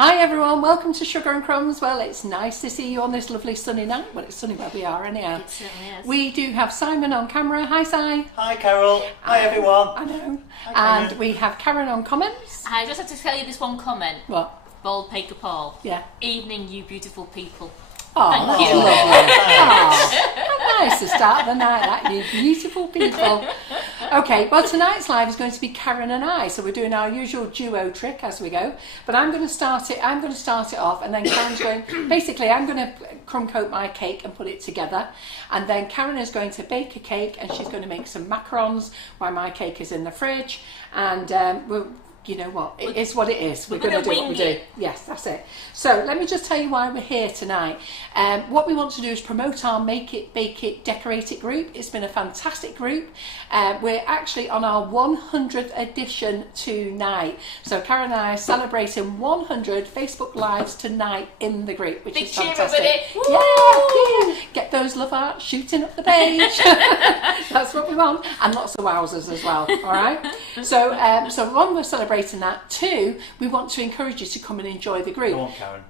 Hi everyone, welcome to Sugar and Crumbs. Well, it's nice to see you on this lovely sunny night. Well, it's sunny where we are anyhow. It certainly is. We do have Simon on camera. Hi Si. Hi Carol. Hi everyone. I know. Hi, and we have Karen on comments. I just have to tell you this one comment. What? Bold Paper Paul. Yeah. Evening, you beautiful people. Oh, Thank that's you. lovely. Oh, nice to start the night, that you beautiful people. Okay, well tonight's live is going to be Karen and I, so we're doing our usual duo trick as we go. But I'm going to start it off, and then Karen's going. Basically, I'm going to crumb coat my cake and put it together, and then Karen is going to bake a cake, and she's going to make some macarons while my cake is in the fridge, and we'll. You know what? It is what it is. We're going to do what we do. Yes, that's it. So let me just tell you why we're here tonight. What we want to do is promote our Make It, Bake It, Decorate It group. It's been a fantastic group. We're actually on our 100th edition tonight. So Karen and I are celebrating 100 Facebook Lives tonight in the group, which is fantastic. Yeah! Get those love hearts shooting up the page. That's what we want. And lots of wowzers as well. All right? So one, we're celebrating that. Two, we want to encourage you to come and enjoy the group. Go on, Karen.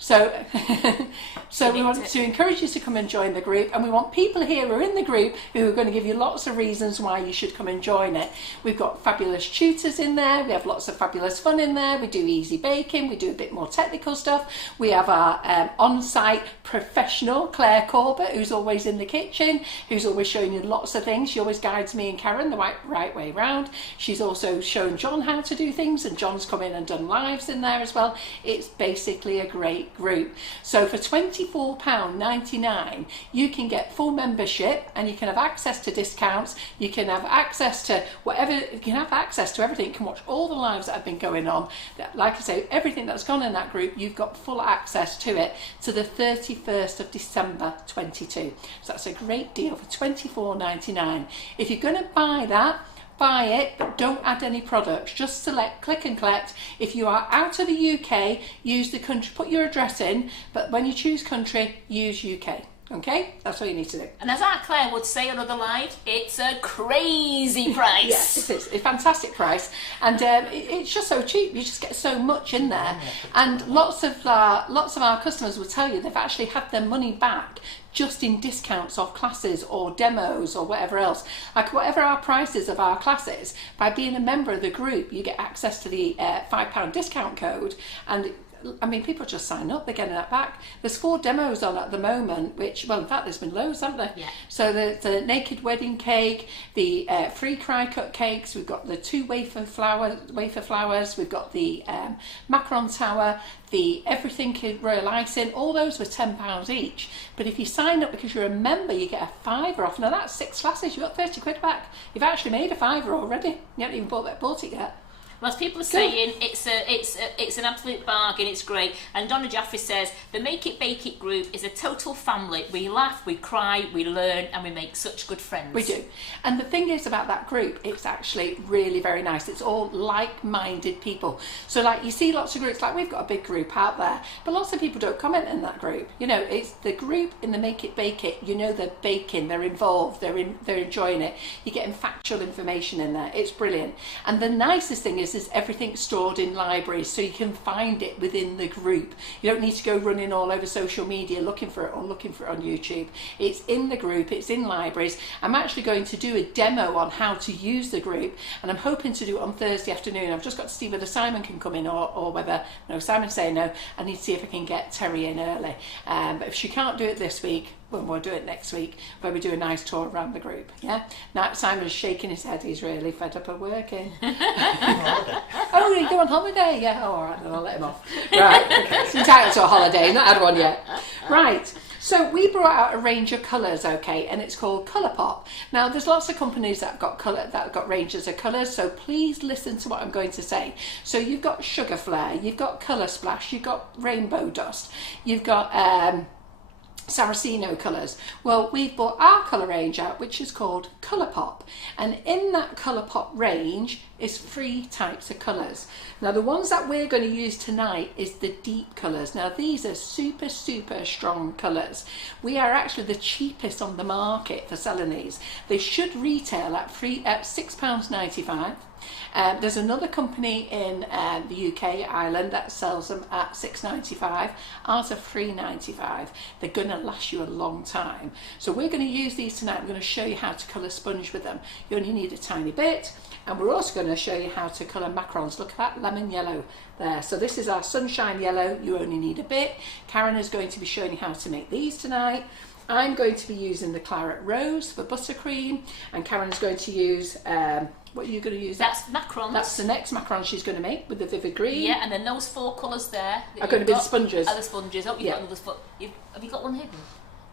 So we want to encourage you to come and join the group, and we want people here who are in the group who are going to give you lots of reasons why you should come and join it. We've got fabulous tutors in there, we have lots of fabulous fun in there, we do easy baking, we do a bit more technical stuff, we have our on-site professional Claire Corbett, who's always in the kitchen, who's always showing you lots of things. She always guides me and Karen the right way round. She's also shown John how to do things, and John's come in and done lives in there as well. It's basically a great group. So for £24.99 you can get full membership, and you can have access to discounts, you can have access to whatever, you can have access to everything, you can watch all the lives that have been going on. Like I say, everything that's gone in that group, you've got full access to it to the 31st of December 22. So that's a great deal for £24.99. If you're going to buy that, buy it, but don't add any products. Just select click and collect. If you are out of the UK, use the country, put your address in, but when you choose country, use UK. Okay, that's what you need to do. And as our Claire would say on other lives, it's a crazy price. Yes, it's a fantastic price, and it's just so cheap. You just get so much in there, and lots of our customers will tell you they've actually had their money back just in discounts off classes or demos or whatever else. Like whatever our prices of our classes, by being a member of the group, you get access to the £5 discount code, and I mean, people just sign up, they're getting that back. There's 4 demos on at the moment, which, well, in fact, there's been loads, haven't there? Yeah. So the naked wedding cake, the free cry cut cakes, we've got the 2 wafer flowers, we've got the macaron tower, the everything royal icing. All those were £10 each. But if you sign up because you're a member, you get a £5 off. Now that's 6 classes, you've got 30 quid back. You've actually made a £5 already. You haven't even bought it yet. Well, as people are saying, it's an absolute bargain, it's great. And Donna Jaffrey says, the Make It, Bake It group is a total family. We laugh, we cry, we learn, and we make such good friends. We do. And the thing is about that group, it's actually really very nice. It's all like-minded people. So like you see lots of groups, like we've got a big group out there, but lots of people don't comment in that group. You know, it's the group in the Make It, Bake It, you know, they're baking, they're involved, they're enjoying it. You're getting factual information in there. It's brilliant. And the nicest thing is everything stored in libraries, so you can find it within the group. You don't need to go running all over social media looking for it or looking for it on YouTube. It's in the group, it's in libraries. I'm actually going to do a demo on how to use the group, and I'm hoping to do it on Thursday afternoon. I've just got to see whether Simon can come in or whether, no, Simon's saying no. I need to see if I can get Terry in early. But if she can't do it this week, well, we'll do it next week, where we do a nice tour around the group. Yeah. Now Simon's shaking his head. He's really fed up of working. Oh, you go on holiday? Yeah. Oh, all right. Then I'll let him off. Right. Okay. He's entitled to a holiday. He's not had one yet. Right. So we brought out a range of colours, okay, and it's called Colourpop. Now, there's lots of companies that have got ranges of colours, so please listen to what I'm going to say. So you've got Sugar Flare, you've got Colour Splash, you've got Rainbow Dust, you've got Saraceno colours. Well, we've brought our colour range out, which is called Colourpop, and in that Colourpop range is 3 types of colours. Now the ones that we're going to use tonight is the deep colours. Now these are super strong colours. We are actually the cheapest on the market for selling these. They should retail at £6.95. There's another company in the UK, Ireland, that sells them at £6.95. Ours are £3.95. They're going to last you a long time. So we're going to use these tonight. I'm going to show you how to colour sponge with them. You only need a tiny bit. And we're also going to show you how to colour macarons. Look at that lemon yellow there. So this is our sunshine yellow. You only need a bit. Karen is going to be showing you how to make these tonight. I'm going to be using the claret rose for buttercream, and Karen is going to use, what are you going to use? That's macarons. That's the next macaron she's going to make with the vivid green. Yeah, and then those 4 colours there are going to be the sponges. Are the sponges. Oh, you've got another have you got one hidden?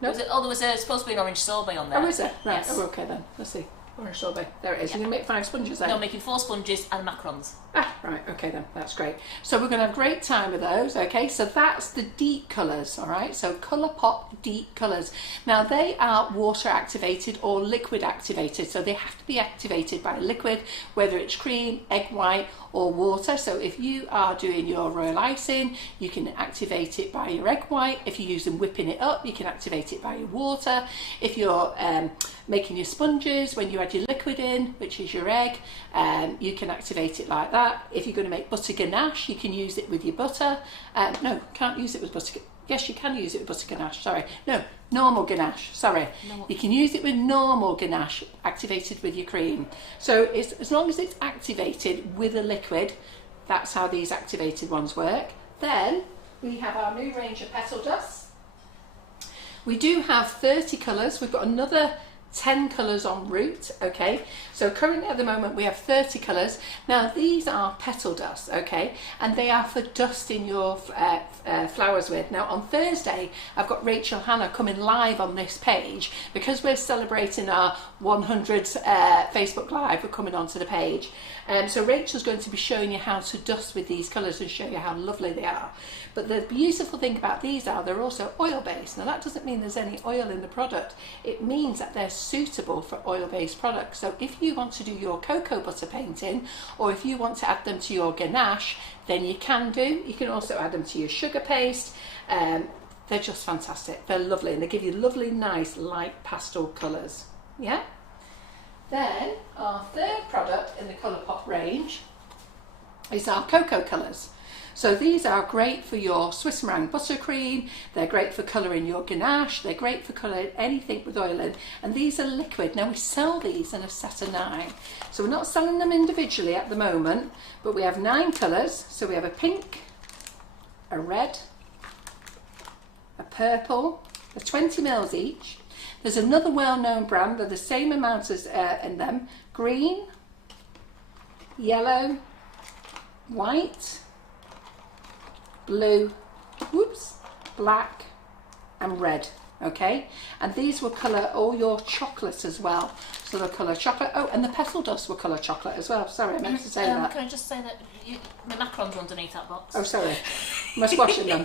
No. There was supposed to be an orange sorbet on there. Oh, is there? Right. Yes. Oh, okay then. Let's see. Orange sorbet. There it is. You're going to make 5 sponges there? No, I'm making 4 sponges and macarons. Ah, right, okay then, that's great. So we're going to have a great time with those, okay? So that's the deep colours, all right? So Colourpop deep colours. Now they are water activated or liquid activated, so they have to be activated by liquid, whether it's cream, egg white or water. So if you are doing your royal icing, you can activate it by your egg white. If you're using whipping it up, you can activate it by your water. If you're making your sponges, when you add your liquid in, which is your egg, you can activate it like that. If you're going to make butter ganache, you can use it with your butter. No, can't use it with butter. Yes, you can use it with butter ganache. Sorry, no, normal ganache. Sorry, you can use it with normal ganache activated with your cream. So it's, as long as it's activated with a liquid, that's how these activated ones work. Then we have our new range of petal dust. We do have 30 colours. We've got another 10 colours en route, okay? So currently at the moment we have 30 colours. Now these are petal dust, okay? And they are for dusting your flowers with. Now on Thursday I've got Rachel Hannah coming live on this page because we're celebrating our 100th Facebook Live. We're coming onto the page. So Rachel's going to be showing you how to dust with these colours and show you how lovely they are. But the beautiful thing about these are they're also oil based. Now that doesn't mean there's any oil in the product. It means that they're suitable for oil based products. So if you want to do your cocoa butter painting, or if you want to add them to your ganache, then you can do. You can also add them to your sugar paste. They're just fantastic. They're lovely and they give you lovely, nice, light pastel colours. Yeah? Then our third product in the Colourpop range is our cocoa colours. So these are great for your Swiss meringue buttercream, they're great for colouring your ganache, they're great for colouring anything with oil in, and these are liquid. Now we sell these in a set of 9. So we're not selling them individually at the moment, but we have 9 colours. So we have a pink, a red, a purple, they're 20 mils each. There's another well-known brand, they're the same amount as in them, green, yellow, white, blue, black and red, okay? And these will colour all your chocolates as well. So they'll colour chocolate. Oh, and the petal dust will colour chocolate as well. Sorry, I meant to say that. Can I just say that the macarons are underneath that box? Oh, sorry. Am I squashing them?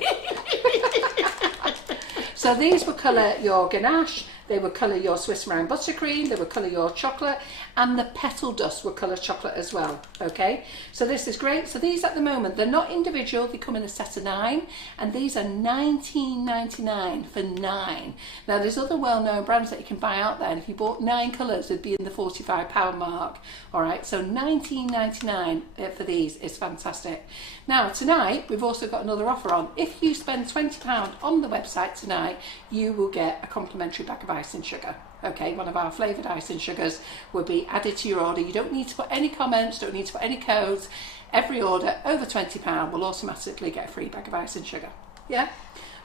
So these will colour your ganache, they will colour your Swiss meringue buttercream, they will colour your chocolate, and the petal dust will colour chocolate as well, okay? So this is great. So these at the moment, they're not individual, they come in a set of 9, and these are $19.99 for 9. Now there's other well-known brands that you can buy out there, and if you bought 9 colours, it'd be in the £45 mark, all right? So $19.99 for these is fantastic. Now tonight, we've also got another offer on. If you spend £20 on the website tonight, you will get a complimentary bag of icing sugar. Okay, one of our flavoured icing sugars will be added to your order. You don't need to put any comments, don't need to put any codes. Every order over £20 will automatically get a free bag of icing sugar. Yeah?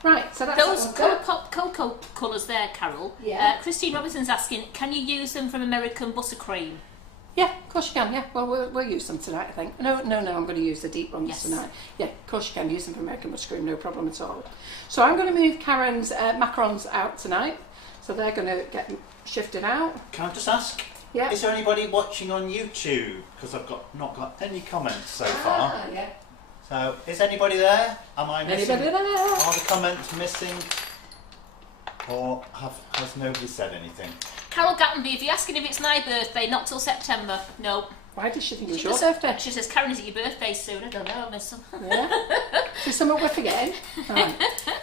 Right, so that's those Colourpop cocoa colours there, Carol. Yeah. Christine Robinson's asking, can you use them from American buttercream? Yeah, of course you can, yeah. Well, we'll use them tonight, I think. No, I'm going to use the deep ones tonight. Yeah, of course you can use them for American buttercream, no problem at all. So I'm going to move Karen's macarons out tonight. So they're going to get shifted out. Can I just ask? Yeah. Is there anybody watching on YouTube? Because I've not got any comments so far. Yeah. So, is anybody there? Am I missing? Anybody there? Are the comments missing? Or has nobody said anything? Carol Gattenby, if you're asking if it's my birthday, not till September. No. Why does she think it's your birthday? She says, Karen, is it your birthday soon? I don't know, I miss some. Yeah. So something we're forgetting. Right.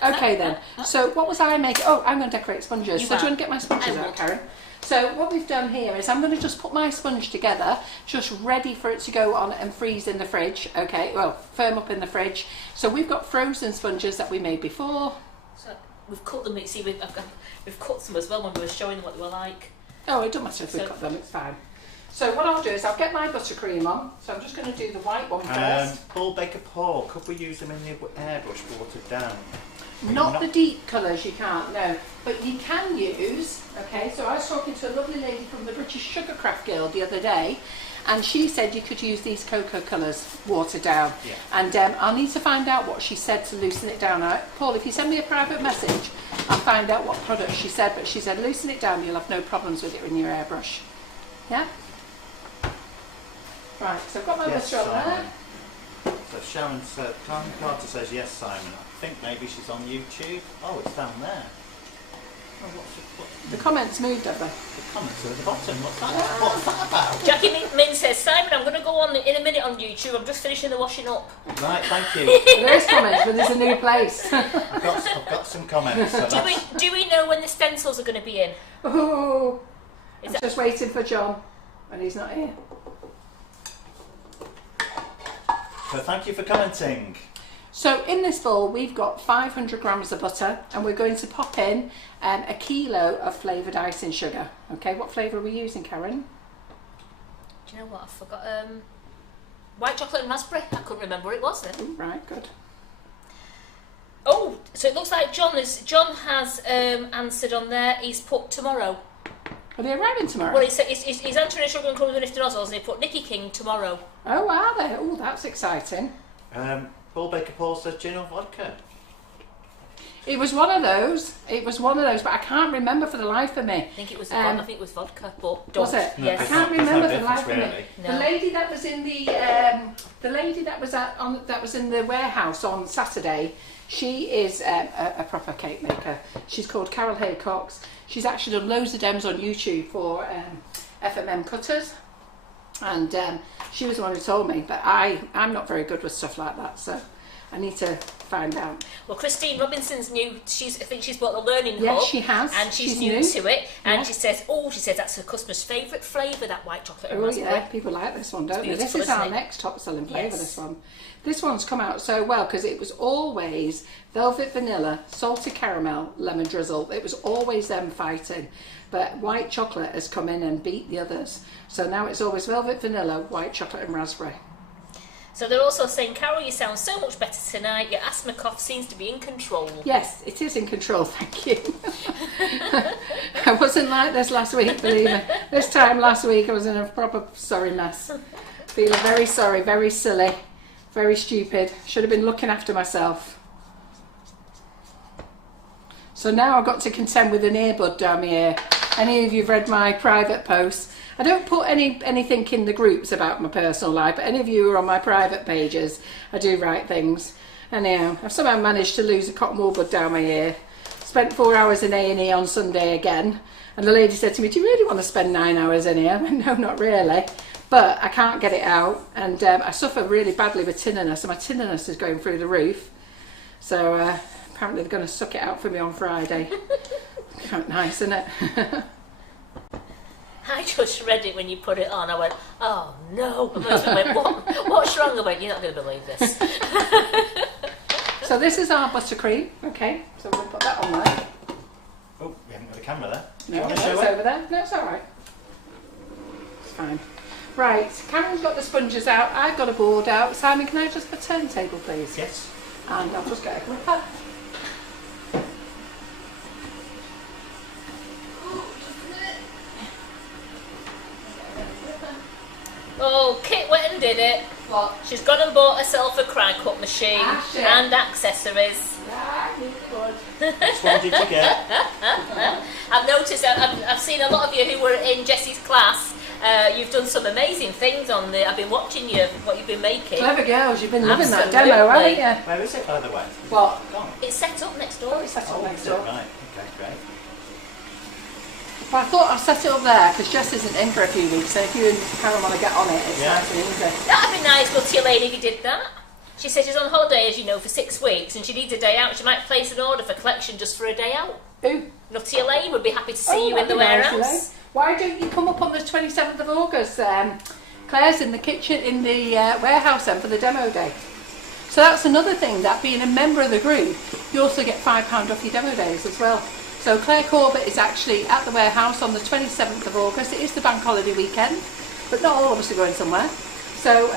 Okay then. So what was I making? Oh, I'm going to decorate sponges. So do you want to get my sponges out, Karen? So what we've done here is I'm going to just put my sponge together, just ready for it to go on and freeze in the fridge. Okay, well, firm up in the fridge. So we've got frozen sponges that we made before. So we've cut them. See, we've cut them as well when we were showing them what they were like. Oh, it doesn't matter if we cut them, it's fine. So what I'll do is I'll get my buttercream on. So I'm just going to do the white one first. Paul Baker Paul, could we use them in the airbrush watered down? Not the deep colours, you can't, no. But you can use, okay, so I was talking to a lovely lady from the British Sugar Craft Guild the other day, and she said you could use these cocoa colours watered down. Yeah. And I'll need to find out what she said to loosen it down. Now, Paul, if you send me a private message, I'll find out what product she said, but she said loosen it down, you'll have no problems with it in your airbrush. Yeah? Right, so I've got my butter on there. So Sharon said, Carter says yes, Simon. I think maybe she's on YouTube. Oh, it's down there. Oh, what's The comments moved, have they? the comments are at the bottom? What's that about? Jackie Min says, Simon, I'm going to go on in a minute on YouTube. I'm just finishing the washing up. Right, thank you. There is comments, but there's a new place. I've got some comments. So Do we know when the stencils are going to be in? Oh, Is I'm that- just waiting for John, and he's not here. So thank you for commenting. So in this bowl we've got 500 grams of butter, and we're going to pop in a kilo of flavoured icing sugar. Okay, what flavour are we using, Karen? Do you know what? I forgot. White chocolate and raspberry. I couldn't remember what it was then. Ooh, right, good. Oh, so it looks like John has answered on there. He's put tomorrow. Are they arriving tomorrow? Well, he's answering Sugar and Crumbs and Nifty Nozzles, and he put Nicky King tomorrow. Oh, are they? Oh, that's exciting. Paul Baker Paul says gin or vodka. It was one of those. But I can't remember for the life of me. I think it was vodka, but don't. Was it? Yes. I can't There's no remember for the difference, life of me. really. No. The lady that was in the lady that was in the warehouse on Saturday, she is a proper cake maker. She's called Carol Haycox. She's actually done loads of demos on YouTube for FMM cutters, and she was the one who told me. But I'm not very good with stuff like that, so I need to find out. Well, Christine Robinson's new. I think she's bought the Learning Yes, Hub. she has. And she's new to it. And she says that's her customer's favourite flavour, that white chocolate and Oh raspberry. yeah, people like this one, don't they? This beautiful, is our isn't it? next top selling flavour, Yes. this one. This one's come out so well because it was always velvet vanilla, salted caramel, lemon drizzle. It was always them fighting. But white chocolate has come in and beat the others. So now it's always velvet vanilla, white chocolate and raspberry. So they're also saying, Carol, you sound so much better tonight. Your asthma cough seems to be in control. Yes, it is in control, thank you. I wasn't like this last week, believe me. This time last week I was in a proper sorry mess. Feeling very sorry, very silly, very stupid. Should have been looking after myself. So now I've got to contend with an earbud down my ear. Any of you have read my private posts? I don't put anything in the groups about my personal life, but any of you who are on my private pages, I do write things. Anyhow, I've somehow managed to lose a cotton wool bud down my ear. Spent 4 hours in A&E on Sunday again, and the lady said to me, do you really want to spend 9 hours in here? I went, no, not really. But I can't get it out, and I suffer really badly with tinnitus, and my tinnitus is going through the roof. So apparently they're going to suck it out for me on Friday. Quite nice, isn't it? I just read it when you put it on. I went, oh no. And my husband went, what's wrong? I went, you're not going to believe this. So this is our buttercream, okay? So we'll put that on there. Oh, we haven't got a camera there. Do No, you want to it's show it? over there. No, it's all right. It's fine. Right, Karen's got the sponges out. I've got a board out. Simon, can I just have a turntable, please? Yes. And I'll just get a gripper. Oh, Kit went and did it. What? She's gone and bought herself a cry cut machine Ashley. and accessories. Yeah, you could. Which one did you get? I've noticed, I've seen a lot of you who were in Jessie's class. You've done some amazing things on the. I've been watching you, what you've been making. Clever girls, you've been living that Absolutely. demo, haven't you? Where is it, by the way? What? Gone. It's set up next Oh, door. it's set up Oh, next is it? door. Right. Okay, great. Well, I thought I'd set it up there because Jess isn't in for a few weeks, so if you and Karen want to get on it, it's Yeah. nice and easy. That'd be nice, good to your lady if you did that. She says she's on holiday, as you know, for 6 weeks, and she needs a day out. She might place an order for collection just for a day out. Ooh. Nutty Elaine would be happy to see you in that'd the be nice, warehouse. Elaine. Why don't you come up on the 27th of August? Claire's in the kitchen, in the warehouse then for the demo day. So that's another thing, that being a member of the group, you also get £5 off your demo days as well. So Claire Corbett is actually at the warehouse on the 27th of August. It is the bank holiday weekend, but not all of us are going somewhere. So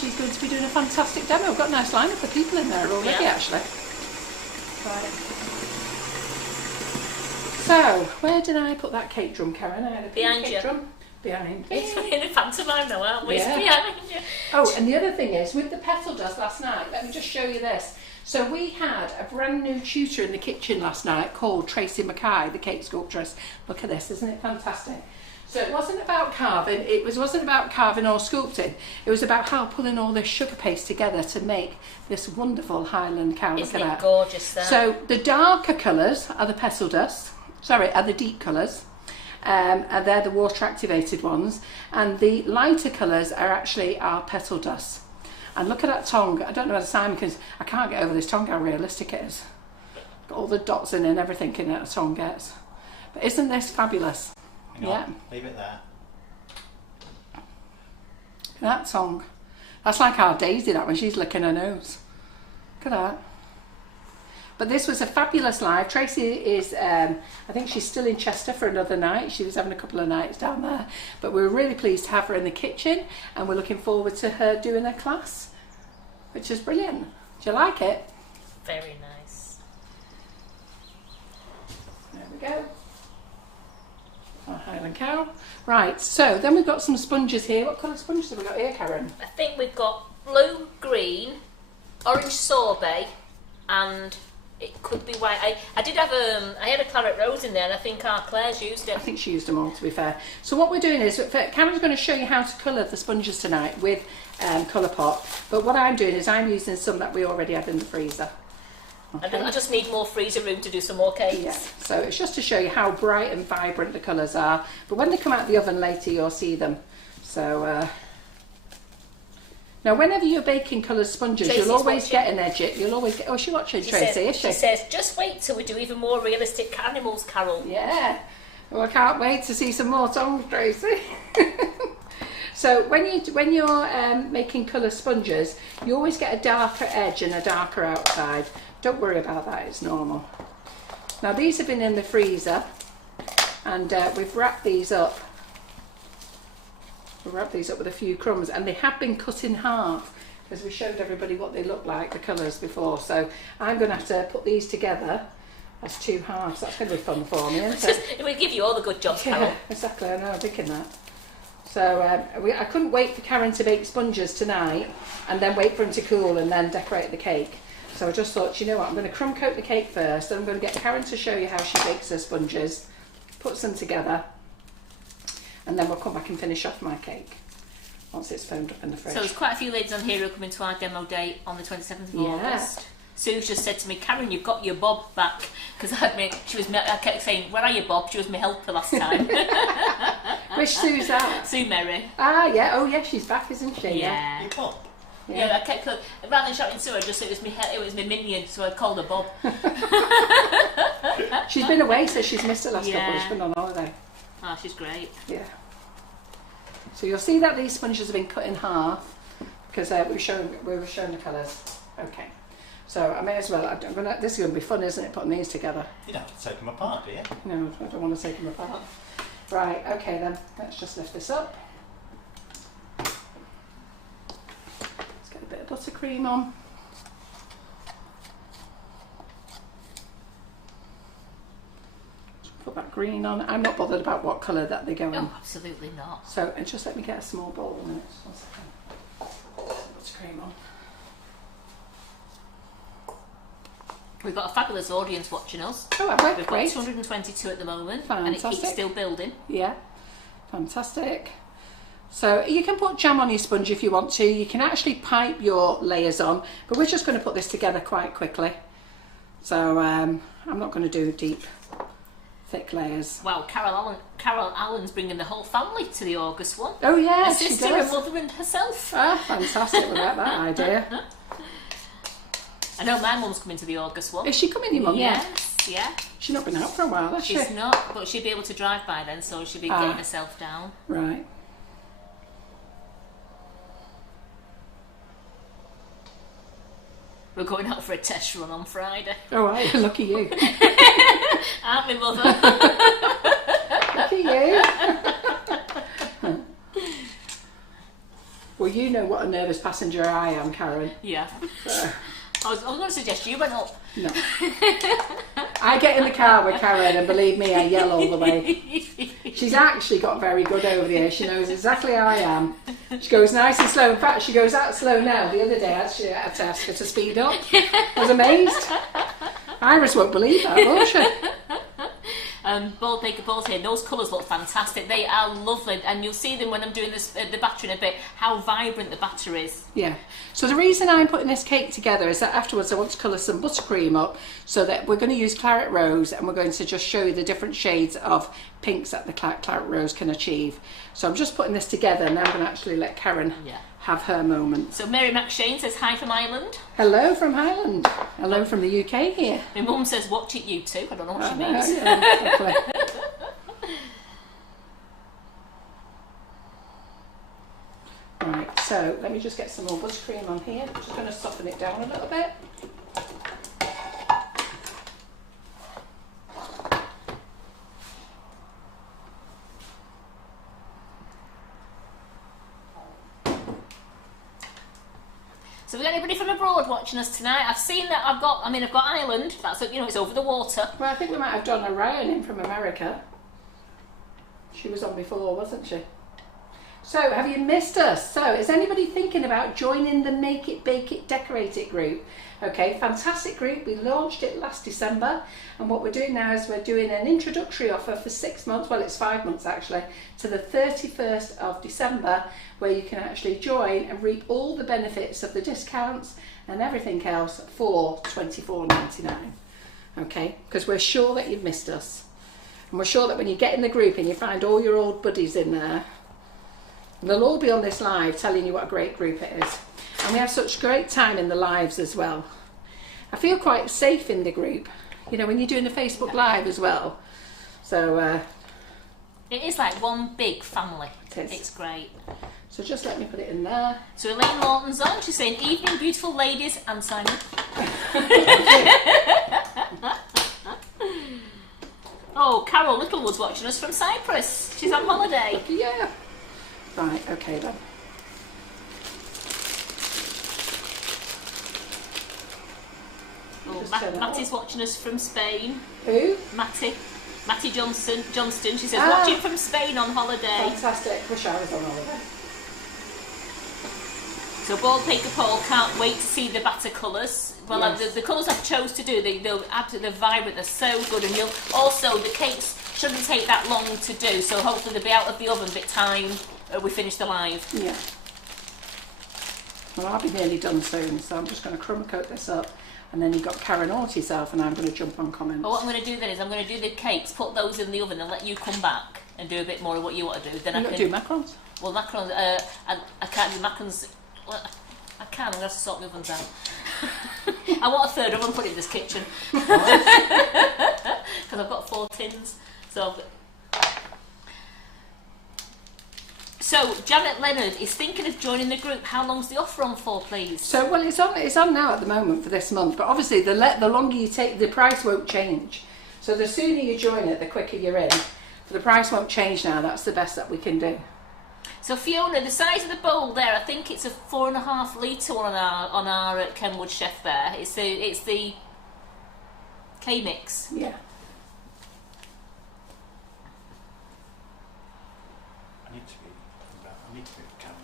she's going to be doing a fantastic demo. We've got a nice lineup of people in there already, actually. Right. So, where did I put that cake drum, Karen? I had a Behind cake you. drum. Behind me. It's in the pantomime now, aren't we? Yeah. It's behind you. Oh, and the other thing is, with the petal dust last night, let me just show you this. So we had a brand new tutor in the kitchen last night called Tracy Mackay, the cake sculptress. Look at this, isn't it fantastic? So it wasn't about carving, wasn't about carving or sculpting. It was about how pulling all this sugar paste together to make this wonderful Highland cow. Look Isn't at it that. gorgeous, though? So the darker colours are the petal dust. Sorry, are the deep colours. And they're the water activated ones. And the lighter colours are actually our petal dust. And look at that tongue. I don't know whether Simon can... I can't get over this tongue, how realistic it is. Got all the dots in and everything in that tongue gets. But isn't this fabulous? Hang on, leave it there. That tongue. That's like our Daisy, that when she's licking her nose. Look at that. But this was a fabulous live. Tracy is, I think she's still in Chester for another night. She was having a couple of nights down there. But we were really pleased to have her in the kitchen, and we're looking forward to her doing her class, which is brilliant. Do you like it? Very nice. There we go. Our Highland cow. Right, so then we've got some sponges here. What colour sponges have we got here, Karen? I think we've got blue, green, orange sorbet, and it could be white. I did have I had a claret rose in there, and I think our Claire's used it. I think she used them all, to be fair. So what we're doing is, Karen's going to show you how to colour the sponges tonight with Colourpop. But what I'm doing is I'm using some that we already have in the freezer. Okay. I just need more freezer room to do some more cakes. Yeah, so it's just to show you how bright and vibrant the colours are. But when they come out of the oven later, you'll see them. So now, whenever you're baking coloured sponges, Tracy's you'll always watching. get an edge. You'll always get. Oh, she's watching, Tracy, is she? She says, just wait till we do even more realistic animals, Carol. Yeah. Well, I can't wait to see some more tongues, Tracy. So when you're making colour sponges, you always get a darker edge and a darker outside. Don't worry about that, it's normal. Now these have been in the freezer, and we've wrapped these up. We've wrapped these up with a few crumbs, and they have been cut in half, because we showed everybody what they look like, the colours, before. So I'm going to have to put these together as two halves. That's going to be fun for me, isn't it? It will give you all the good jobs, Carol. Yeah, exactly, I know, I'm thinking that. So I couldn't wait for Karen to bake sponges tonight, and then wait for them to cool and then decorate the cake. So I just thought, you know what, I'm going to crumb coat the cake first, and I'm going to get Karen to show you how she bakes her sponges, puts them together, and then we'll come back and finish off my cake once it's foamed up in the fridge. So there's quite a few ladies on here who are coming to our demo day on the 27th of August. Sue's just said to me, Karen, you've got your bob back, because I kept saying, where are you, Bob? She was my helper last time. Which Sue's that? Sue Merry. Ah, yeah, oh yeah, she's back, isn't she? Yeah. You can't. Yeah, I kept rather than shouting Sue, I just said it was my minion, so I called her Bob. She's been away, so she's missed it last couple. She's been on holiday. Oh, she's great. Yeah. So you'll see that these sponges have been cut in half, because we were showing the colours. Okay. So I may as well. This is going to be fun, isn't it? Putting these together. You don't have to take them apart, do you? No, I don't want to take them apart. Right. Okay then. Let's just lift this up. Let's get a bit of buttercream on. Put that green on. I'm not bothered about what colour that they go in. Oh, absolutely not. So, and just let me get a small bowl in it. Just 1 second. Buttercream on. We've got a fabulous audience watching us. Oh, have we? We've Great. got 222 at the moment, Fantastic. and it keeps still building. Yeah, fantastic. So you can put jam on your sponge if you want to. You can actually pipe your layers on, but we're just going to put this together quite quickly. So I'm not going to do deep, thick layers. Wow, Carol Allen's bringing the whole family to the August one. Oh yeah, Her she sister, does. her mother, and herself. Ah, fantastic. We like that idea. I know my mum's coming to the August one. Is she coming, your mum? Yes. Yeah. She's not been out for a while, has she? She's not, but she'll be able to drive by then, so she'll be getting herself down. Right. We're going out for a test run on Friday. Oh, right. Lucky you. Aren't we, Mother? Lucky you. Well, you know what a nervous passenger I am, Karen. Yeah. So. I was going to suggest you went up. No. I get in the car with Karen and believe me, I yell all the way. She's actually got very good over here. She knows exactly how I am. She goes nice and slow. In fact, she goes out slow now. The other day, I actually had to ask her to speed up. I was amazed. Iris won't believe that, will she? Bold Baker Balls here, those colours look fantastic. They are lovely, and you'll see them when I'm doing this, the batter in a bit, how vibrant the batter is. Yeah. So the reason I'm putting this cake together is that afterwards I want to colour some buttercream up, so that we're going to use claret rose, and we're going to just show you the different shades of pinks that the claret rose can achieve. So I'm just putting this together, and I'm going to actually let Karen have her moment. So Mary McShane says hi from Ireland. Hello from Ireland. Hello from the UK here. My mum says watch it you too. I don't know what she means. Yeah, right, so let me just get some more buttercream on here. I'm just going to soften it down a little bit. So have we got anybody from abroad watching us tonight? I've seen that I've got Ireland. That's, you know, it's over the water. Well, I think we might have Donna Ryan in from America. She was on before, wasn't she? So, have you missed us? So, is anybody thinking about joining the Make It, Bake It, Decorate It group? Okay, fantastic group. We launched it last December, and what we're doing now is we're doing an introductory offer for 6 months, well it's 5 months actually, to the 31st of December, where you can actually join and reap all the benefits of the discounts and everything else for $24.99. Okay, because we're sure that you've missed us. And we're sure that when you get in the group and you find all your old buddies in there, and they'll all be on this live telling you what a great group it is. And we have such great time in the lives as well. I feel quite safe in the group, you know, when you're doing a Facebook Live as well. So it is like one big family. It is. It's great. So just let me put it in there. So Elaine Lawton's on. She's saying, evening, beautiful ladies, and Simon. Oh, Carol Littlewood's watching us from Cyprus. She's on holiday. Yeah. Right, okay then. Oh, Matty's watching us from Spain. Who? Matty Johnston. She says, watching from Spain on holiday. Fantastic. Wish I was on holiday. So Bald Baker Paul can't wait to see the batter colours. Well, yes. the colours I've chose to do, they're absolutely vibrant. They're so good, and you'll also the cakes shouldn't take that long to do. So hopefully they'll be out of the oven by the time we finish the live. Yeah. Well, I'll be nearly done soon, so I'm just going to crumb coat this up. And then you've got Karen Ort yourself, and I'm going to jump on comments. Well, what I'm going to do then is I'm going to do the cakes, put those in the oven, and let you come back and do a bit more of what you want to do. Then I can do macarons. Well, macarons. I can't do macarons. Well, I can. I'm going to have to sort my ovens out. I want a third oven put in this kitchen because I've got 4 tins. So Janet Leonard is thinking of joining the group. How long's the offer on for, please? So, well, it's on now at the moment for this month, but obviously the longer you take, the price won't change. So the sooner you join it, the quicker you're in. But the price won't change now. That's the best that we can do. So Fiona, the size of the bowl there, I think it's a 4.5 litre one on our Kenwood Chef there. It's the K-Mix. Yeah. I need to be camera.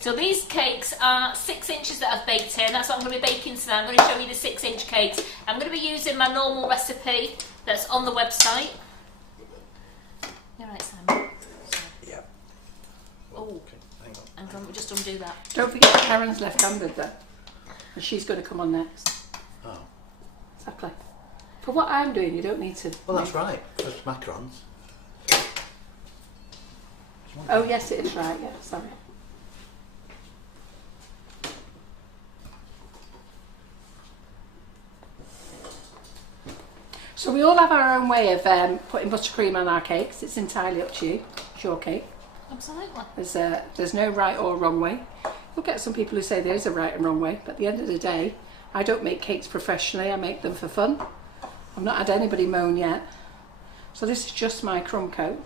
So these cakes are 6 inches that I've baked here, and that's what I'm going to be baking today. I'm going to show you the 6-inch cakes. I'm going to be using my normal recipe that's on the website. You're right, Simon. Yeah. Oh, okay. Hang on. And we'll just undo that. Don't forget Karen's left-handed there, and she's going to come on next. Oh. Exactly. For what I'm doing, you don't need to. Well, that's right. That's macarons. Oh yes, it is right. Yeah, sorry. So we all have our own way of putting buttercream on our cakes. It's entirely up to you. It's your cake. Absolutely. There's no right or wrong way. You'll get some people who say there is a right and wrong way, but at the end of the day, I don't make cakes professionally. I make them for fun. I've not had anybody moan yet. So this is just my crumb coat.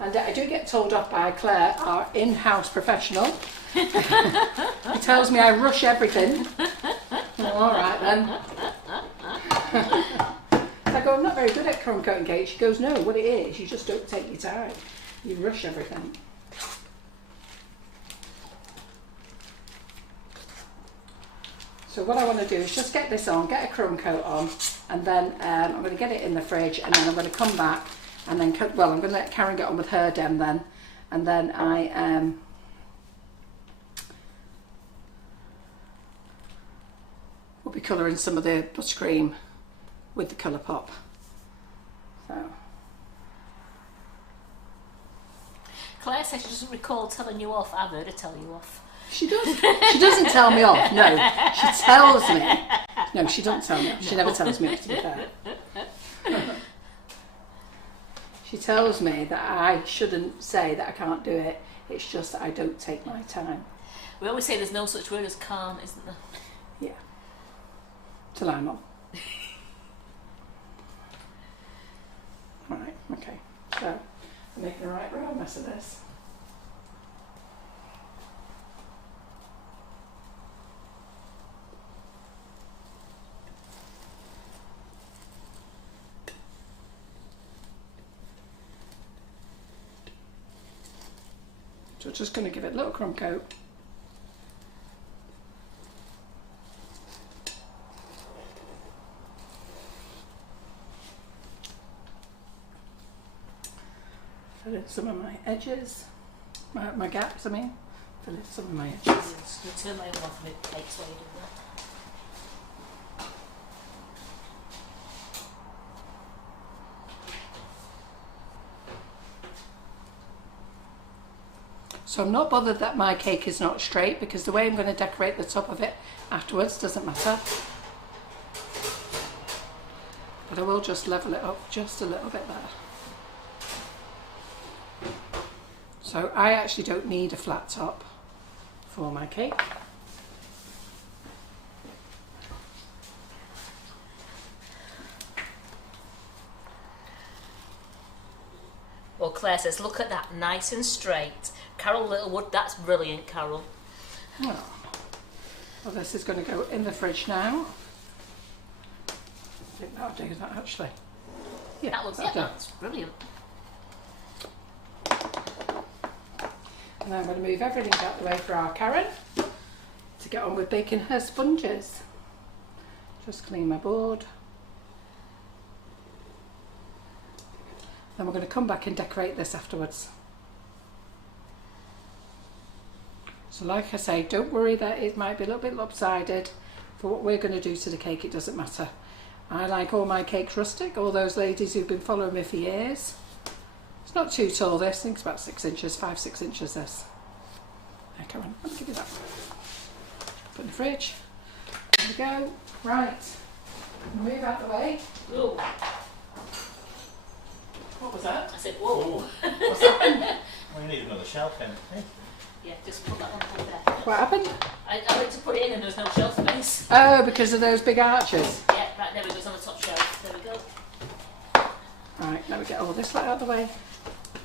And I do get told off by Claire, our in-house professional. He tells me I rush everything. Well, all right then. I go, I'm not very good at crumb coating cakes. She goes, no, what it is, you just don't take your time. You rush everything. So what I want to do is just get this on, get a crumb coat on, and then I'm going to get it in the fridge, and then I'm going to come back, and then, well, I'm going to let Karen get on with her dem then, and then I will be colouring some of the buttercream with the Colourpop. So. Claire says she doesn't recall telling you off. I've heard her tell you off. She does. She doesn't tell me off. No, she tells me. No, she doesn't tell me off. She never tells me off, to be fair. She tells me that I shouldn't say that I can't do it. It's just that I don't take my time. We always say there's no such word as can't, isn't there? Yeah. Till I'm on. Right, okay. So, I'm making a right round mess of this. So just going to give it a little crumb coat. Fill in some of my edges, my gaps, I mean. Fill in some of my edges. Yes, you turn my oven off and it takes while you do that. So I'm not bothered that my cake is not straight, because the way I'm going to decorate the top of it afterwards doesn't matter. But I will just level it up just a little bit there. So I actually don't need a flat top for my cake. Well, Claire says, look at that, nice and straight. Carol Littlewood, that's brilliant, Carol. Oh. Well, this is going to go in the fridge now. I think that'll do that actually. Yeah, That looks, yeah, that's brilliant. And then I'm going to move everything out the way for our Karen to get on with baking her sponges. Just clean my board. Then we're going to come back and decorate this afterwards. So like I say, don't worry that it might be a little bit lopsided. For what we're going to do to the cake, it doesn't matter. I like all my cakes rustic, all those ladies who've been following me for years. It's not too tall this, I think it's about 6 inches, 5-6 inches this. There, come on, let me give you that. Put in the fridge. There we go. Right, move out the way. Whoa. What was that? I said, whoa. What's happened? We need another shelf in it. Yeah, just put that on top there. What happened? I went to put it in and there was no shelf space. Oh, because of those big arches. Yeah, right, there it goes on the top shelf. There we go. Right, let me get all this out of the way.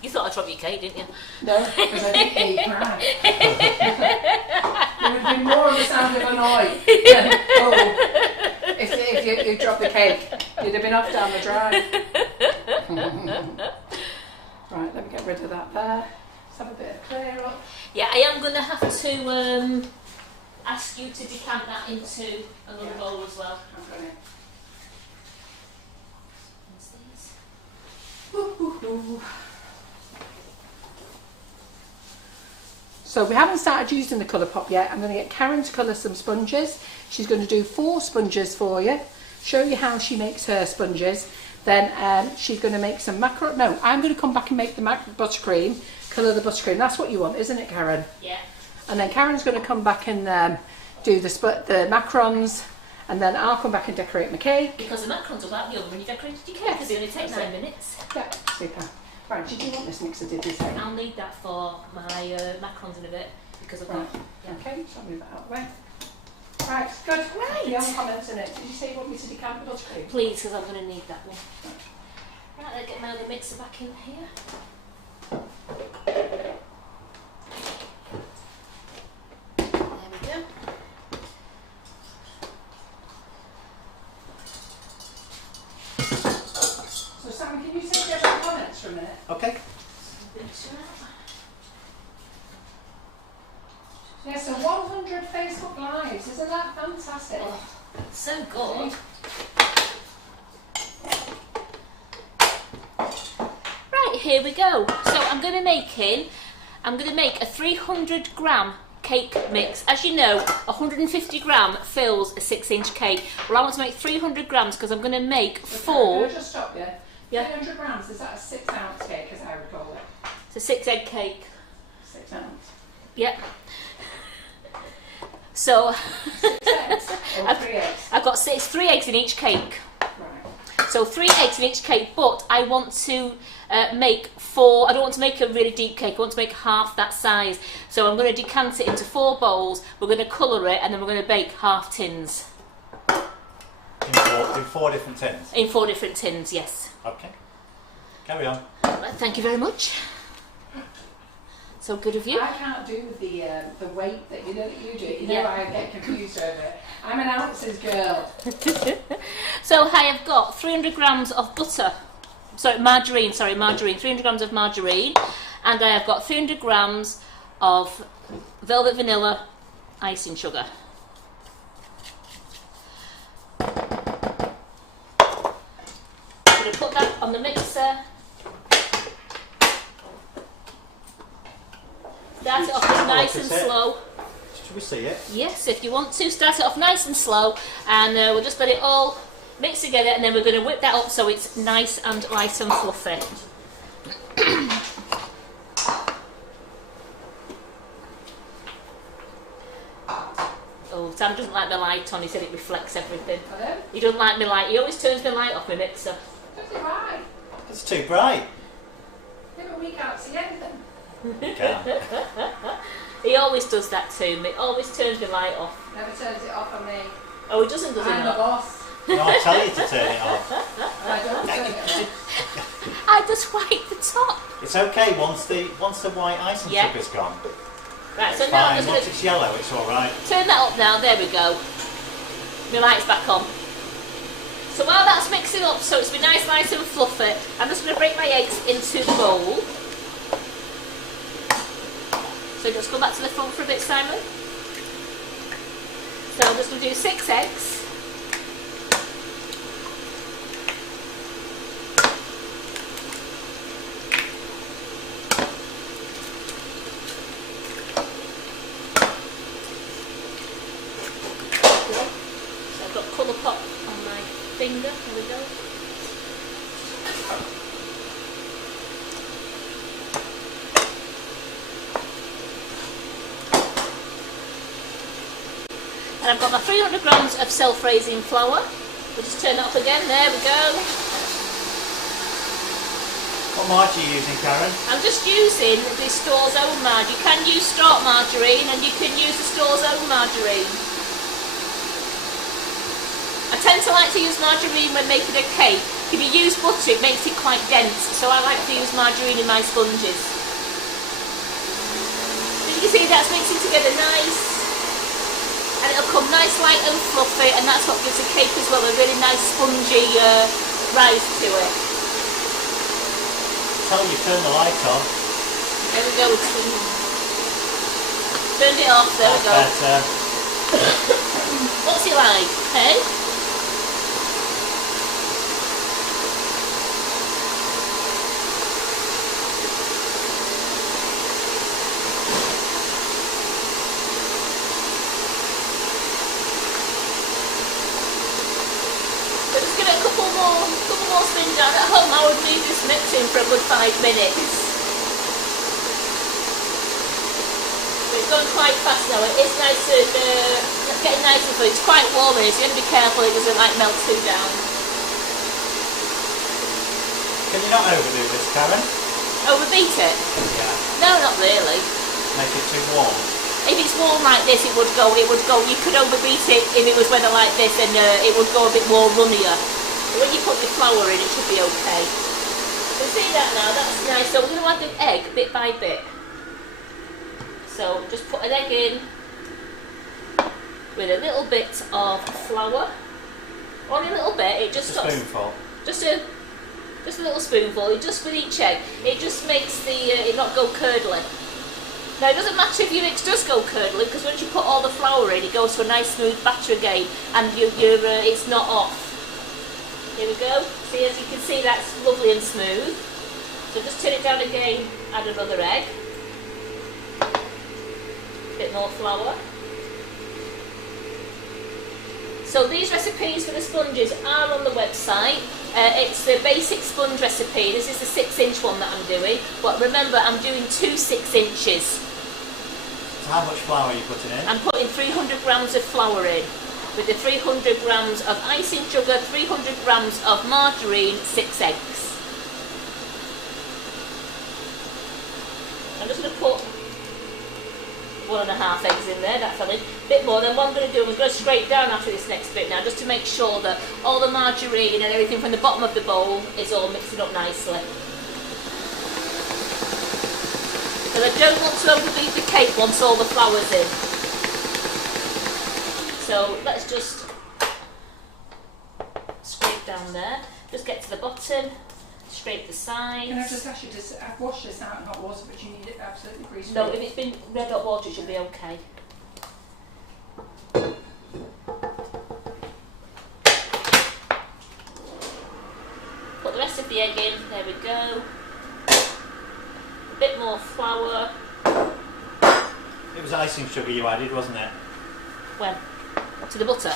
You thought I'd drop your cake, didn't you? No, because I didn't hear you cry. There would have been more of the sound of a noise than, oh, if you dropped the cake. You'd have been off down the drive. Right, let me get rid of that there. Let's have a bit of clear up. Yeah, I am going to have to ask you to decant that into another bowl as well. I'm going to. What's these? So we haven't started using the Colourpop yet. I'm going to get Karen to colour some sponges. She's going to do 4 sponges for you, show you how she makes her sponges. Then she's going to make some macarons. No, I'm going to come back and make the buttercream, colour the buttercream. That's what you want, isn't it, Karen? Yeah. And then Karen's going to come back and do the macarons, and then I'll come back and decorate my cake. Because the macarons will go out in the oven when you decorated your cake, because Yes, they only take that's 9 it. minutes. Yeah, super. Right, did you want this mixer, did you say? I'll need that for my macarons in a bit, because of Right. that. Yeah. Okay, so I'll move that out of the way. Right, good. Right. The only comments in it. Did you say you want me to decant the buttercream? Please, because I'm going to need that one. Right, let's get my other mixer back in here. There we go. So Sam, can you take the other comments for a minute? Okay. Yeah, so 100 Facebook Lives, isn't that fantastic? Oh, so good. Right, here we go. So I'm going to make a 300 gram cake mix. As you know, 150 gram fills a 6-inch cake. Well, I want to make 300 grams because I'm going to make 4. Can I just stop you? Yeah. 300 grams, is that a 6-ounce cake, as I recall it? It's a 6-egg cake. 6 ounce. Yep. So 6 eggs or 3 eggs? I've got 3 eggs in each cake. Right. So 3 eggs in each cake, but I want to make 4. I don't want to make a really deep cake. I want to make half that size. So I'm going to decant it into 4 bowls. We're going to colour it, and then we're going to bake half tins. In 4 different tins. In 4 different tins, yes. Okay. Carry on. Right, thank you very much. So good of you. I can't do the weight that you do. You know, Yeah. I get confused over it. I'm an ounces girl. So I have got 300 grams of margarine. 300 grams of margarine, and I have got 300 grams of velvet vanilla icing sugar. I'm going to put that on the mixer. Start it off nice and slow. Should we see it? Yes, if you want to, start it off nice and slow, and we'll just let it all mix together, and then we're going to whip that up so it's nice and light and fluffy. Oh, Sam doesn't like my light on. He said it reflects everything. Pardon? He doesn't like my light. He always turns my light off my mixer. Does it right? It's too bright. Yeah, but we can't see anything. You can. He always does that to me. Always turns my light off. Never turns it off on me. Oh, he doesn't, does he I'm the not? boss. No, I tell you to turn it off. I don't turn it off. I just wipe the top. It's okay once the white icing Yeah. sugar's gone. Right, so It's now I'm fine. just Once going it's yellow, it's all right. to turn that up now. There we go. My light's back on. So while that's mixing up, so it's been nice and fluffy, I'm just going to break my eggs into the bowl. So just go back to the front for a bit, Simon. So I'm just going to do 6 eggs. So I've got Colourpop on my finger. There we go. And I've got my 300 grams of self-raising flour. We'll just turn that up again. There we go. What marge are you using, Karen? I'm just using the store's own margarine. You can use stock margarine and you can use the store's own margarine. I tend to like to use margarine when making a cake. If you use butter, it makes it quite dense, so I like to use margarine in my sponges. As you can see, that's mixing together nice. And it'll come nice, light and fluffy, and that's what gives the cake as well a really nice spongy rise to it. Tell you, turn the light on. There we go. Turned it off. There we go. Better. What's he like? Hey? So just give it a couple more spins down. At home I would leave this mixing for a good 5 minutes. But it's going quite fast now. It is nice to it's getting nice and fluffy. It's quite warm in it, so you have to be careful it doesn't like melt too down. Can you not overdo this, Karen? Overbeat it? Yeah. No, not really. Make it too warm. If it's warm like this, it would go, you could overbeat it if it was weather like this, and it would go a bit more runnier. But when you put your flour in, it should be okay. You see that now, that's nice. So we're going to add the egg bit by bit. So just put an egg in with a little bit of flour. Only a little bit, it just a spoonful. Just a little spoonful, just with each egg. It just makes it not go curdly. Now it doesn't matter if your mix does go curdly, because once you put all the flour in, it goes to a nice smooth batter again, and it's not off. Here we go. See, as you can see, that's lovely and smooth. So just turn it down again, add another egg. A bit more flour. So these recipes for the sponges are on the website. It's the basic sponge recipe. This is the 6-inch one that I'm doing. But remember, I'm doing 2 6-inches. So how much flour are you putting in? I'm putting 300 grams of flour in. With the 300 grams of icing sugar, 300 grams of margarine, 6 eggs. I'm just going to put 1.5 eggs in there, that fell in. A bit more. Then what I'm going to do, I'm going to scrape down after this next bit now, just to make sure that all the margarine and everything from the bottom of the bowl is all mixing up nicely. Because I don't want to overbeat the cake once all the flour's in. So let's just scrape down there. Just get to the bottom. Scrape the sides. Can I just ask you, I've washed this out in hot water, but you need it absolutely grease-free? No, if it's been red hot water, it should be okay. Put the rest of the egg in, there we go. A bit more flour. It was icing sugar you added, wasn't it? When? To the butter?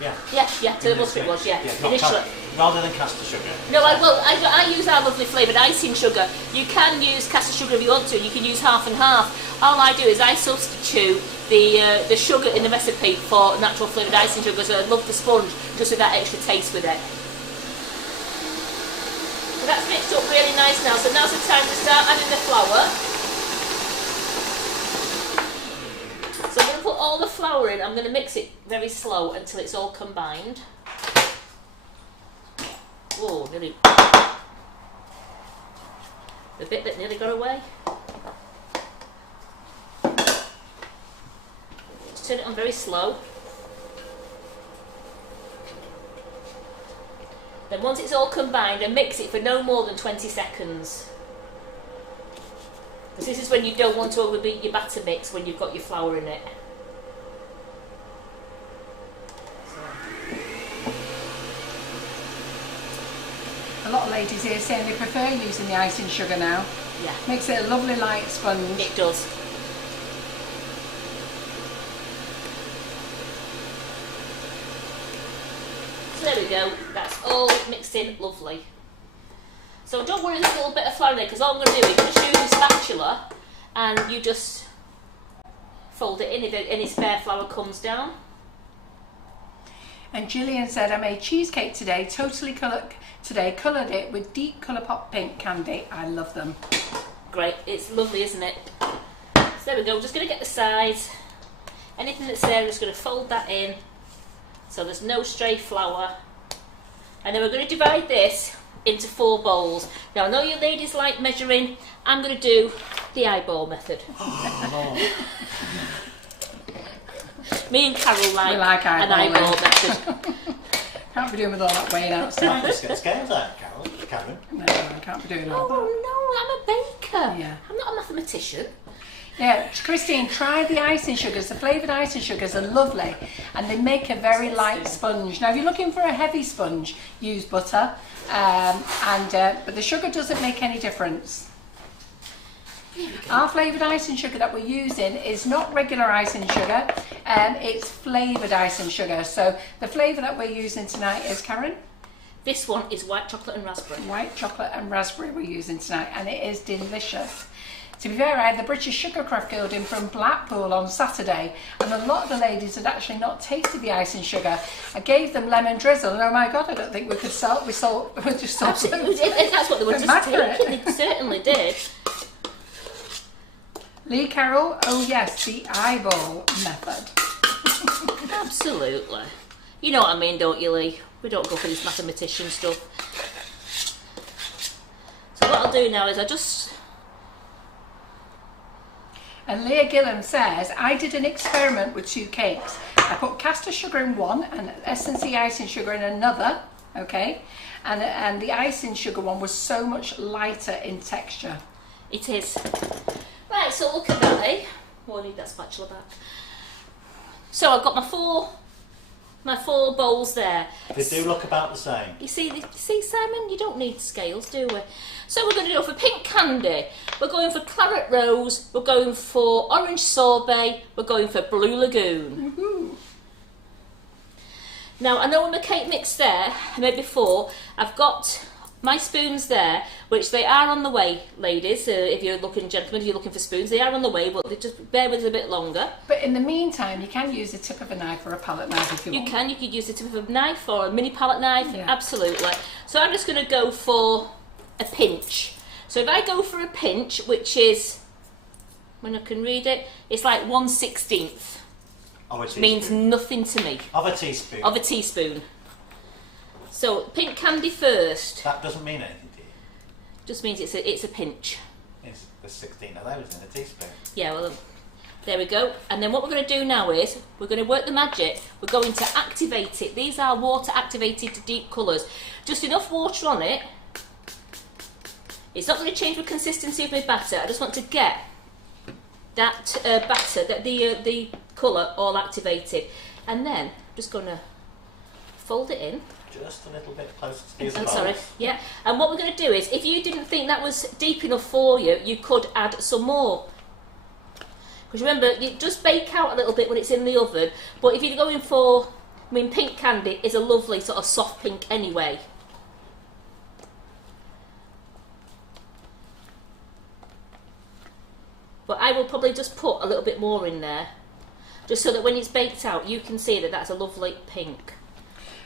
Yeah. Yeah, to the butter it was, yeah. Initially. Rather than caster sugar. No, I use our lovely flavoured icing sugar. You can use caster sugar if you want to. You can use half and half. All I do is I substitute the sugar in the recipe for natural flavoured icing sugar, because I love the sponge just with that extra taste with it. So that's mixed up really nice now. So now's the time to start adding the flour. So I'm going to put all the flour in. I'm going to mix it very slow until it's all combined. Oh, nearly. The bit that nearly got away. Just turn it on very slow. Then once it's all combined, and mix it for no more than 20 seconds. Because this is when you don't want to overbeat your batter mix when you've got your flour in it. A lot of ladies here saying they prefer using the icing sugar now. Yeah. Makes it a lovely light sponge. It does. So there we go, that's all mixed in lovely. So don't worry, there's a little bit of flour there, because all I'm going to do is just use a spatula and you just fold it in if any spare flour comes down. And Gillian said, I made cheesecake today, coloured it with deep Colourpop pink candy. I love them. Great, it's lovely, isn't it? So there we go, just going to get the sides. Anything that's there, I'm just going to fold that in so there's no stray flour. And then we're going to divide this into 4 bowls. Now I know you ladies like measuring, I'm going to do the eyeball method. Me and Carol like an eyeball method. Can't be doing with all that weighing out Can't stuff. get scales out, Karen. No, I can't be doing all that. Oh no, I'm a baker. Yeah. I'm not a mathematician. Yeah, Christine, try the icing sugars. The flavoured icing sugars are lovely and they make a very light sponge. Now if you're looking for a heavy sponge, use butter, but the sugar doesn't make any difference. Our flavoured icing sugar that we're using is not regular icing sugar, it's flavoured icing sugar. So the flavour that we're using tonight is, Karen? This one is white chocolate and raspberry. White chocolate and raspberry we're using tonight, and it is delicious. To be fair, I had the British Sugarcraft Guild in from Blackpool on Saturday, and a lot of the ladies had actually not tasted the icing sugar. I gave them lemon drizzle, and oh my God, I don't think we could sell. We just sold. Absolutely, that's what they were just taking. They certainly did. Lee Carroll, oh yes, the eyeball method. Absolutely. You know what I mean, don't you, Lee? We don't go for this mathematician stuff. So what I'll do now is I just... And Leah Gillam says, I did an experiment with 2 cakes. I put caster sugar in one and S&C icing sugar in another, okay? And the icing sugar one was so much lighter in texture. It is. Right, so look at that, eh? Oh, I need that spatula back. So I've got my four bowls there. They do look about the same. You see, Simon, you don't need scales, do we? So we're going to go for pink candy, we're going for claret rose, we're going for orange sorbet, we're going for blue lagoon. Woohoo. Now I know in the cake mix there, I made before, I've got my spoons there, which they are on the way, ladies. If you're looking, gentlemen, if you're looking for spoons, they are on the way, but they just bear with us a bit longer. But in the meantime, you can use the tip of a knife or a palette knife if you want. You could use the tip of a knife or a mini palette knife, Yeah. absolutely. So I'm just going to go for a pinch. So if I go for a pinch, which is, when I can read it, it's like 1/16. Of a teaspoon. Means nothing to me. Of a teaspoon. Of a teaspoon. So pink candy first. That doesn't mean anything to you. Just means it's a pinch. There's 16 of those in a teaspoon. Yeah, well, there we go. And then what we're going to do now is we're going to work the magic. We're going to activate it. These are water activated to deep colours. Just enough water on it. It's not going to change the consistency of my batter. I just want to get that batter, the colour all activated. And then I'm just going to fold it in. Just a little bit closer to the I'm bowls. sorry, yeah. And what we're going to do is, if you didn't think that was deep enough for you, you could add some more. Because remember, you just bake out a little bit when it's in the oven, but if you're going for, I mean, pink candy is a lovely sort of soft pink anyway. But I will probably just put a little bit more in there, just so that when it's baked out, you can see that that's a lovely pink.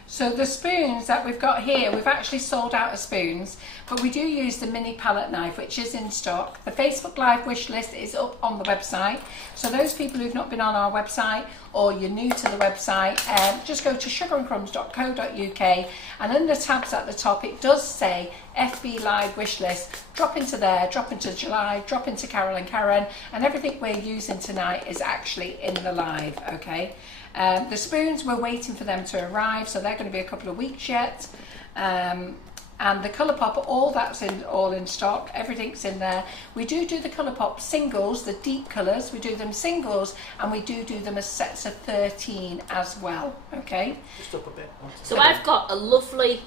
So the spoons that we've got here, we've actually sold out of spoons, but we do use the mini palette knife, which is in stock. The Facebook Live wish list is up on the website. So those people who've not been on our website, or you're new to the website, just go to sugarandcrumbs.co.uk, and under tabs at the top, it does say FB Live wish list. Drop into there, drop into July, drop into Carol and Karen, and everything we're using tonight is actually in the live, okay? The spoons, we're waiting for them to arrive, so they're going to be a couple of weeks yet. And the Colourpop, all in stock, everything's in there. We do the Colourpop singles, the deep colours, we do them singles, and we do them as sets of 13 as well, okay? Just up a bit. So I've got a lovely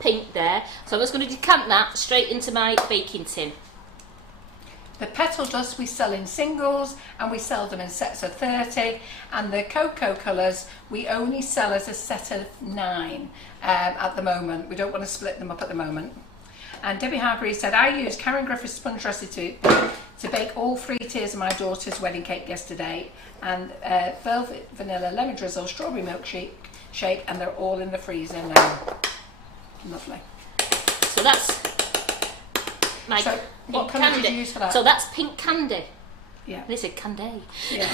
pink there, so I'm just going to decant that straight into my baking tin. The petal dust we sell in singles, and we sell them in sets of 30, and the cocoa colours we only sell as a set of 9 at the moment. We don't want to split them up at the moment. And Debbie Hargreaves said, I used Karen Griffiths sponge recipe to bake all 3 tiers of my daughter's wedding cake yesterday, and velvet, vanilla, lemon drizzle, strawberry milkshake, and they're all in the freezer now. Lovely. So that's my So what pink colour candy. did you use for that? So that's pink candy. Yeah. They said candy. Yeah.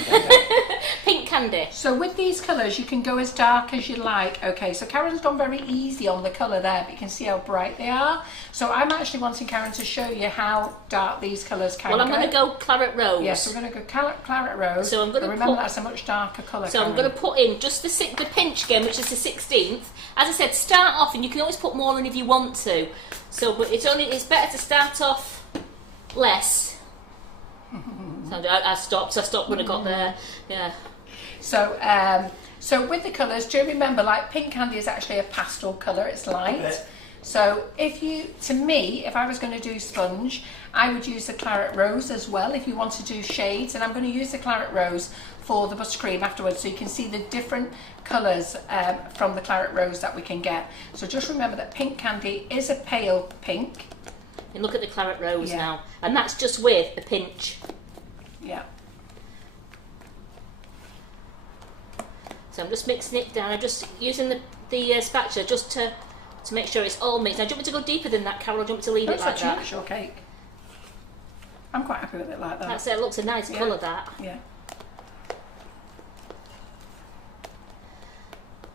Pink candy. So with these colours, you can go as dark as you like. Okay, so Karen's gone very easy on the colour there, but you can see how bright they are. So I'm actually wanting Karen to show you how dark these colours can go. Well, I'm going to go claret rose. Yes, we're going to go claret rose. So I'm going to remember that's a much darker colour. So I'm going to put in just the pinch again, which is the 16th. As I said, start off, and you can always put more in if you want to. So, but it's better to start off less. So I stopped when I got there. Yeah. So with the colours, do you remember, like pink candy is actually a pastel colour, it's light. So if I was going to do sponge, I would use the claret rose as well if you want to do shades, and I'm going to use the claret rose for the buttercream afterwards, so you can see the different colours from the claret rose that we can get. So just remember that pink candy is a pale pink, And look at the claret rose Yeah. now. And that's just with a pinch. Yeah. So I'm just mixing it down. I'm just using the spatula just to make sure it's all mixed. Now, do you want me to go deeper than that, Carol, or do you want me to leave it like that? That's your cake. I'm quite happy with it like that. That's it. It looks a nice colour, that. Yeah.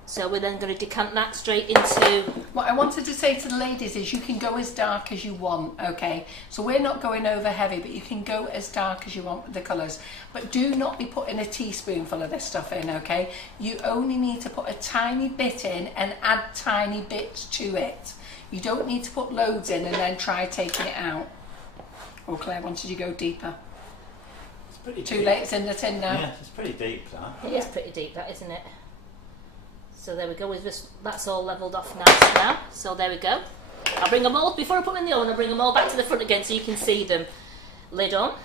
So we're then going to decant that straight into... What I wanted to say to the ladies is you can go as dark as you want, okay? So we're not going over heavy, but you can go as dark as you want with the colours. But do not be putting a teaspoonful of this stuff in, okay? You only need to put a tiny bit in and add tiny bits to it. You don't need to put loads in and then try taking it out. Or Claire wanted you to go deeper. It's pretty Too deep. late, it's in the tin now. Yeah, it's pretty deep, that. It is pretty deep, that, isn't it? So there we go. That's all levelled off nice now. So there we go. I'll bring them all, before I put them in the oven, I'll bring them all back to the front again so you can see them. Lid on.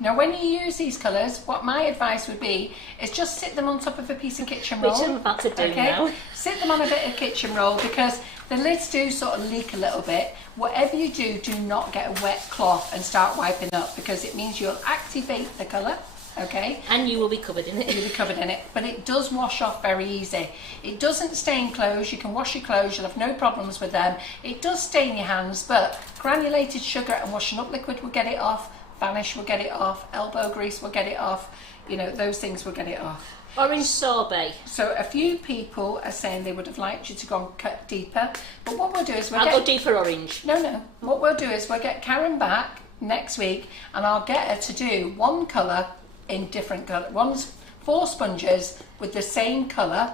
Now when you use these colours, what my advice would be is just sit them on top of a piece of kitchen roll. Which I'm about to do now. Sit them on a bit of kitchen roll because the lids do sort of leak a little bit. Whatever you do, do not get a wet cloth and start wiping up because it means you'll activate the colour. Okay. And you will be covered in it. You'll be covered in it, but it does wash off very easy. It doesn't stain clothes. You can wash your clothes. You'll have no problems with them. It does stain your hands, but granulated sugar and washing up liquid will get it off. Vanish will get it off. Elbow grease will get it off. You know, those things will get it off. Orange sorbet. So a few people are saying they would have liked you to go and cut deeper, but what we'll do is I'll go deeper orange. No. What we'll do is we'll get Karen back next week, and I'll get her to do one colour in different colour. One's 4 sponges with the same colour.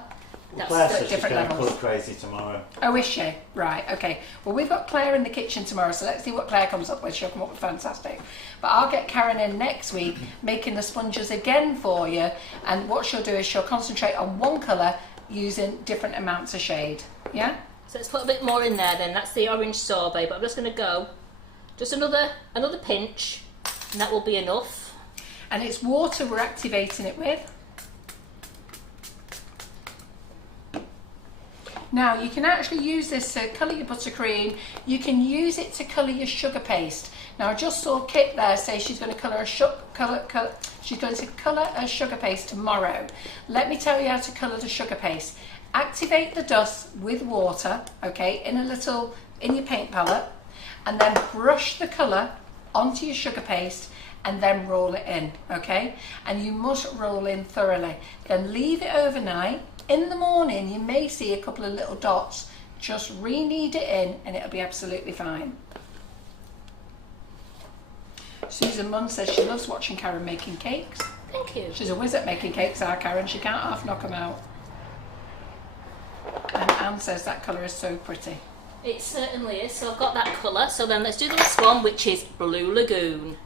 Well, Claire says she's different going levels. colour crazy tomorrow. Oh, is she? Right, okay. Well, we've got Claire in the kitchen tomorrow, so let's see what Claire comes up with. She'll come up with fantastic. But I'll get Karen in next week, making the sponges again for you, and what she'll do is she'll concentrate on one colour using different amounts of shade. Yeah? So let's put a bit more in there then. That's the orange sorbet, but I'm just going to go just another pinch, and that will be enough. And it's water we're activating it with. Now you can actually use this to colour your buttercream. You can use it to colour your sugar paste. Now I just saw Kit there say she's going to colour a sugar paste tomorrow. Let me tell you how to colour the sugar paste. Activate the dust with water, okay, in your paint palette, and then brush the colour onto your sugar paste and then roll it in, okay? And you must roll in thoroughly. Then leave it overnight. In the morning, you may see a couple of little dots. Just re-knead it in and it'll be absolutely fine. Susan Munn says she loves watching Karen making cakes. Thank you. She's a whiz at making cakes, our Karen. She can't half knock them out. And Anne says that colour is so pretty. It certainly is. So I've got that colour. So then let's do the last one, which is Blue Lagoon.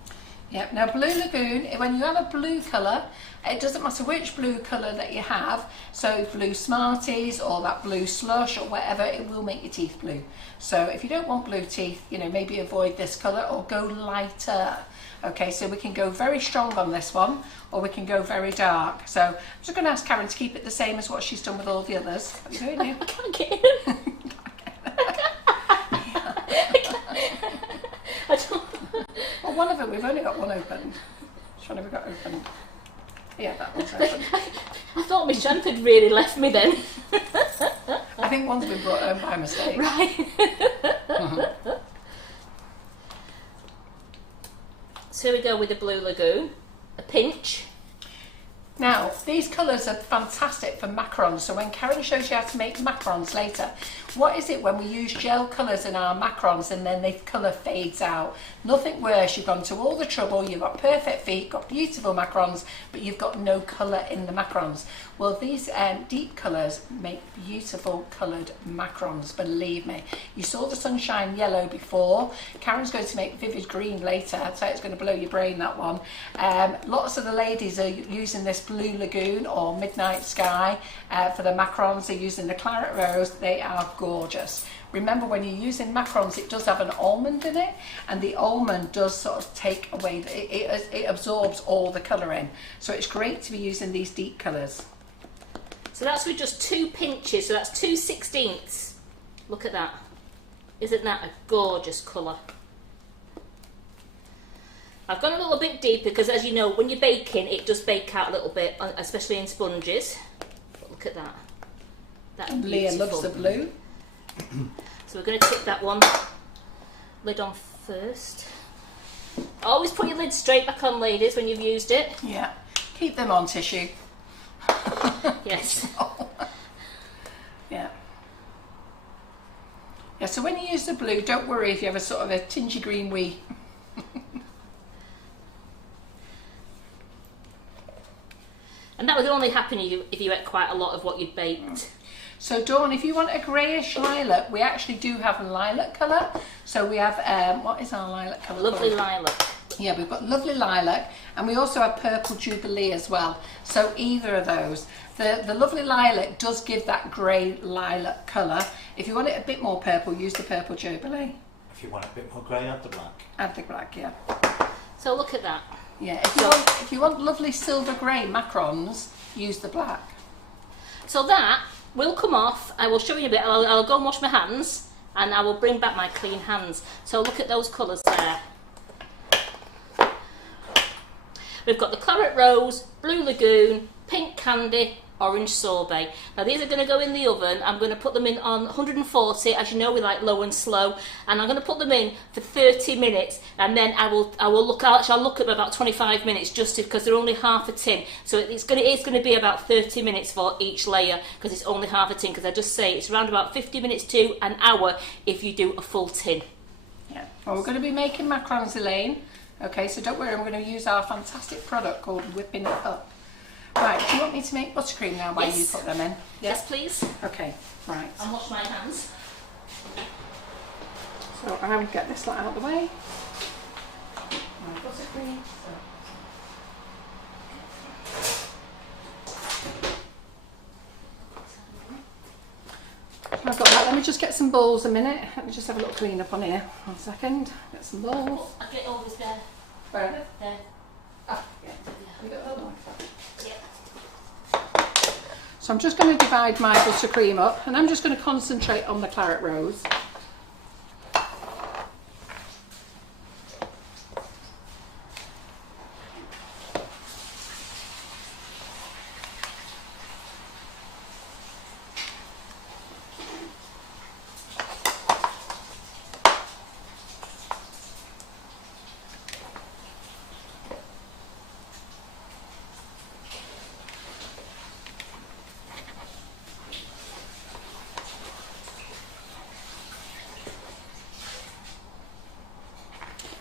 Yep, now Blue Lagoon, when you have a blue colour, it doesn't matter which blue colour that you have, so blue Smarties or that blue slush or whatever, it will make your teeth blue. So if you don't want blue teeth, you know, maybe avoid this colour or go lighter. Okay, so we can go very strong on this one or we can go very dark. So I'm just going to ask Karen to keep it the same as what she's done with all the others. What are you doing here? I can't get in. I don't... Well, one of them, we've only got one open. Which one have we got open? Yeah, that one's open. I thought my shank had really left me then. I think one's been brought home by mistake. Right. So here we go with the Blue Lagoon. A pinch. Now, these colours are fantastic for macarons. So when Karen shows you how to make macarons later, what is it when we use gel colours in our macarons and then the colour fades out? Nothing worse. You've gone to all the trouble, you've got perfect feet, got beautiful macarons, but you've got no colour in the macarons. Well, these deep colours make beautiful coloured macarons, believe me. You saw the sunshine yellow before. Karen's going to make vivid green later, so it's going to blow your brain, that one. Lots of the ladies are using this Blue Lagoon or Midnight Sky for the macarons. They're using the Claret Rose. They are gorgeous. Remember, when you're using macarons, it does have an almond in it, and the almond does sort of take away, it absorbs all the colour in. So it's great to be using these deep colours. So that's with just 2 pinches, so that's 2/16. Look at that. Isn't that a gorgeous colour? I've gone a little bit deeper because, as you know, when you're baking, it does bake out a little bit, especially in sponges. But look at that. That's And Leah beautiful. loves the blue. So we're going to tip that one lid on first. Always put your lid straight back on, ladies, when you've used it. Yeah, keep them on tissue. Yes. Yeah. Yeah, so when you use the blue, don't worry if you have a sort of a tingy green wee. And that would only happen if you ate quite a lot of what you'd baked. So Dawn, if you want a greyish lilac, we actually do have a lilac colour. So we have, what is our lilac colour? Lovely called? lilac. Yeah, we've got lovely lilac, and we also have purple jubilee as well. So either of those. The lovely lilac does give that grey lilac colour. If you want it a bit more purple, use the purple jubilee. If you want a bit more grey, add the black. Add the black, yeah. So look at that. Yeah, if you want lovely silver grey macarons, use the black. So that will come off. I will show you a bit. I'll go and wash my hands, and I will bring back my clean hands. So look at those colours there. We've got the claret rose, blue lagoon, pink candy, orange sorbet. Now these are going to go in the oven. I'm going to put them in on 140, as you know we like low and slow, and I'm going to put them in for 30 minutes, and then I will look at them about 25 minutes, just because they're only half a tin. So it's going to be about 30 minutes for each layer, because it's only half a tin, because I just say it's around about 50 minutes to an hour if you do a full tin. Yeah. Well, we're going to be making macarons, Elaine. Okay, so don't worry, I'm going to use our fantastic product called Whipping It Up. Right, do you want me to make buttercream now while you put them in? Yes, please. Okay, right. And wash my hands. So I will get this lot out of the way. My buttercream. I've got that. Let me just get some bowls a minute. Let me just have a little clean up on here. 1 second. Get some bowls. I'll get all this there. Where? There. Ah, yeah. You got that one? Yeah. So I'm just going to divide my buttercream up, and I'm just going to concentrate on the claret rose.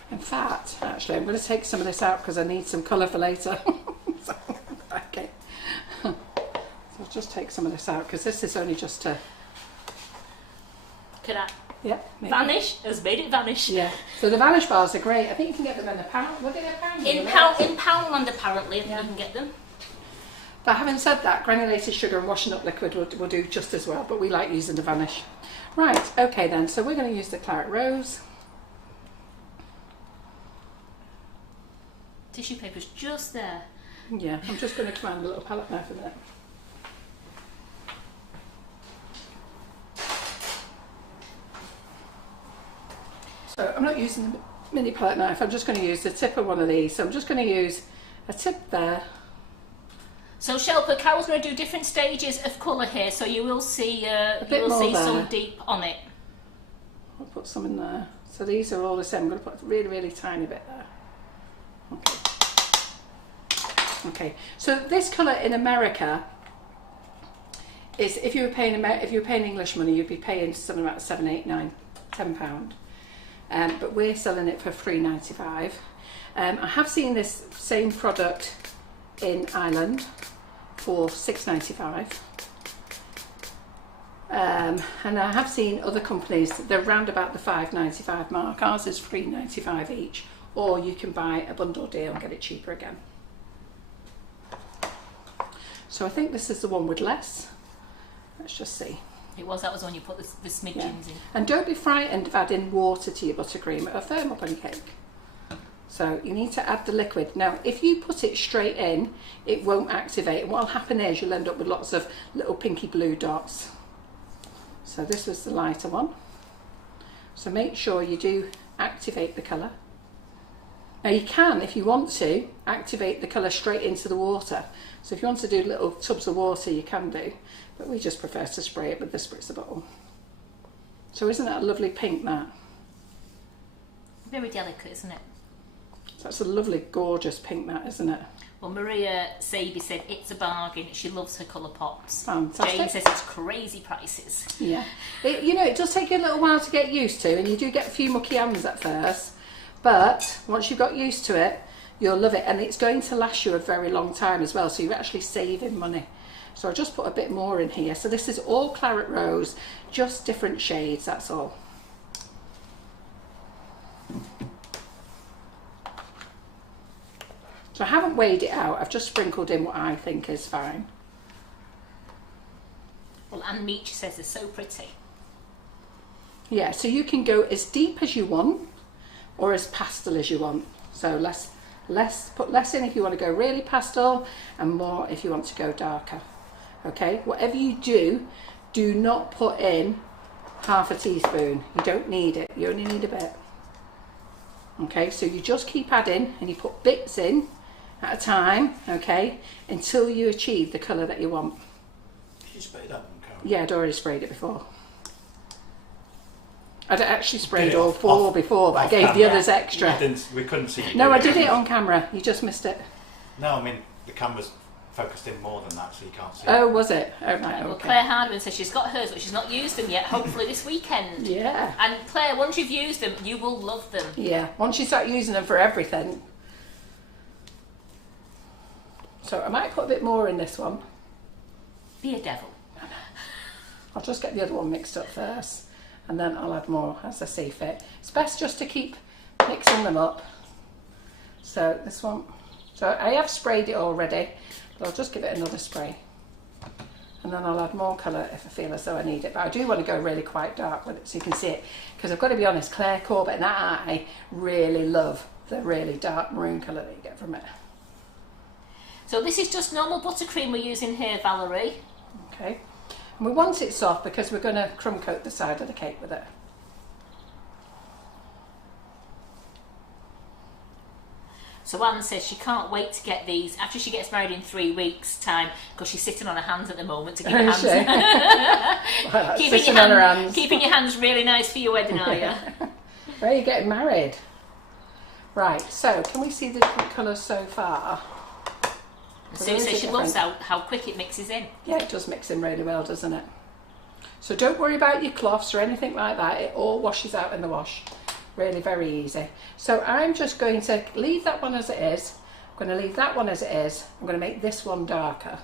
In fact, actually, I'm going to take some of this out because I need some colour for later. So, okay. So I'll just take some of this out because this is only just to... Can I vanish? Has made it vanish. Yeah. So the vanish bars are great. I think you can get them in a pound. Were they a pound? In Poundland, apparently, you can get them. But having said that, granulated sugar and washing up liquid will do just as well, but we like using the vanish. Right, okay then, so we're going to use the claret rose. Tissue paper's just there. Yeah, I'm just going to command a little palette knife a minute. So I'm not using the mini palette knife, I'm just going to use the tip of one of these. So I'm just going to use a tip there. So Shelpa, Carol's going to do different stages of colour here, so you will see some deep on it. I'll put some in there. So these are all the same. I'm going to put a really, really tiny bit there. Okay. Okay. So this colour in America is, if you were paying English money, you'd be paying something about £7, £8, £9, £10. But we're selling it for £3.95. I have seen this same product in Ireland for £6.95. And I have seen other companies, they're around about the £5.95 mark. Ours is £3.95 each, or you can buy a bundle deal and get it cheaper again. So I think this is the one with less. Let's just see. That was when you put the smidgens in. And don't be frightened of adding water to your buttercream. It'll firm up on your cake. So you need to add the liquid. Now, if you put it straight in, it won't activate. And what will happen is you'll end up with lots of little pinky blue dots. So this was the lighter one. So make sure you do activate the colour. Now you can, if you want to, activate the colour straight into the water. So if you want to do little tubs of water, you can do, but we just prefer to spray it with the spritzer bottle. So isn't that a lovely pink, that? Very delicate, isn't it? That's a lovely, gorgeous pink, that, isn't it? Well, Maria Saby said it's a bargain. She loves her Colourpops. Fantastic. Jane says it's crazy prices. Yeah. You know, it does take you a little while to get used to, and you do get a few mucky hands at first, but once you've got used to it, you'll love it, and it's going to last you a very long time as well, so you're actually saving money. So I just put a bit more in here. So this is all Claret Rose, just different shades, that's all. So I haven't weighed it out, I've just sprinkled in what I think is fine. Well, Anne Meach says they're so pretty. Yeah, so you can go as deep as you want or as pastel as you want. So put less in if you want to go really pastel, and more if you want to go darker. Okay, whatever you do, do not put in half a teaspoon. You don't need it, you only need a bit. Okay, so you just keep adding and you put bits in at a time, okay, until you achieve the colour that you want. Did you spray that one, Carol? Yeah, I'd already sprayed it before. I'd actually sprayed all four before, but I gave the others extra. We couldn't see you. No, I did it on camera, you just missed it. No, I mean, the camera's focused in more than that, so you can't see it. Oh, was it? Oh, right, Well, okay. Claire Hardman says she's got hers, but she's not used them yet, hopefully this weekend. Yeah. And Claire, once you've used them, you will love them. Yeah, once you start using them for everything. So I might put a bit more in this one. Be a devil. I'll just get the other one mixed up first, and then I'll add more as I see fit. It's best just to keep mixing them up. So this one, so I have sprayed it already, but I'll just give it another spray. And then I'll add more colour if I feel as though I need it. But I do want to go really quite dark with it so you can see it. Because I've got to be honest, Claire Corbett and I really love the really dark maroon colour that you get from it. So this is just normal buttercream we're using here, Valerie. Okay. And we want it soft because we're going to crumb coat the side of the cake with it. So Anne says she can't wait to get these after she gets married in 3 weeks' time, because she's sitting on her hands at the moment to keep her hands. Well, keeping your hands really nice for your wedding, are you? Where are you getting married? Right, so can we see the different colours so far? Sue says she loves how quick it mixes in. Yeah, it does mix in really well, doesn't it? So don't worry about your cloths or anything like that. It all washes out in the wash. Really very easy. So I'm just going to leave that one as it is. I'm going to leave that one as it is. I'm going to make this one darker.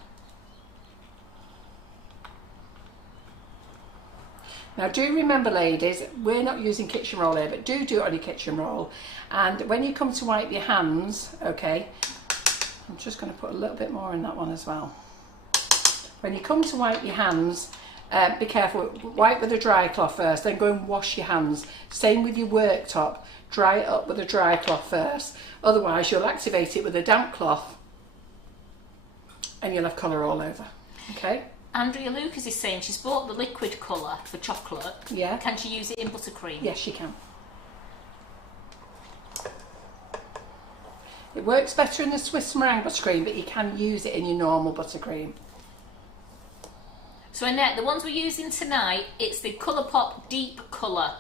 Now do remember, ladies, we're not using kitchen roll here, but do it on your kitchen roll. And when you come to wipe your hands, okay, I'm just going to put a little bit more in that one as well. When you come to wipe your hands, be careful, wipe with a dry cloth first, then go and wash your hands. Same with your worktop, dry it up with a dry cloth first. Otherwise you'll activate it with a damp cloth and you'll have colour all over. Okay? Andrea Lucas is saying she's bought the liquid colour for chocolate. Yeah. Can she use it in buttercream? Yes, she can. It works better in the Swiss meringue buttercream, but you can use it in your normal buttercream. So Annette, the ones we're using tonight, it's the Colourpop Deep Colour.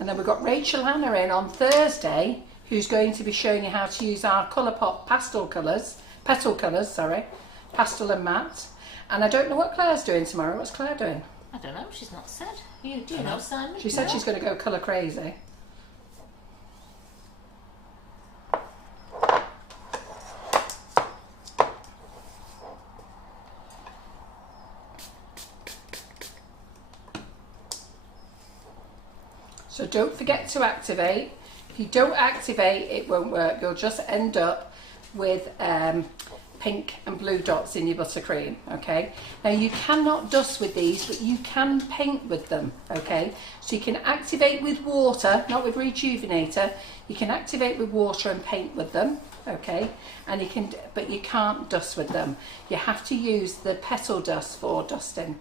And then we've got Rachel Hanna in on Thursday, who's going to be showing you how to use our Colourpop petal colours, pastel and matte. And I don't know what Claire's doing tomorrow. What's Claire doing? I don't know, she's not said. Do you know, Simon? She said she's going to go colour crazy. So don't forget to activate. If you don't activate, it won't work. You'll just end up with pink and blue dots in your buttercream, okay? Now you cannot dust with these, but you can paint with them, okay? So you can activate with water, not with Rejuvenator. You can activate with water and paint with them, okay? And you can, but you can't dust with them. You have to use the petal dust for dusting.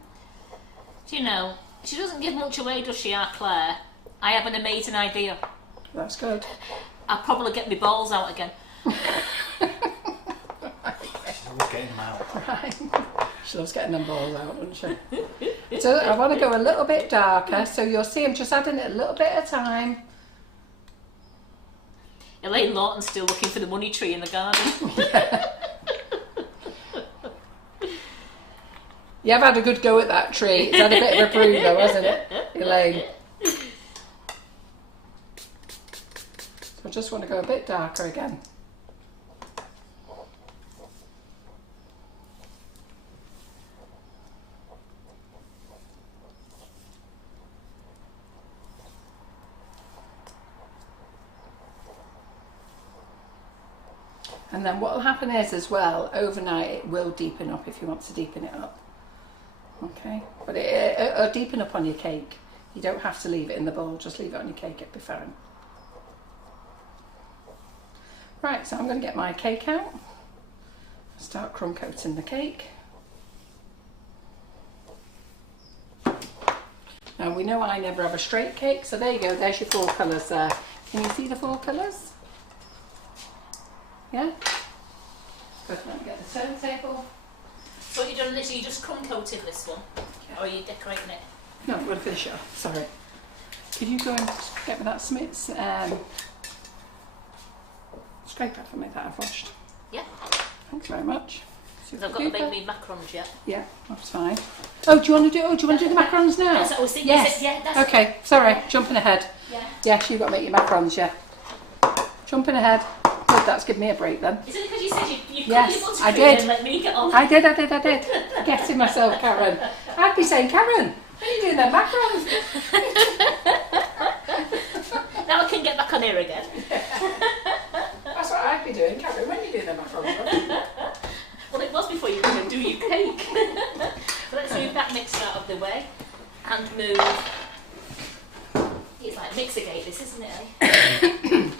Do you know, she doesn't give much away, does she, our Claire? I have an amazing idea. That's good. I'll probably get my balls out again. She's always getting them out. Right. She loves getting them balls out, doesn't she? So I want to go a little bit darker, so you'll see I'm just adding it a little bit at a time. Elaine Lawton's still looking for the money tree in the garden. You have had a good go at that tree. It's had a bit of a prove though, hasn't it, Elaine? So I just want to go a bit darker again. And then what will happen is as well, overnight it will deepen up if you want to deepen it up. Okay, but it'll deepen up on your cake. You don't have to leave it in the bowl, just leave it on your cake, it'll be fine. Right, so I'm going to get my cake out. Start crumb coating the cake. Now we know I never have a straight cake, so there you go, there's your 4 colours there. Can you see the 4 colours? Yeah? Good, let me get the turntable. So what you've done, literally, you just crumb coated this one? Yeah. Or are you decorating it? No, I'm going to finish it off, sorry. Could you go and get me that Smith's scraper for me that I've washed? Yeah. Thanks very much. Because I've got to make me macarons yet. Yeah, that's fine. Oh, do you want to do the macarons now? That's what I was thinking. Yes. Yeah, that's Okay, sorry, jumping ahead. Yeah. Yes, you've got to make your macarons, yeah. Jumping ahead. Good, that's given me a break then. Is it because you said you Yes, cut your buttercream I did. and let me get on? I did. Getting myself, Karen. I'd be saying, Karen, what are you doing there, macarons? Now I can get back on here again. That's what I'd be doing, Karen. When are you doing the macarons? Well, it was before you were going to do your cake. So let's move that mixer out of the way and move. It's like Mixergate, this, isn't it? Eh?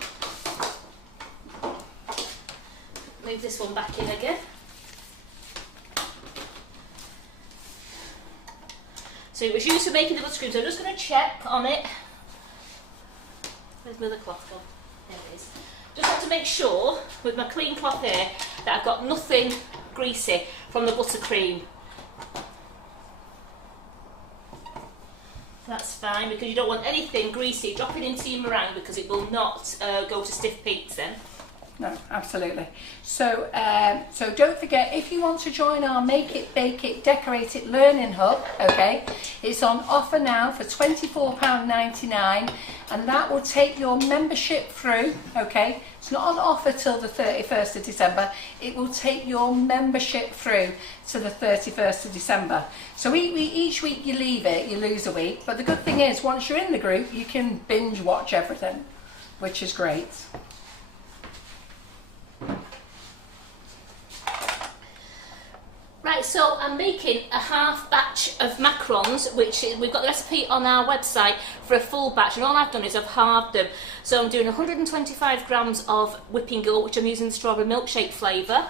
Move this one back in again. So it was used for making the buttercream, so I'm just going to check on it. Where's my other cloth gone? There it is. Just have to make sure, with my clean cloth here, that I've got nothing greasy from the buttercream. That's fine, because you don't want anything greasy dropping into your meringue, because it will not go to stiff peaks then. No, absolutely. So, so don't forget, if you want to join our Make It, Bake It, Decorate It Learning Hub, okay, it's on offer now for £24.99, and that will take your membership through, okay. It's not on offer till the 31st of December. It will take your membership through to the 31st of December. So each week you leave it, you lose a week. But the good thing is, once you're in the group, you can binge watch everything, which is great. Right, so I'm making a half batch of macarons, which we've got the recipe on our website for a full batch, and all I've done is I've halved them. So I'm doing 125 grams of whipping gulp, which I'm using the strawberry milkshake flavour.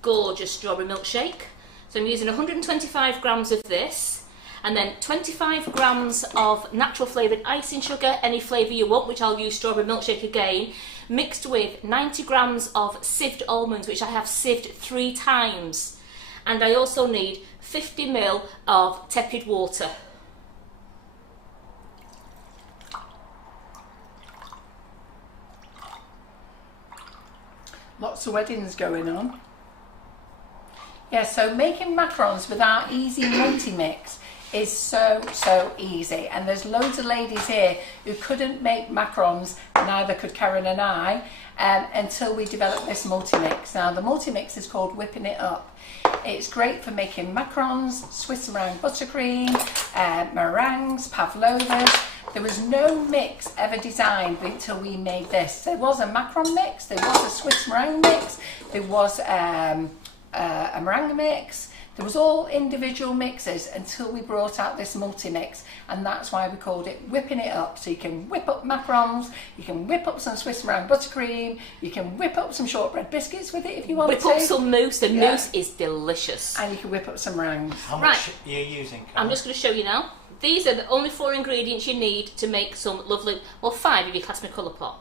Gorgeous strawberry milkshake. So I'm using 125 grams of this, and then 25 grams of natural flavoured icing sugar, any flavour you want, which I'll use strawberry milkshake again, mixed with 90 grams of sieved almonds, which I have sieved 3 times. And I also need 50 ml of tepid water. Lots of weddings going on. Yeah, so making macarons with our easy multi-mix is so easy, and there's loads of ladies here who couldn't make macarons, neither could Karen and I, until we developed this multi-mix. Now the multi-mix is called Whipping It Up. It's great for making macarons, Swiss meringue buttercream, meringues, pavlovas. There was no mix ever designed until we made this. There was a macaron mix, there was a Swiss meringue mix, there was a meringue mix. There was all individual mixes until we brought out this multi-mix, and that's why we called it Whipping It Up. So you can whip up macarons, you can whip up some Swiss meringue buttercream, you can whip up some shortbread biscuits with it if you want to. Whip up some mousse, the mousse is delicious. And you can whip up some meringues. How much are you using, Karen? I'm just going to show you now. these are the only 4 ingredients you need to make some lovely, well 5 if you class me Colourpop.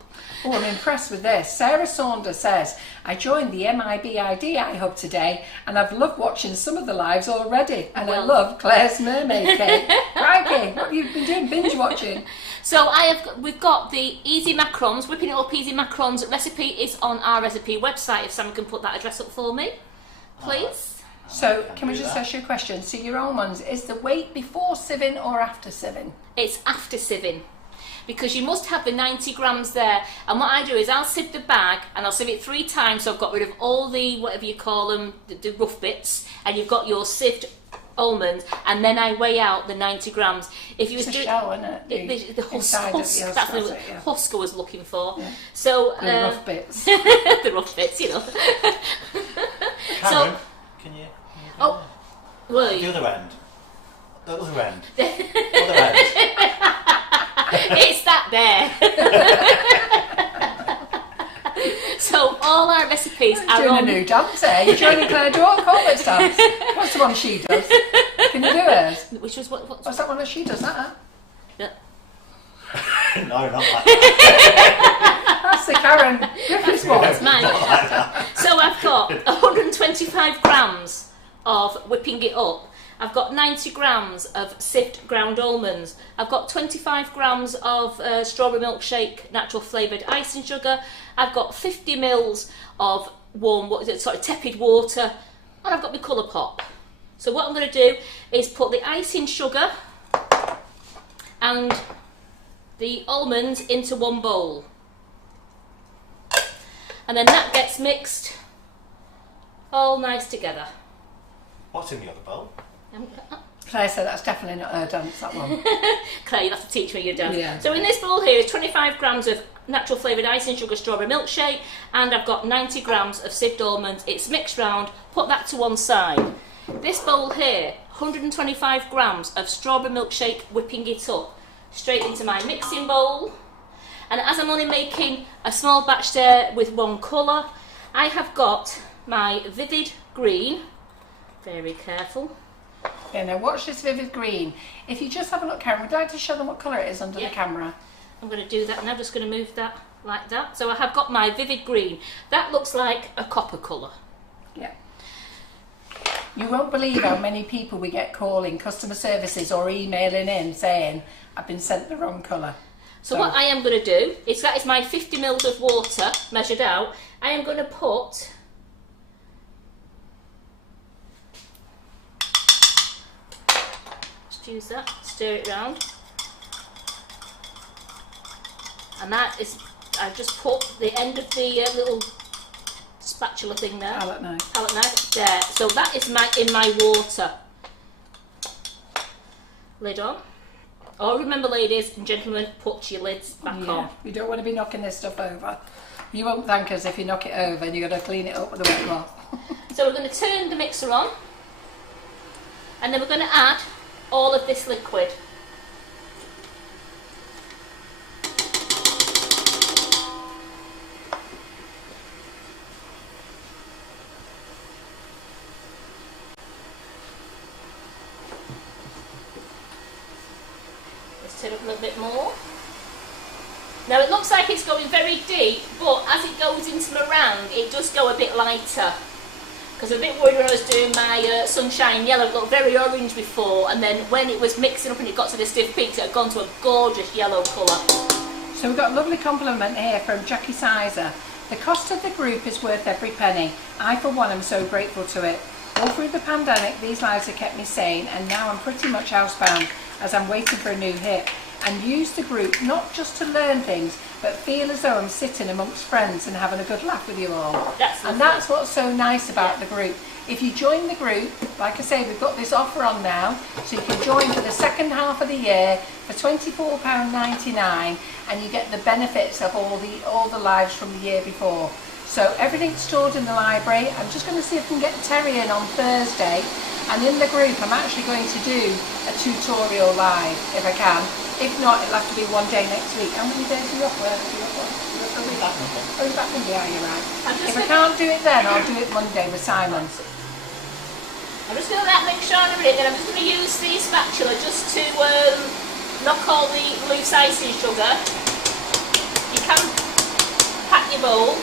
Oh, I'm impressed with this. Sarah Saunders says, I joined the MIBIDI Hub today and I've loved watching some of the lives already. And I love Claire's mermaid cake. Crikey, what have you been doing? Binge watching? So we've got the easy macarons, whipping it up easy macarons recipe is on our recipe website. If someone can put that address up for me, please. So can we just ask you a question? So your almonds, is the weight before sieving or after sieving? It's after sieving. Because you must have the 90 grams there, and what I do is I'll sieve the bag and I'll sieve it 3 times, so I've got rid of all the, whatever you call them, the rough bits, and you've got your sieved almonds, and then I weigh out the 90 grams. If you It's was a doing shell, isn't it? the husk, Inside that's of the it, yeah. husk I was looking for. Yeah. So The rough bits. the rough bits, you know. Karen, can you Oh, well, the other end. The other end. Other end. it's that there. So all our recipes are Doing a on. new dance, eh? You're joining Claire Corbett dance. What's the one she does? Can you do hers? Which was what? What's that one that she does? That? Yeah. No, not like that. That's the Karen Griffiths one. That's mine. Not like that. So I've got 125 grams of whipping it up. I've got 90 grams of sieved ground almonds. I've got 25 grams of strawberry milkshake natural flavoured icing sugar. I've got 50 mils of tepid water, and I've got my Colourpop. So what I'm going to do is put the icing sugar and the almonds into one bowl, and then that gets mixed all nice together. What's in the other bowl? Claire said that's definitely not her dance, that one. Claire, you'll have to teach me your dance. Yeah. So in this bowl here is 25 grams of natural flavoured icing sugar strawberry milkshake, and I've got 90 grams of sieved almonds. It's mixed round, put that to one side. This bowl here, 125 grams of strawberry milkshake, whipping it up straight into my mixing bowl. And as I'm only making a small batch there with one colour, I have got my vivid green, very careful. Yeah, now watch this vivid green. If you just have a look, Karen, would you like to show them what colour it is under the camera? I'm going to do that now, I'm just going to move that like that. So I have got my vivid green. That looks like a copper colour. Yeah. You won't believe how many people we get calling customer services or emailing in saying, I've been sent the wrong colour. So what I am going to do is, that is my 50 mils of water measured out. I am going to put use that, stir it round, and that is, I've just put the end of the little spatula thing there, palette knife there, so that is in my water. Lid on. Oh, remember ladies and gentlemen, put your lids back on. You don't want to be knocking this stuff over. You won't thank us if you knock it over, and you've got to clean it up with a wet cloth. So we're going to turn the mixer on, and then we're going to add all of this liquid. Let's turn up a little bit more. Now it looks like it's going very deep, but as it goes into my round, it does go a bit lighter. Because I was a bit worried when I was doing my sunshine yellow, it looked very orange before, and then when it was mixing up and it got to the stiff peaks, it had gone to a gorgeous yellow colour. So we've got a lovely compliment here from Jackie Sizer. The cost of the group is worth every penny. I, for one, am so grateful to it. All through the pandemic, these lives have kept me sane, and now I'm pretty much housebound as I'm waiting for a new hit. And use the group not just to learn things, but feel as though I'm sitting amongst friends and having a good laugh with you all. And that's what's so nice about the group. If you join the group, like I say, we've got this offer on now, so you can join for the second half of the year for £24.99, and you get the benefits of all the lives from the year before. So everything's stored in the library. I'm just going to see if I can get Terry in on Thursday, and in the group I'm actually going to do a tutorial live if I can. If not, it'll have to be one day next week. How many days are you off work? Are you back Monday? Oh, you're back Monday, are you, right? If I can't do it then, I'll do it Monday with Simon. I'm just going to let mixture on a minute, then I'm just going to use the spatula just to knock all the loose icing sugar. You can pat your bowl.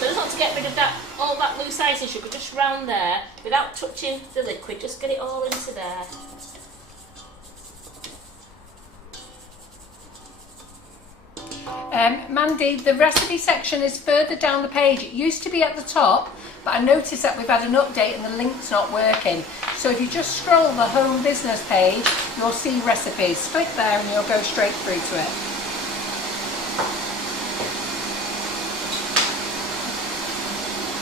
So I just want to get rid of all that loose icing sugar just round there without touching the liquid. Just get it all into there. Mandy, the recipe section is further down the page. It used to be at the top, but I noticed that we've had an update and the link's not working. So if you just scroll the home business page, you'll see recipes. Click there and you'll go straight through to it.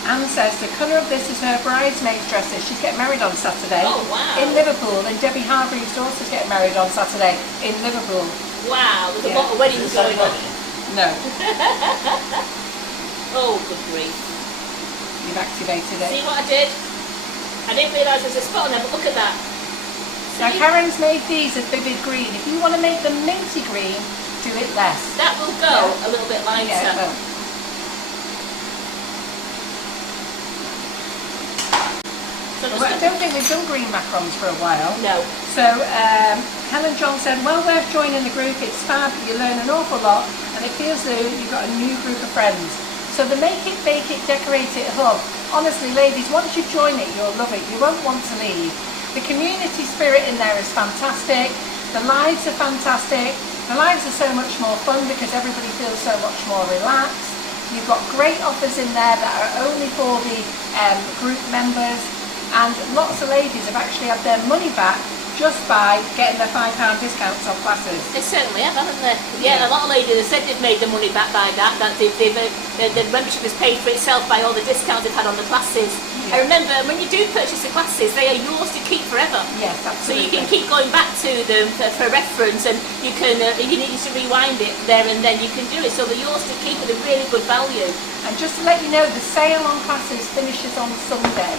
Anne says the colour of this is her bridesmaid's dresses. She's getting married on Saturday. Oh, wow. In Liverpool, and Debbie Hargreaves' daughter's getting married on Saturday in Liverpool. Wow, there's a lot of weddings going on. No. Oh, good grief. You've activated it. See what I did? I didn't realise there was a spot on there, but look at that. Now Karen's made these a vivid green. If you want to make them minty green, do it less. That will go a little bit lighter. Yeah, it will. I don't think we've done green macarons for a while. No. So Helen John said, well worth joining the group, it's fab, you learn an awful lot and it feels as though you've got a new group of friends. So the Make It, Bake It, Decorate It hub, honestly ladies, once you join it you'll love it, you won't want to leave. The community spirit in there is fantastic, the lives are fantastic, the lives are so much more fun because everybody feels so much more relaxed. You've got great offers in there that are only for the group members. And lots of ladies have actually had their money back just by getting their £5 discounts on classes. They certainly have, haven't they? Yeah, a lot of ladies have said they've made the money back by that the membership is paid for itself by all the discounts they've had on the classes. Yeah. I remember when you do purchase the classes, they are yours to keep forever. Yes, So absolutely. you can keep going back to them for reference, and you can, if you need to rewind it there and then, you can do it. So they're yours to keep at a really good value. And just to let you know, the sale on classes finishes on Sunday.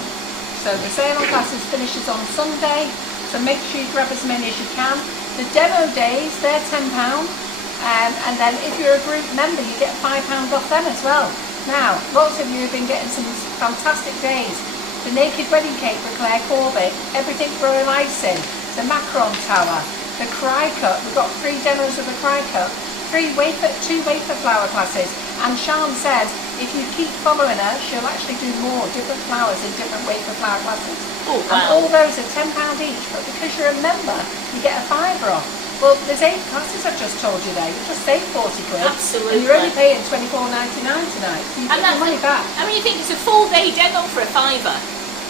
So the sale on classes finishes on Sunday, so make sure you grab as many as you can. The demo days, they're £10, and then if you're a group member, you get £5 off them as well. Now, lots of you have been getting some fantastic days. The Naked Wedding Cake for Claire Corbett, Everything Royal Icing, the Macaron Tower, the Cry Cut. We've got 3 demos of the Cry Cut, 2 wafer flower classes, and Sian says if you keep following her, she'll actually do more different flowers in different wafer flower classes. Oh, wow. And all those are £10 each, but because you're a member, you get a £5 off. Well, there's 8 classes I've just told you there. You just saved 40 quid. Absolutely. And you're only paying £24.99 tonight. So you get your money back. I mean, you think it's a full day demo for a £5.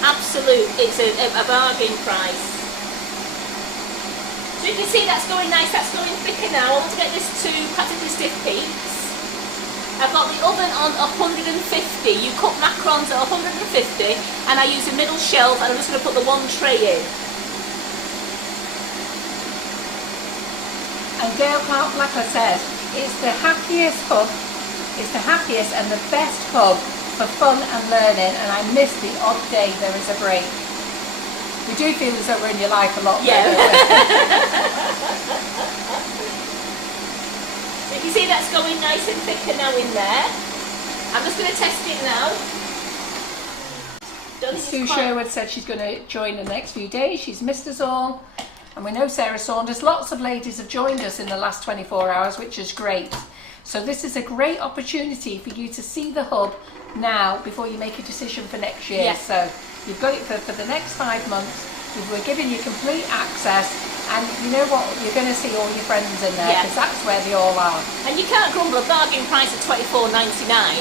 Absolute. It's a bargain price. So you can see that's going nice, that's going thicker now. I want to get this to practically stiff peaks. I've got the oven on 150. You cook macarons at 150, and I use a middle shelf, and I'm just going to put the 1 tray in. And Gail Clark Blackler says, it's the happiest hub, it's the happiest and the best hub for fun and learning, and I miss the odd day there is a break. We do feel as though we're in your life a lot more. Yeah. So you see that's going nice and thicker now in there. I'm just going to test it now. Sue Sherwood said she's going to join the next few days. She's missed us all. And we know Sarah Saunders. Lots of ladies have joined us in the last 24 hours, which is great. So this is a great opportunity for you to see the hub now before you make a decision for next year. Yes. So you've got it for the next 5 months. We're giving you complete access, and you know what? You're going to see all your friends in there because that's where they all are. And you can't grumble. A bargain price of £24.99.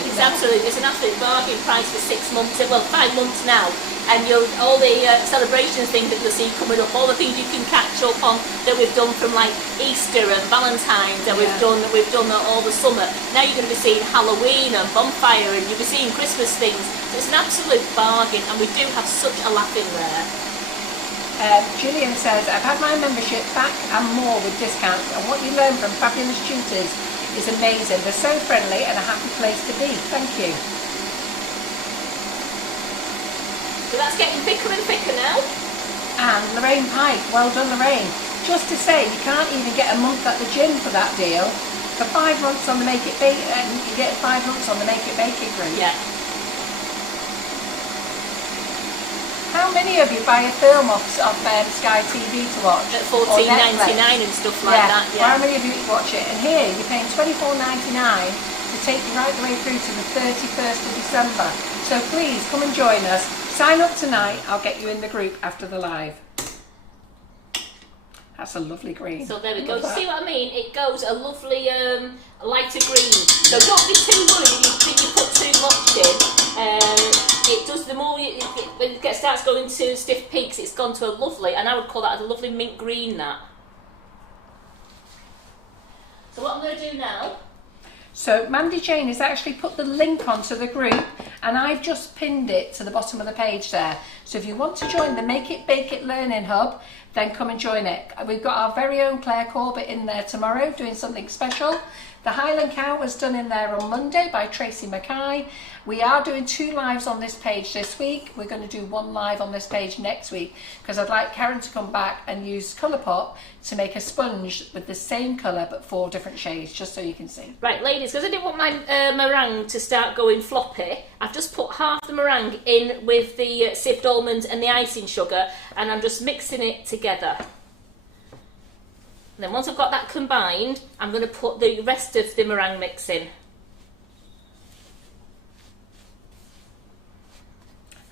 It's it's an absolute bargain price for 6 months. Well, 5 months now. And all the celebrations things that you'll see coming up, all the things you can catch up on that we've done from like Easter and Valentine's, and we've done all the summer. Now you're going to be seeing Halloween and bonfire, and you'll be seeing Christmas things. So it's an absolute bargain, and we do have such a laugh in there. Gillian says, I've had my membership back and more with discounts, and what you learn from fabulous tutors is amazing. They're so friendly and a happy place to be. Thank you. So that's getting thicker and thicker now. And Lorraine Pike, well done Lorraine. Just to say, you can't even get a month at the gym for that deal. For 5 months on the Make It Bake, you get 5 months on the Make It Bake It group. Yeah. how many of you buy a film off Sky TV to watch? At Or $14.99 Netflix? and stuff like that. Well, how many of you watch it? And here you're paying $24.99 to take you right the way through to the 31st of December. So please come and join us. Sign up tonight. I'll get you in the group after the live. That's a lovely green. So there we go. Do you see what I mean? It goes a lovely lighter green. So don't be too worried if you put too much in. It does, the more when it starts going to stiff peaks, it's gone to a lovely, and I would call that a lovely mint green, that. So what I'm going to do now... So Mandy Jane has actually put the link onto the group, and I've just pinned it to the bottom of the page there. So if you want to join the Make It Bake It Learning Hub, then come and join it. We've got our very own Claire Corbett in there tomorrow doing something special. The Highland Cow was done in there on Monday by Tracy Mackay. We are doing 2 lives on this page this week. We're going to do 1 live on this page next week because I'd like Karen to come back and use Colourpop to make a sponge with the same colour but 4 different shades, just so you can see. Right, ladies, because I didn't want my meringue to start going floppy, I've just put half the meringue in with the sieved almonds and the icing sugar, and I'm just mixing it together. And then once I've got that combined, I'm going to put the rest of the meringue mix in.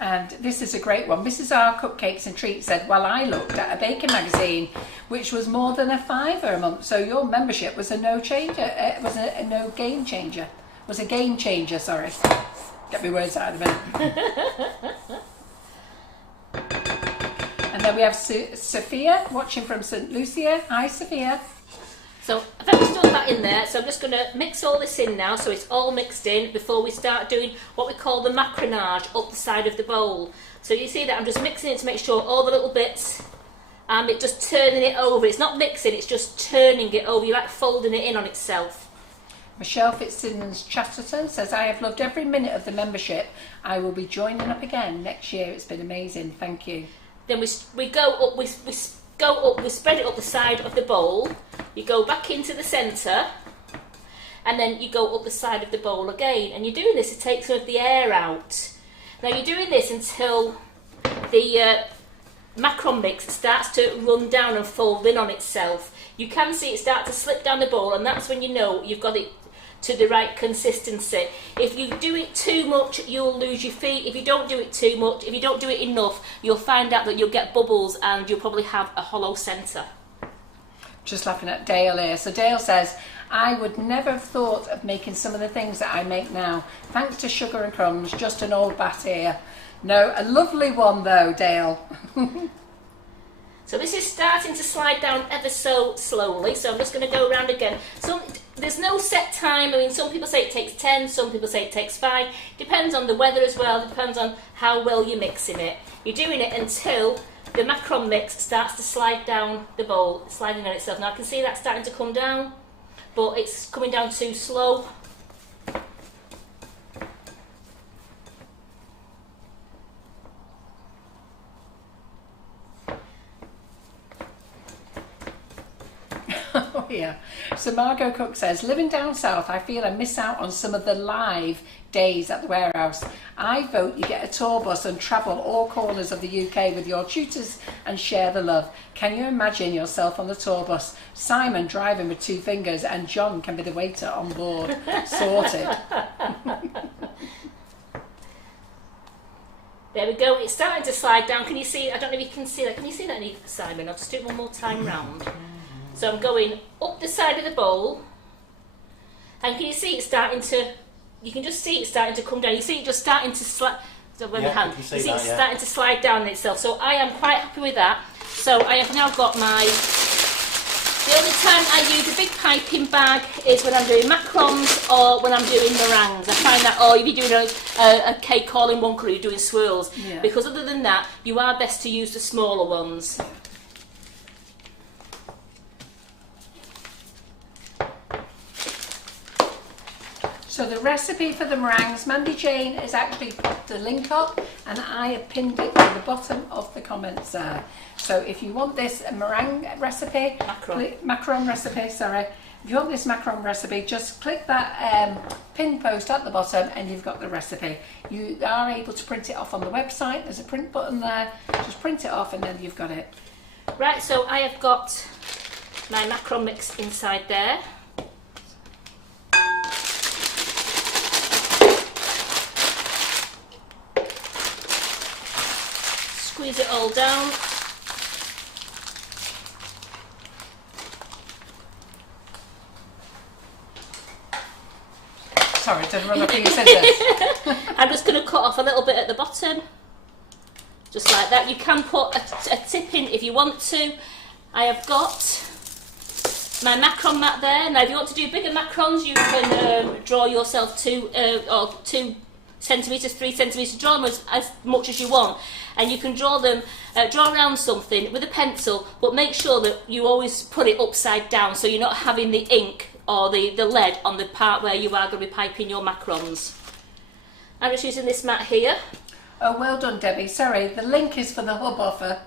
And this is a great one. This is our Cupcakes and Treats said, well, I looked at a baking magazine, which was more than a £5 a month. So your membership was a no changer. It was a no game changer. Was a game changer, sorry. Get my words out of it. And then we have Sophia watching from St Lucia. Hi, Sophia. So I've just done that in there, so I'm just going to mix all this in now so it's all mixed in before we start doing what we call the macaronage up the side of the bowl. So you see that I'm just mixing it to make sure all the little bits, and it just turning it over. It's not mixing, it's just turning it over. You're like folding it in on itself. Michelle Fitzsimmons Chesterton says, I have loved every minute of the membership. I will be joining up again next year. It's been amazing. Thank you. Then we go up, we spread it up the side of the bowl. You go back into the centre, and then you go up the side of the bowl again. And you're doing this to take some of the air out. Now you're doing this until the macaron mix starts to run down and fold in on itself. You can see it start to slip down the bowl, and that's when you know you've got it to the right consistency. If you do it too much, you'll lose your feet. If you don't do it too much, if you don't do it enough, you'll find out that you'll get bubbles and you'll probably have a hollow centre. Just laughing at Dale here. So Dale says, I would never have thought of making some of the things that I make now. Thanks to Sugar and Crumbs, just an old bat here. No, a lovely one though, Dale. So this is starting to slide down ever so slowly, so I'm just going to go around again. There's no set time. I mean, some people say it takes 10, some people say it takes 5. Depends on the weather as well, depends on how well you're mixing it. You're doing it until the macaron mix starts to slide down the bowl, sliding on itself. Now I can see that starting to come down, but it's coming down too slow. Oh yeah. So Margot Cook says, living down south, I feel I miss out on some of the live days at the warehouse. I vote you get a tour bus and travel all corners of the UK with your tutors and share the love. Can you imagine yourself on the tour bus? Simon driving with 2 fingers and John can be the waiter on board. Sorted. There we go, it's starting to slide down. Can you see, I don't know if you can see that. Can you see that, Simon? I'll just do it one more time round. So I'm going up the side of the bowl, and can you see it starting to, you can just see it starting to come down. You see it just starting to slide, so when yeah, you see it starting to slide down itself. So I am quite happy with that. So I have now got my, the only time I use a big piping bag is when I'm doing macarons or when I'm doing meringues. I find that, or if you're doing a cake all in one colour, you're doing swirls. Yeah. Because other than that, you are best to use the smaller ones. So the recipe for the meringues, Mandy Jane has actually put the link up and I have pinned it to the bottom of the comments there. So if you want this meringue recipe, macaron recipe, sorry, If you want this macaron recipe, just click that pin post at the bottom and you've got the recipe. You are able to print it off on the website. There's a print button there. Just print it off and then you've got it. Right, so I have got my macaron mix inside there. Squeeze it all down. Sorry, didn't run up your scissors. I'm just going to cut off a little bit at the bottom, just like that. You can put a tip in if you want to. I have got my macaron mat there. Now if you want to do bigger macarons, you can draw yourself 2 centimetres, 3 centimetres, draw them as much as you want. And you can draw them, draw around something with a pencil, but make sure that you always put it upside down so you're not having the ink or the lead on the part where you are going to be piping your macarons. I'm just using this mat here. Oh, well done, Debbie. Sorry, the link is for the hub offer.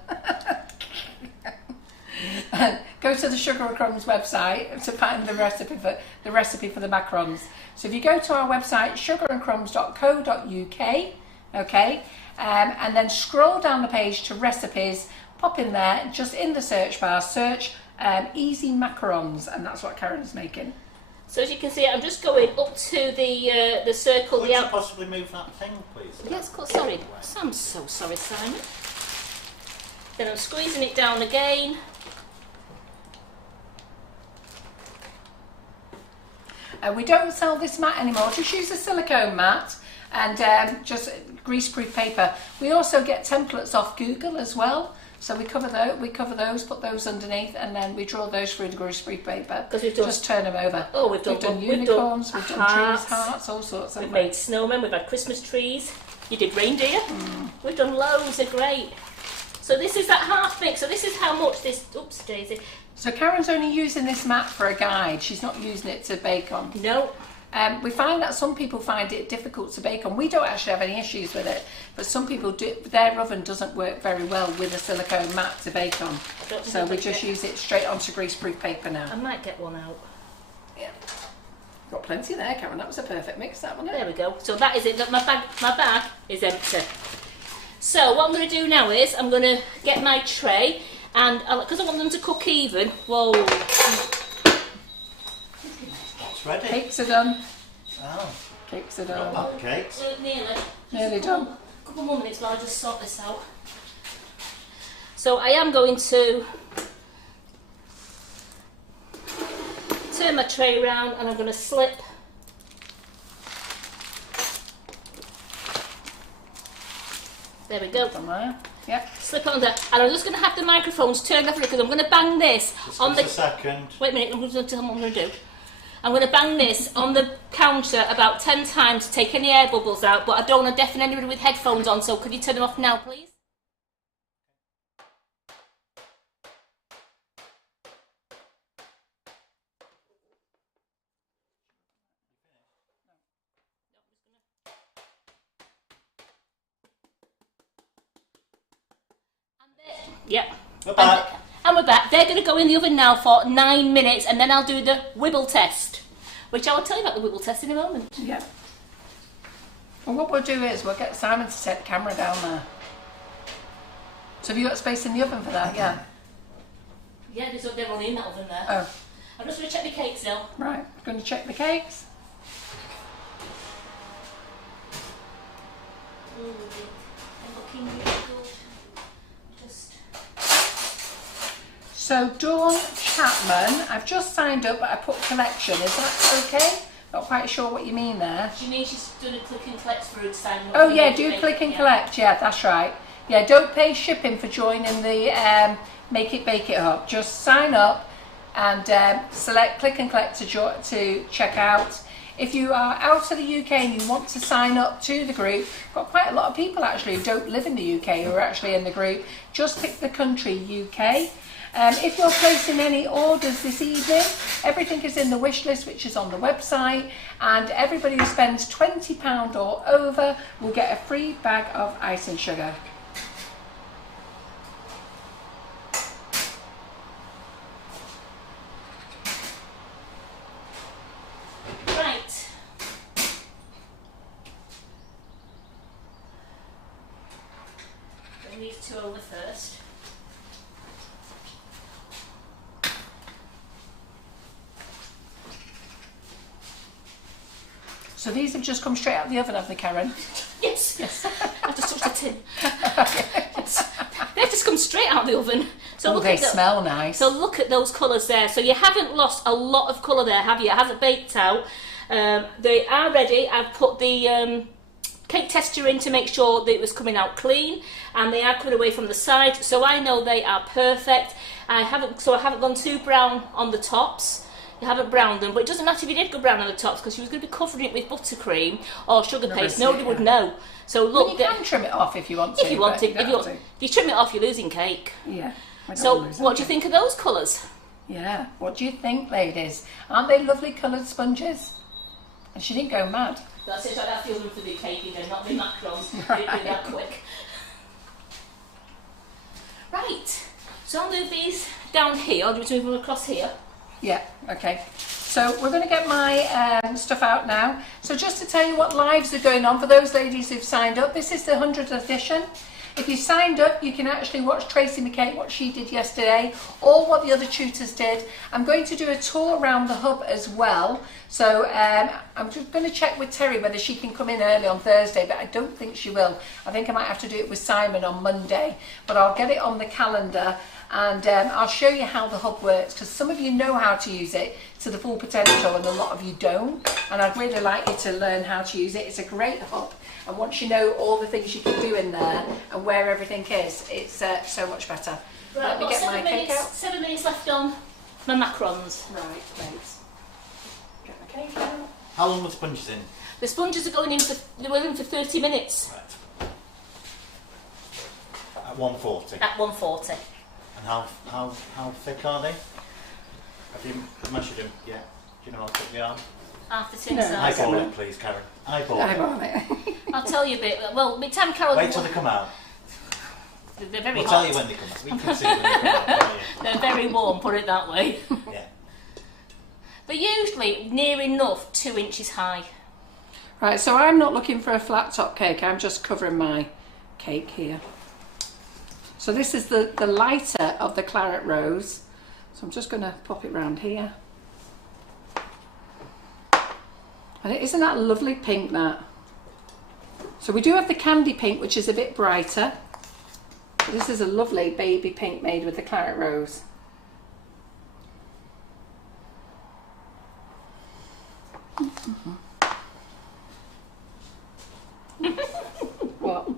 Go to the Sugar and Crumbs website to find the recipe for the macarons. So if you go to our website, sugarandcrumbs.co.uk, okay, and then scroll down the page to recipes, pop in there, just in the search bar, search easy macarons, and that's what Karen's making. So as you can see, I'm just going up to the circle. Could you possibly move that thing, please? Yes, of course. Sorry, I'm so sorry, Simon. Then I'm squeezing it down again. We don't sell this mat anymore. Just use a silicone mat and just greaseproof paper. We also get templates off Google as well. So we cover those, put those underneath, and then we draw those through the greaseproof paper. Because we've done, just turn them over. Oh, we've done unicorns, we've done trees, hearts, all sorts. We've made snowmen, we've had Christmas trees. You did reindeer. We've done loads. They're great. So this is that half mix. So this is how much this. Oops, Daisy. So Karen's only using this mat for a guide. She's not using it to bake on. No. We find that some people find it difficult to bake on. We don't actually have any issues with it, but some people do. Their oven doesn't work very well with a silicone mat to bake on. So we just use it straight onto greaseproof paper now. I might get one out. Yeah. Got plenty there, Karen. That was a perfect mix, that one. There we go. So that is it. My bag is empty. So what I'm going to do now is I'm going to get my tray, and because I want them to cook even. Whoa. It's ready. Cakes are done. Oh. Cakes are done. Got cakes. Nearly done. A couple more minutes while I just sort this out. So I am going to turn my tray around, and I'm going to slip there we go. Yep. Slip it under, and I'm just going to have the microphones turned off because I'm going to bang this on the. A second. Wait a minute, I'm going to tell them what I'm going to do. I'm going to bang this on the counter about 10 times to take any air bubbles out, but I don't want to deafen anybody with headphones on, so could you turn them off now, please? Yep. We're back. And we're back. They're going to go in the oven now for 9 minutes, and then I'll do the wibble test, which I will tell you about the wibble test in a moment. Yeah. And what we'll do is we'll get Simon to set the camera down there. So have you got space in the oven for that? Yeah. Yeah, they're only in that oven there. Oh. I'm just going to check the cakes now. Right. Going to check the cakes. Ooh, they're looking really good. So Dawn Chapman, I've just signed up, but I put collection. Is that okay? Not quite sure what you mean there. Do you mean she's done a click and collect for sign up? Oh yeah, do click and collect. Yeah, that's right. Yeah, don't pay shipping for joining the Make It Bake It Hub. Just sign up and select click and collect to check out. If you are out of the UK and you want to sign up to the group, we've got quite a lot of people actually who don't live in the UK who are actually in the group. Just pick the country UK. If you're placing any orders this evening, everything is in the wish list, which is on the website, and everybody who spends £20 or over will get a free bag of icing sugar. two over first. So these have just come straight out of the oven, have they, Karen? Yes, yes. I just touched the tin. Yes. They've just come straight out of the oven. So Oh, look they at smell nice. So look at those colours there. So you haven't lost a lot of colour there, have you? It hasn't baked out. They are ready. I've put the cake tester in to make sure that it was coming out clean, and they are coming away from the side. So I know they are perfect. I haven't gone too brown on the tops. You haven't browned them, but it doesn't matter if you did go brown on the tops because you was going to be covering it with buttercream or sugar paste. Nobody would know. So look, you can trim it off if you want to. If you want to, if you trim it off, you're losing cake. Yeah. So what do you think of those colours? Yeah. What do you think, ladies? Aren't they lovely coloured sponges? And she didn't go mad. That's it. I'd feel them for the cake again, not the macarons. They'd be that quick. Right. So I'll move these down here. I'll move them across here. Yeah, okay. So we're going to get my stuff out now. So just to tell you what lives are going on for those ladies who've signed up, this is the 100th edition. If you signed up, you can actually watch Tracy McCain, what she did yesterday, or what the other tutors did. I'm going to do a tour around the hub as well. So I'm just going to check with Terry whether she can come in early on Thursday, but I don't think she will. I think I might have to do it with Simon on Monday, but I'll get it on the calendar. And I'll show you how the hub works, because some of you know how to use it to the full potential and a lot of you don't, and I'd really like you to learn how to use it. It's a great hub, and once you know all the things you can do in there and where everything is, it's so much better. Right, Let me get my cake out. 7 minutes left on my macarons. Right, thanks. Get my cake out. How long were the sponges in? The sponges are going in for 30 minutes. Right. At 140. At 140. And how thick are they? Have you measured them yet? Do you know how thick they are? Half the tin No. size. Eyeball it, please, Karen. Eyeball I'm it. on it. I'll tell you a bit. Well, by the time Carol... Wait till they come out. They're very We'll hot. tell you when they come out. We can see when they come out, can't you? They're very warm, put it that way. Yeah. They're usually near enough 2 inches high. Right, so I'm not looking for a flat top cake, I'm just covering my cake here. So this is the lighter of the claret rose. So I'm just going to pop it round here. And isn't that a lovely pink, that? So we do have the candy pink, which is a bit brighter. This is a lovely baby pink made with the claret rose. What?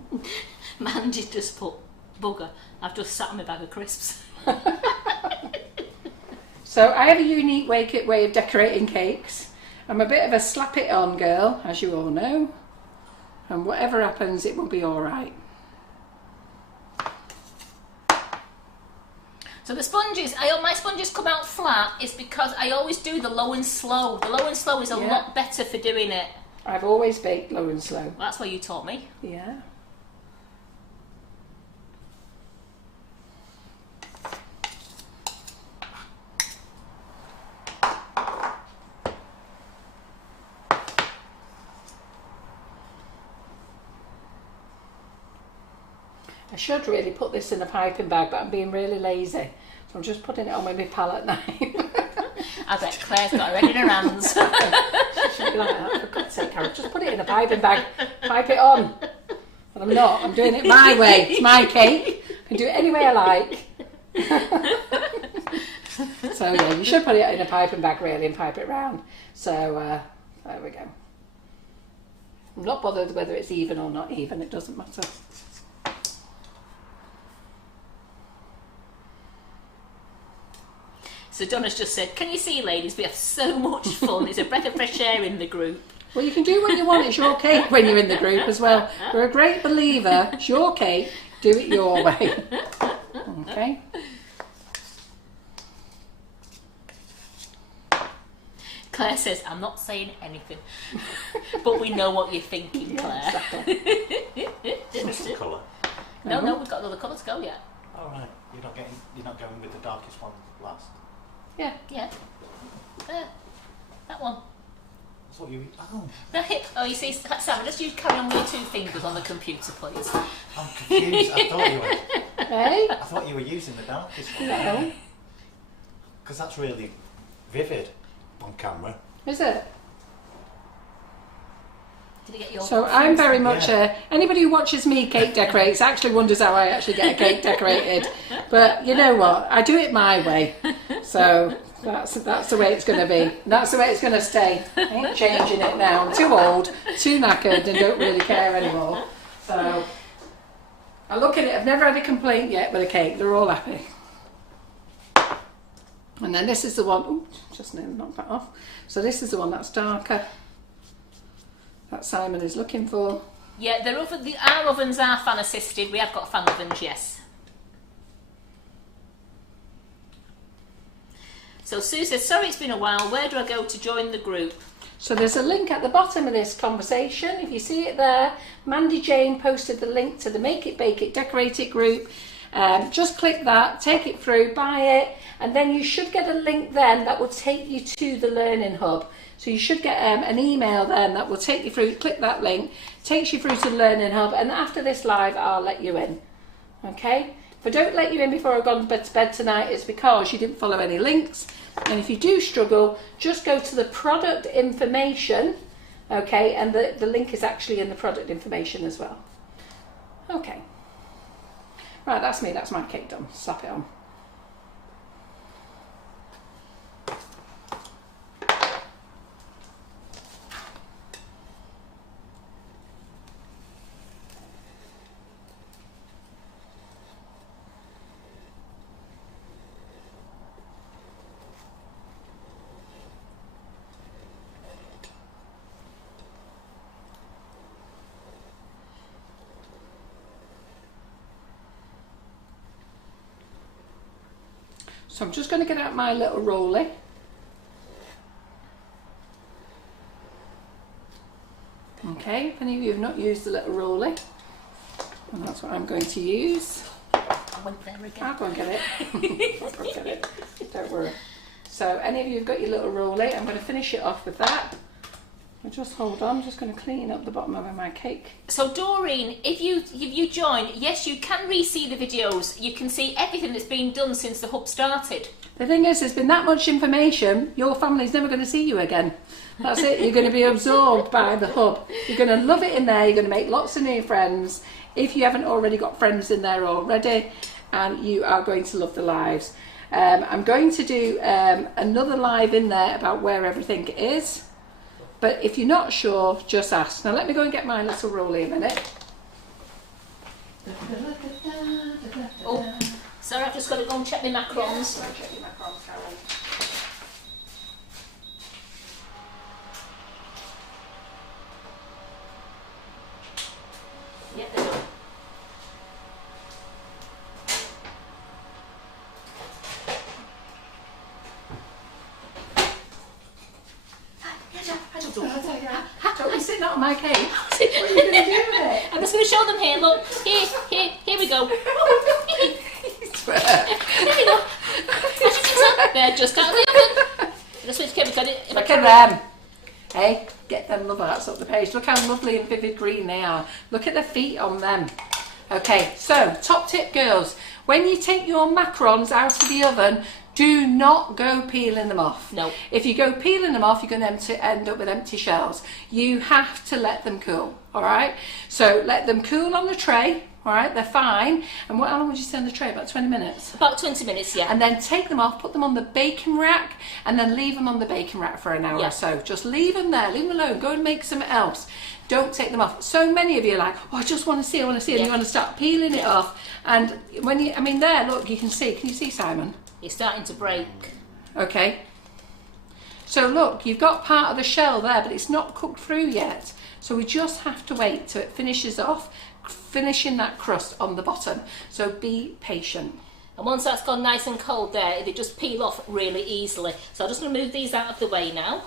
Mandy just put bugger. I've just sat on my bag of crisps. So I have a unique way of decorating cakes. I'm a bit of a slap it on girl, as you all know. And whatever happens, it will be all right. So the sponges, my sponges come out flat is because I always do the low and slow. The low and slow is a lot better for doing it. I've always baked low and slow. Well, that's what you taught me. Yeah. I should really put this in a piping bag, but I'm being really lazy. So I'm just putting it on with my palette knife. I bet Claire's got it ready in her hands. Should be like that, for God's sake, Karen. Just put it in a piping bag, pipe it on. But I'm not, I'm doing it my way. It's my cake. I can do it any way I like. So yeah, you should put it in a piping bag really and pipe it round. So there we go. I'm not bothered whether it's even or not even, it doesn't matter. So Donna's just said, can you see, ladies, we have so much fun. It's a breath of fresh air in the group. Well, you can do what you want. It's your cake when you're in the group as well. We're a great believer. It's your cake. Do it your way. Okay. Claire says, I'm not saying anything. But we know what you're thinking, Claire. Exactly. What's the colour? No, we've got another colour to go yet. Oh right, you're not going with the darkest one last. Yeah. Yeah. There. That one. thought you were... Oh, Oh, you see, Sam, just you carry on with your 2 fingers on the computer, please. I'm confused. I thought you were... Hey? I thought you were using the darkest one. No. Because that's really vivid on camera. Is it? Did you get your... So I'm very much anybody who watches me cake decorates actually wonders how I actually get a cake decorated. But you know what? I do it my way. So that's the way it's going to be. That's the way it's going to stay. I ain't changing it now. I'm too old, too knackered, and don't really care anymore. So I look at it. I've never had a complaint yet with a cake. They're all happy. And then this is the one. Ooh, just nearly knocked that off. So this is the one that's darker. That Simon is looking for. Yeah, our ovens are fan assisted. We have got fan ovens, yes. So Sue says, sorry it's been a while. Where do I go to join the group? So there's a link at the bottom of this conversation. If you see it there, Mandy Jane posted the link to the Make It, Bake It, Decorate It group. Just click that, take it through, buy it, and then you should get a link then that will take you to the Learning Hub. So you should get an email then that will take you through, click that link, takes you through to the Learning Hub, and after this live I'll let you in. Okay? If I don't let you in before I've gone to bed tonight, it's because you didn't follow any links. And if you do struggle, just go to the product information, okay, and the link is actually in the product information as well. Okay. Right, that's me, that's my cake done. Slap it on. So I'm just going to get out my little rollie. Okay, if any of you have not used the little rollie, and that's what I'm going to use. I went there again. I'll go and get it. I'll go and get it. Don't worry. So any of you have got your little rollie, I'm going to finish it off with that. I'll just hold on, I'm just going to clean up the bottom of my cake. So Doreen, if you join, yes, you can re-see the videos. You can see everything that's been done since the hub started. The thing is, there's been that much information, your family's never going to see you again. That's it, you're going to be absorbed by the hub. You're going to love it in there, you're going to make lots of new friends. If you haven't already got friends in there already, and you are going to love the lives. I'm going to do another live in there about where everything is. But if you're not sure, just ask. Now let me go and get my little rollie a minute. Oh, sorry, I've just got to go and check my macarons. Yeah, check your macarons, Carol. Yeah, they're done. Don't be sitting on my cake. What are you going to do with it? I'm just going to show them here. Look, here we go. Here we go. They're just out of the oven. Just wait to keep it. Look at them. Hey, get them love hearts up the page. Look how lovely and vivid green they are. Look at the feet on them. Okay, so top tip, girls. When you take your macarons out of the oven, do not go peeling them off. No. If you go peeling them off, you're going to end up with empty shells. You have to let them cool, all right? So let them cool on the tray, all right? They're fine. And how long would you stay on the tray? About 20 minutes? About 20 minutes, yeah. And then take them off, put them on the baking rack, and then leave them on the baking rack for an hour or so. Just leave them there, leave them alone, go and make something else. Don't take them off. So many of you are like, oh, I just want to see, and you want to start peeling it off. And when you, I mean, there, look, you can see. Can you see, Simon? It's starting to break. Okay. So look, you've got part of the shell there, but it's not cooked through yet. So we just have to wait till it finishes off, finishing that crust on the bottom. So be patient. And once that's gone nice and cold there, they just peel off really easily. So I'm just going to move these out of the way now.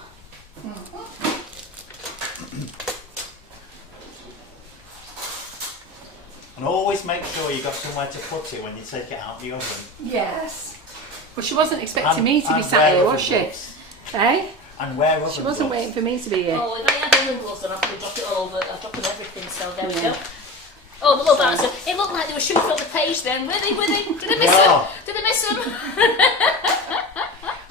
And always make sure you've got somewhere to put it when you take it out of the oven. Yes. Well, she wasn't expecting me to be sat here, was she? Eh? And wear oven She wasn't gloves. waiting for me to be here. Oh, if I had the noodles, then I'd probably drop it all over. I'll drop on everything, so there we go. Oh, the love answer. It looked like they were shooting on the page then. Were they? Did I miss them? Did I miss them?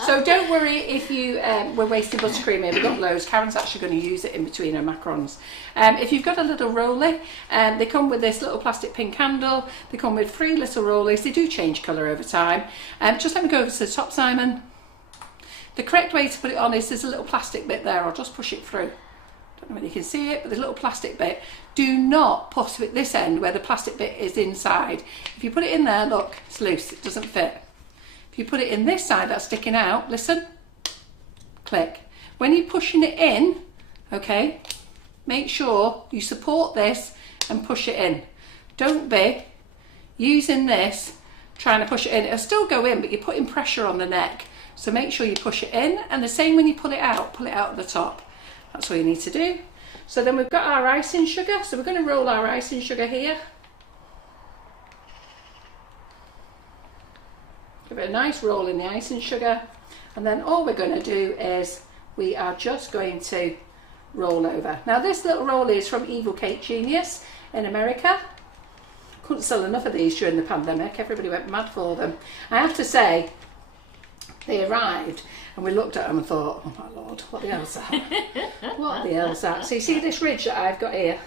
So don't worry if you were wasting buttercream here. We've got loads. Karen's actually going to use it in between her macarons. If you've got a little rollie, they come with this little plastic pink handle. They come with 3 little rollies. They do change colour over time. Just let me go over to the top, Simon. The correct way to put it on is there's a little plastic bit there. I'll just push it through. Don't know whether you can see it, but there's a little plastic bit. Do not put it at this end where the plastic bit is inside. If you put it in there, look, it's loose. It doesn't fit. If you put it in this side that's sticking out, listen, click. When you're pushing it in, okay, make sure you support this and push it in. Don't be using this, trying to push it in. It'll still go in, but you're putting pressure on the neck. So make sure you push it in, and the same when you pull it out at the top. That's what you need to do. So then we've got our icing sugar. So we're going to roll our icing sugar here. Give it a nice roll in the icing sugar, and then all we're going to do is we are just going to roll over. Now this little roll is from Evil Cake Genius in America. Couldn't sell enough of these during the pandemic. Everybody went mad for them. I have to say, they arrived and we looked at them and thought, oh my lord, what the hell's that? What the hell's that? So you see this ridge that I've got here?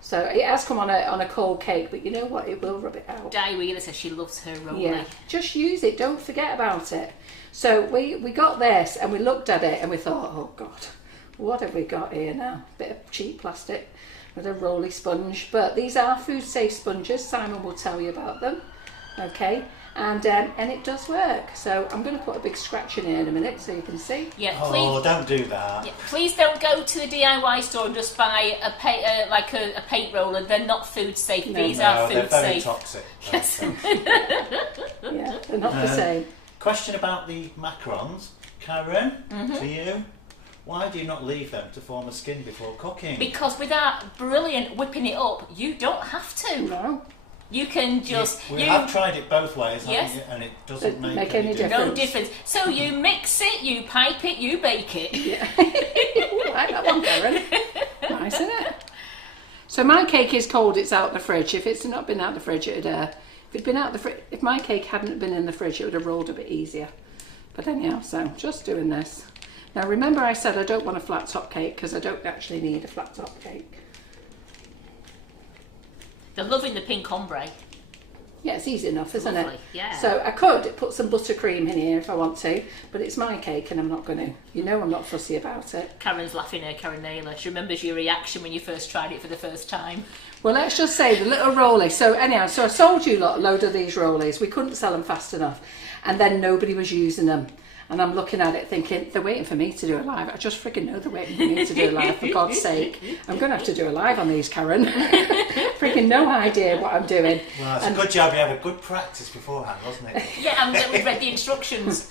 So it has come on a cold cake, but you know what? It will rub it out. Diarrhea says she loves her rollie. Yeah, just use it. Don't forget about it. So we got this and we looked at it and we thought, oh God, what have we got here now? Bit of cheap plastic with a rolly sponge. But these are food safe sponges. Simon will tell you about them. Okay. And it does work. So I'm going to put a big scratch in here in a minute so you can see. Yeah, please. Oh, don't do that. Yeah, please don't go to the DIY store and just buy a paint roller. They're not food safe. No. These are food they're very safe. toxic. Yes. Yeah, they're not the same. Question about the macarons. Karen, to you. Why do you not leave them to form a skin before cooking? Because with that brilliant whipping it up, you don't have to. No. You can just... We have tried it both ways, Yes. haven't you? And it doesn't make any any difference. No difference. So you mix it, you pipe it, you bake it. Yeah. Ooh, I like that one, Karen. Nice, isn't it? So my cake is cold, it's out the fridge. If it's not been out the fridge, if my cake hadn't been in the fridge, it would have rolled a bit easier. But anyhow, so just doing this. Now remember I said I don't want a flat top cake because I don't actually need a flat top cake. They're loving the pink ombre. Yeah, it's easy enough, isn't Lovely, it? yeah. So I could put some buttercream in here if I want to, but it's my cake and I'm not going to. You know I'm not fussy about it. Karen's laughing her, Karen Naylor. She remembers your reaction when you first tried it for the first time. Well, let's just say the little rollie. So anyhow, so I sold you a load of these rollies. We couldn't sell them fast enough. And then nobody was using them. And I'm looking at it thinking, they're waiting for me to do a live. I just freaking know they're waiting for me to do a live, for God's sake. I'm going to have to do a live on these, Karen. Freaking no idea what I'm doing. Well, it's a good job you had a good practice beforehand, wasn't it? Yeah, and we read the instructions.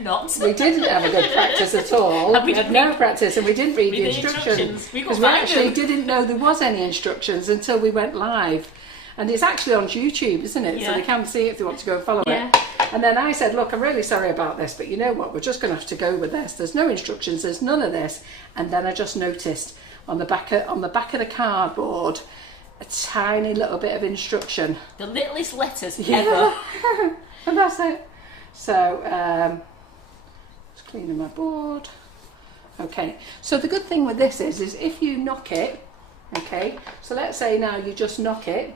Not. We didn't have a good practice at all. And we We had didn't no read- practice and we didn't read the read the instructions. instructions. We Because got we actually find them. didn't know there was any instructions until we went live. And it's actually on YouTube, isn't it? So Yeah. they can see it if they want to go and follow Yeah. it. And then I said, look, I'm really sorry about this, but you know what? We're just going to have to go with this. There's no instructions. There's none of this. And then I just noticed on the back of the cardboard a tiny little bit of instruction. The littlest letters Yeah. ever. And that's it. So, just cleaning my board. Okay. So the good thing with this is if you knock it, okay. So let's say now you just knock it.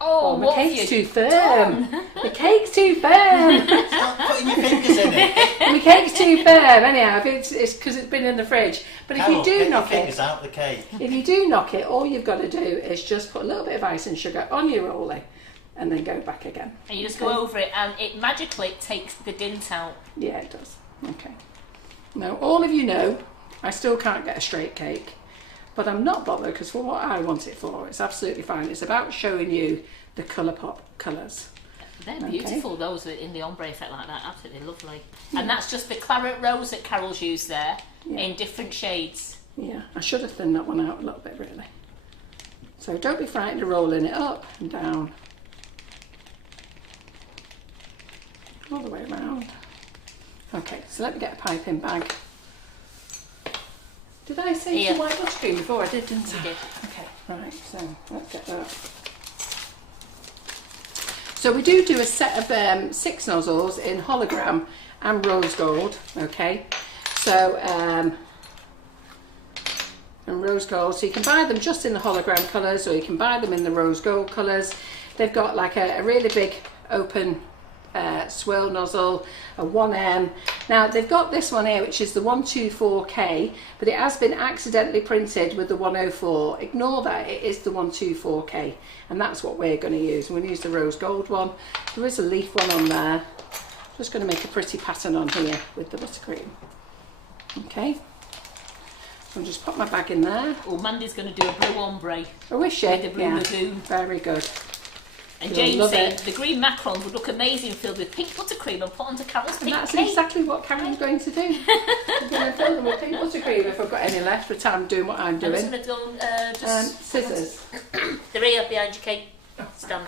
Oh, My what have cake's you too firm. The cake's too firm. Stop putting your fingers in it. My cake's too firm. Anyhow, if it's because it's been in the fridge. But if Carol, you do get knock your it, fingers out the cake. if you do knock it, all you've got to do is just put a little bit of icing sugar on your rollie, and then go back again. And you just go over it and it magically takes the dint out. Yeah, it does. Okay. Now, all of you know, I still can't get a straight cake, but I'm not bothered because for what I want it for, it's absolutely fine. It's about showing you the Colourpop colours. They're beautiful, those in the ombre effect like that, absolutely lovely. And that's just the claret rose that Carol's used there in different shades. Yeah, I should have thinned that one out a little bit, really. So don't be frightened of rolling it up and down. All the way around. Okay, so let me get a piping bag. Did I say some white buttercream before? I did, didn't I? You did. Okay, right, so let's get that. So we do a set of 6 nozzles in hologram and rose gold, okay? So, and rose gold, so you can buy them just in the hologram colours, or you can buy them in the rose gold colours. They've got like a really big open swirl nozzle, a 1M. Now they've got this one here, which is the 124K, but it has been accidentally printed with the 104. Ignore that, it is the 124K, and that's what we're going to use. We're going to use the rose gold one. There is a leaf one on there. Just going to make a pretty pattern on here with the buttercream. Okay, so I'll just pop my bag in there. Oh, Mandy's going to do a blue ombre. Oh, is she? With the blue Yeah, lagoon. very good. And You'll Jane love said it. the green macarons would look amazing filled with pink buttercream and put onto Carol's And pink that's cake. exactly what Karen's going to do. I'm going to fill them with pink buttercream if I've got any left, but I'm doing what I'm I'm just doing. going to go just Scissors. They're here behind your cake stand.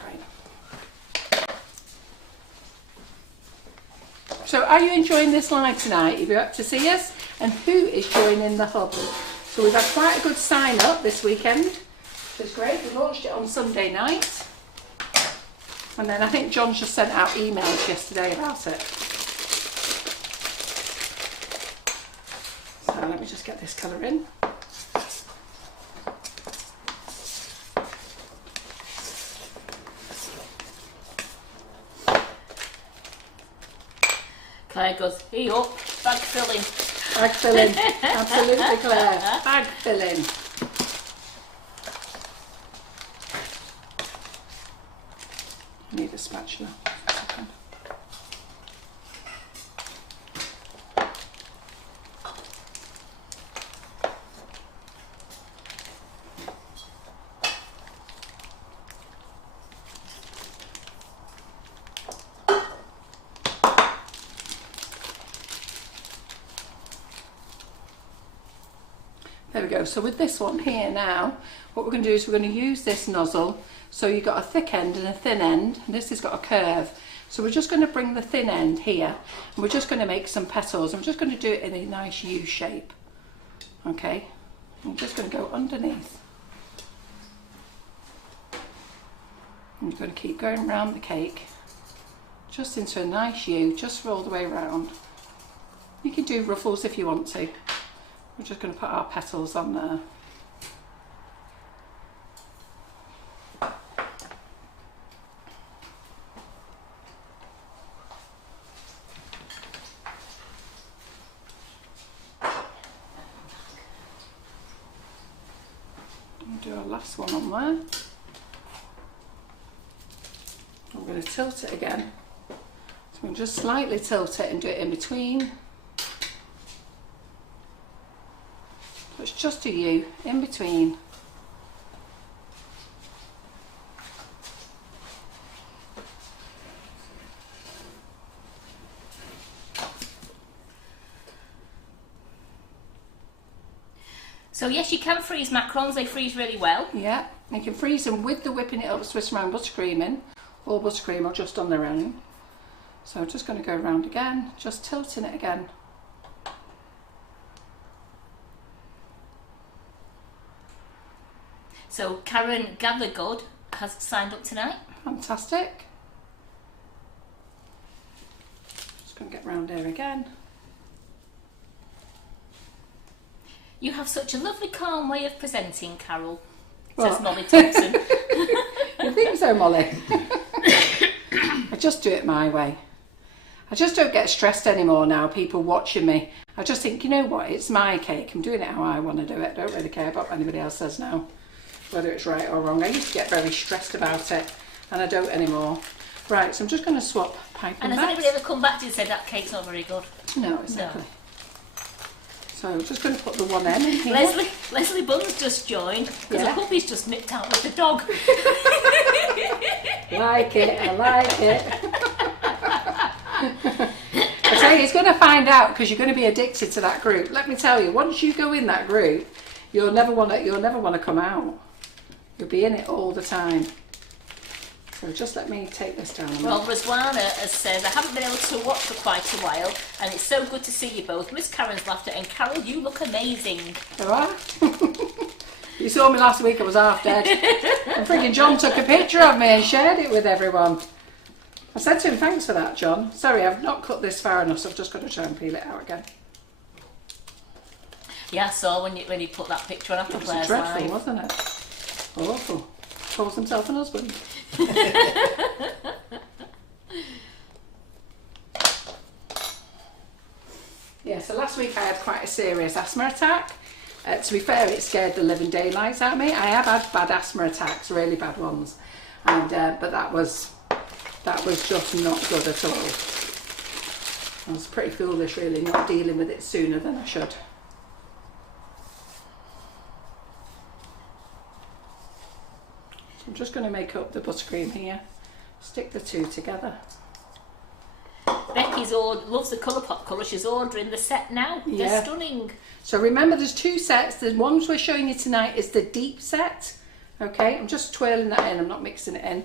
So are you enjoying this live tonight? If you're up to see us, and who is joining the hub? So we've had quite a good sign up this weekend, which is great. We launched it on Sunday night, and then I think John just sent out emails yesterday about it. So let me just get this colour in. Claire goes, hey up, bag filling. Bag filling, absolutely Claire. Bag filling. I need a spatula. A second. There we go. So with this one here now, what we're going to do is we're going to use this nozzle. So you've got a thick end and a thin end, and this has got a curve. So we're just going to bring the thin end here, and we're just going to make some petals. I'm just going to do it in a nice U shape. Okay, I'm just going to go underneath. And you're going to keep going around the cake, just into a nice U, just all the way around. You can do ruffles if you want to. We're just going to put our petals on there. We'll do our last one on there. I'm going to tilt it again. So we'll just slightly tilt it and do it in between. So it's just a U in between. So yes, you can freeze macarons, they freeze really well. Yeah, you can freeze them with the whipping it up Swiss round buttercream in, or buttercream or just on their own. So I'm just going to go around again, just tilting it again. So Karen Gathergood has signed up tonight. Fantastic. Just going to get round here again. You have such a lovely calm way of presenting, Carol, What? says Molly Thompson. You think so, Molly? I just do it my way. I just don't get stressed anymore now, people watching me. I just think, you know what, it's my cake. I'm doing it how I want to do it. I don't really care about what anybody else says now, whether it's right or wrong. I used to get very stressed about it, and I don't anymore. Right, so I'm just going to swap piping And has bags. anybody ever come back to you and said that cake's not very good? No, exactly. No. So I'm just going to put the 1M in here. Leslie Bunn's just joined because Yeah. the puppy's just nipped out with the dog. Like it, I like it. I tell you, he's going to find out because you're going to be addicted to that group. Let me tell you, once you go in that group, you'll never want to come out. You'll be in it all the time. So just let me take this down a minute. Well, Roswana has said, I haven't been able to watch for quite a while, and it's so good to see you both. Miss Karen's laughter, and Carol, you look amazing. There are. You saw me last week, I was half dead. And freaking John took a picture of me and shared it with everyone. I said to him, thanks for that, John. Sorry, I've not cut this far enough, so I've just got to try and peel it out again. Yeah, I saw when you put that picture on after It was Claire's dreadful, live. wasn't it? Awful. Calls himself an husband. Yeah, so last week I had quite a serious asthma attack. To be fair, it scared the living daylights out of me. I have had bad asthma attacks, really bad ones, and but that was just not good at all. I was pretty foolish, really, not dealing with it sooner than I should. So I'm just going to make up the buttercream here. Stick the two together. Becky's loves the Colourpop colour. She's ordering the set now. Yeah. They're stunning. So remember, there's two sets. The ones we're showing you tonight is the deep set. Okay, I'm just twirling that in. I'm not mixing it in.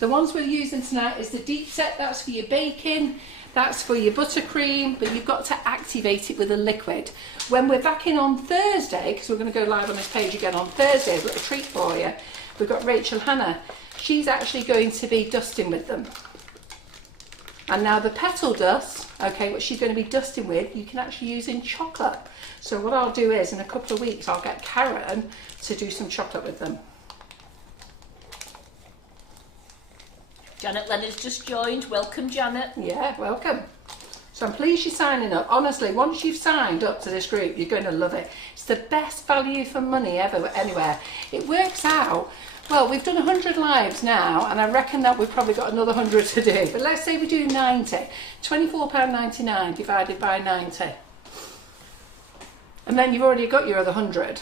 The ones we're using tonight is the deep set. That's for your baking. That's for your buttercream, but you've got to activate it with a liquid. When we're back in on Thursday, because we're going to go live on this page again on Thursday, we've got a treat for you. We've got Rachel Hannah. She's actually going to be dusting with them. And now the petal dust, okay, what she's going to be dusting with, you can actually use in chocolate. So what I'll do is, in a couple of weeks, I'll get Karen to do some chocolate with them. Janet Leonard's just joined. Welcome, Janet. Yeah, welcome. So I'm pleased you're signing up. Honestly, once you've signed up to this group, you're going to love it. It's the best value for money ever, anywhere. It works out. Well, we've done 100 lives now, and I reckon that we've probably got another 100 to do. But let's say we do 90. £24.99 divided by 90. And then you've already got your other 100.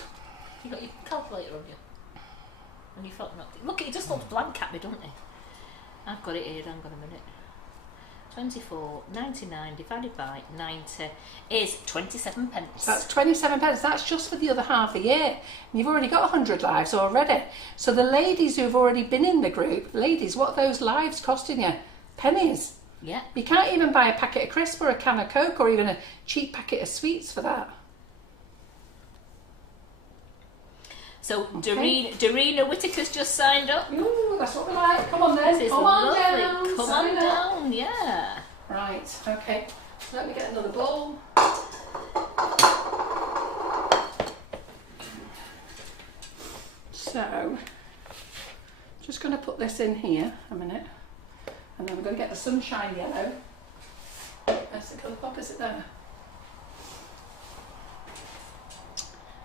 You got your calculator on you. And you thought, look, it just looks blank at me, don't it? I've got it here, hang on a minute. 24.99 divided by 90 is 27 pence. That's 27 pence. That's just for the other half a year. And you've already got 100 lives already. So the ladies who've already been in the group, ladies, what are those lives costing you? Pennies. Yeah. You can't even buy a packet of crisps or a can of Coke or even a cheap packet of sweets for that. So Okay. Dorina Whittaker's just signed up. Ooh, that's what we like. Come on then. This is Come on lovely. down. Come Sign on up. down, yeah. Right, okay. So let me get another bowl. So, just going to put this in here a minute. And then we're going to get the sunshine yellow. Where's the Colourpop? Is it there?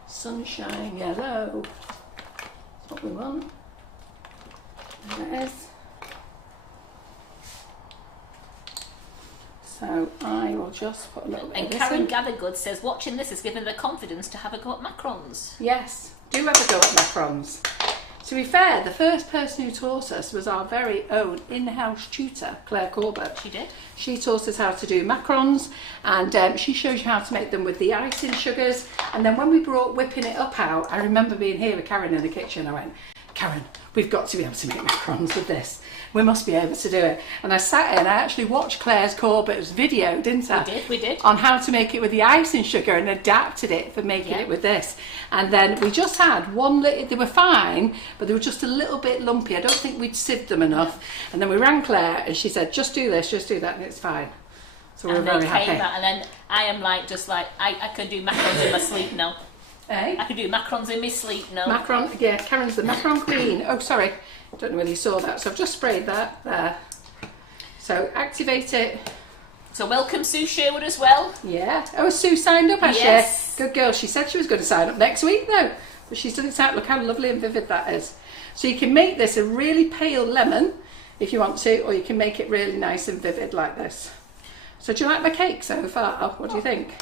Sunshine yellow. That's what we want. There it is. So I will just put a little bit And of this Karen in. Gathergood says, watching this has given the confidence to have a go at Macarons. Yes, do have a go at Macarons. To be fair, the first person who taught us was our very own in-house tutor, Claire Corbett. She did. She taught us how to do macarons, and she shows you how to make them with the icing sugars. And then when we brought whipping it up out, I remember being here with Karen in the kitchen. I went, Karen, we've got to be able to make macarons with this. We must be able to do it. And I sat here and I actually watched Claire Corbett's video, didn't I? We did. On how to make it with the icing sugar and adapted it for making it with this. And then we just had one little, they were fine, but they were just a little bit lumpy. I don't think we'd sieved them enough. And then we rang Claire and she said, just do this, just do that, and it's fine. So we're very happy. And then I am like, just like, I can do macarons in my sleep now. Eh? I can do macarons in my sleep now. Macaron, yeah, Karen's the macaron queen. Oh, sorry, don't know whether you saw that. So I've just sprayed that there. So activate it. So welcome Sue Sherwood as well. Yeah. Oh, Sue signed up, has Yes. she? Good girl. She said she was going to sign up next week, though. But she's done it out. Look how lovely and vivid that is. So you can make this a really pale lemon if you want to, or you can make it really nice and vivid like this. So do you like my cake so far? What do you think?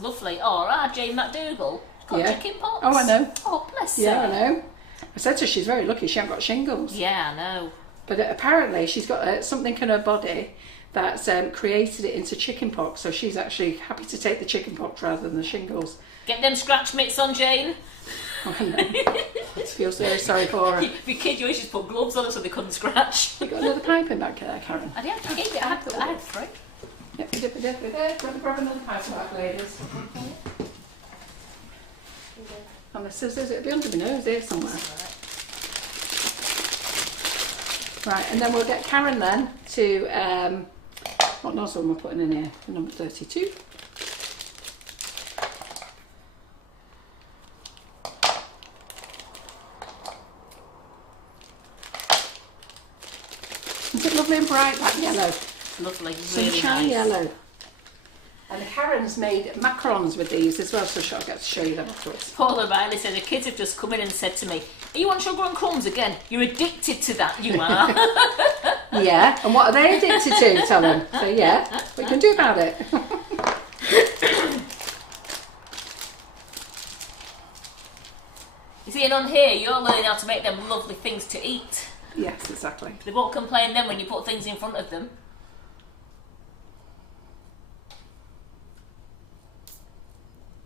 Lovely. Oh, Jane McDougall. She's got chicken pox. Oh, I know. Oh, bless her. Yeah, I know. I said to her she's very lucky she hasn't got shingles. Yeah, I know. But apparently she's got something in her body that's created it into chicken pox, so she's actually happy to take the chicken pox rather than the shingles. Get them scratch mitts on, Jane. Oh, I know. I feel so sorry for her. Your kid, you always just put gloves on so they couldn't scratch. You got another pipe in back there, Karen? I gave it. I had three. Yep, we did. Grab another pipe back, ladies. And the scissors, it'll be under my nose here somewhere. Right, and then we'll get Karen then to, what nozzle am I putting in here? Number 32. Is it lovely and bright, that yellow? Lovely, really Sunshine nice. yellow. And Karen's made macarons with these as well, so I'll get to show you them afterwards. Paula Riley said the kids have just come in and said to me, "Are you on Sugar and Crumbs again? You're addicted to that, you are." Yeah, and what are they addicted to? Tell them. So yeah, what you can do about it. You see, and on here, you're learning how to make them lovely things to eat. Yes, exactly. They won't complain then when you put things in front of them.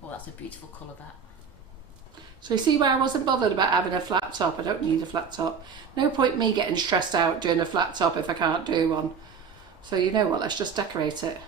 Oh, that's a beautiful colour, that. So you see why I wasn't bothered about having a flat top? I don't need a flat top. No point me getting stressed out doing a flat top if I can't do one. So you know what, let's just decorate it.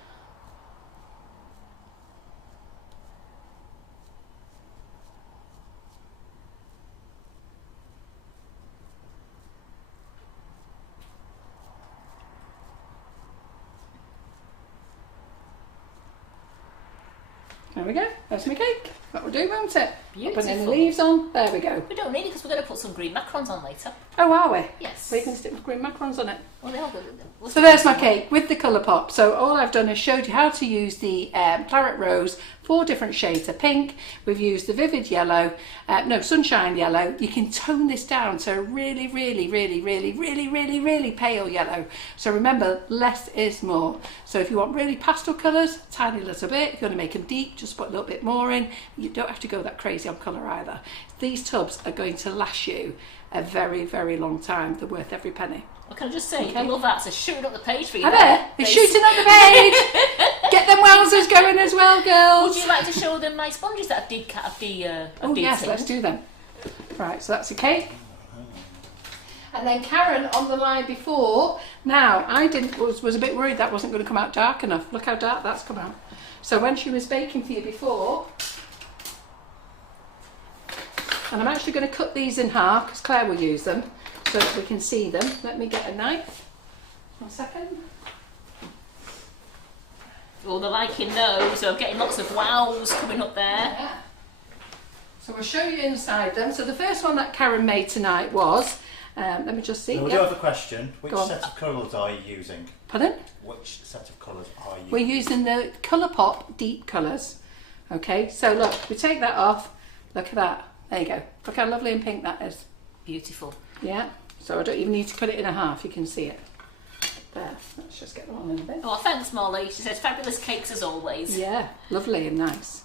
There we go, there's my cake. That will do, won't it? Beautiful. Putting the leaves on, there we go. We don't need it because we're going to put some green macarons on later. Oh, are we? Yes. So you can stick with green macarons on it. Well, they are good. So there's my cake with the Colourpop. So all I've done is showed you how to use the claret rose, 4 different shades of pink. We've used the vivid yellow, sunshine yellow. You can tone this down to a really, really, really, really, really, really, really pale yellow. So remember, less is more. So if you want really pastel colours, tiny little bit. If you want to make them deep, just put a little bit more in. You don't have to go that crazy on colour either. These tubs are going to last you a very, very long time. They're worth every penny. Well, can I just say, Okay. I love that. So shooting up the page for you. I bet. They're shooting up the page. Get them wowzers going as well, girls. Would you like to show them my sponges that I've Yes, let's do them. Right, so that's the cake. And then Karen on the line before. Now, I was a bit worried that wasn't going to come out dark enough. Look how dark that's come out. So when she was baking for you before, and I'm actually going to cut these in half because Claire will use them so that we can see them. Let me get a knife. 1 second. Oh, they're liking those. So I'm getting lots of wows coming up there. Yeah. So we'll show you inside them. So the first one that Karen made tonight was, let me just see. So we do have a question. Which Go on. set of colours are you using? Pardon? Which set of colours are you We're using? using the Colourpop deep colours. Okay, so look, we take that off. Look at that. There you go. Look how lovely and pink that is. Beautiful. Yeah. So I don't even need to cut it in a half. You can see it. There. Let's just get that on in a bit. Oh, thanks, Molly. She says fabulous cakes as always. Yeah, lovely and nice.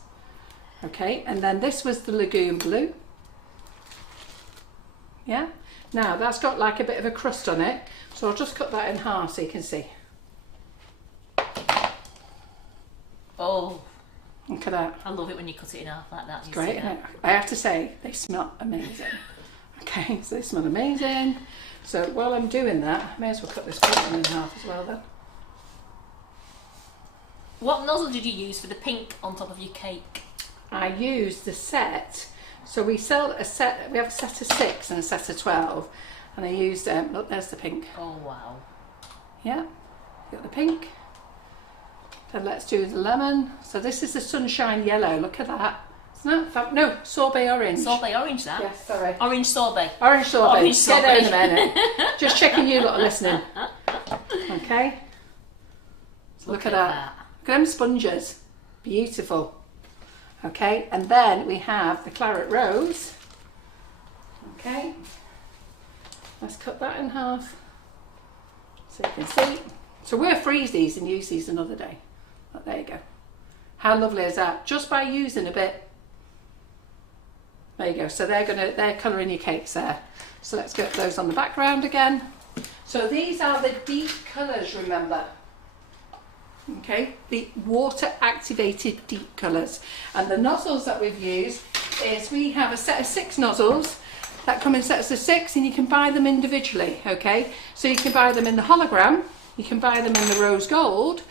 Okay, and then this was the Lagoon Blue. Yeah. Now that's got like a bit of a crust on it, so I'll just cut that in half so you can see. Oh, Look at that. I love it when you cut it in half like that. You Great, see isn't that? it? I have to say, they smell amazing. Okay, so they smell amazing. So while I'm doing that, I may as well cut this one in half as well then. What nozzle did you use for the pink on top of your cake? I used the set, so we sell a set, we have a set of 6 and a set of 12, and I used, look, there's the pink. Oh, wow. Yeah, got the pink. Then let's do the lemon. So this is the sunshine yellow, look at that. Isn't that no, sorbet orange. Sorbet orange, that? Yes, sorry. Orange sorbet. Orange sorbet. Orange Get sorbet. there in a minute. Just checking you lot are listening. Okay. Look at that. Look at them sponges. Beautiful. Okay, and then we have the claret rose. Okay. Let's cut that in half so you can see. So we'll freeze these and use these another day. But there you go. How lovely is that? Just by using a bit. There you go. So they're colouring your cakes there. So let's get those on the background again. So these are the deep colours, remember. Okay, the water activated deep colours. And the nozzles that we've used is we have a set of 6 nozzles. that come in sets of 6, and you can buy them individually, okay? So you can buy them in the hologram, you can buy them in the rose gold,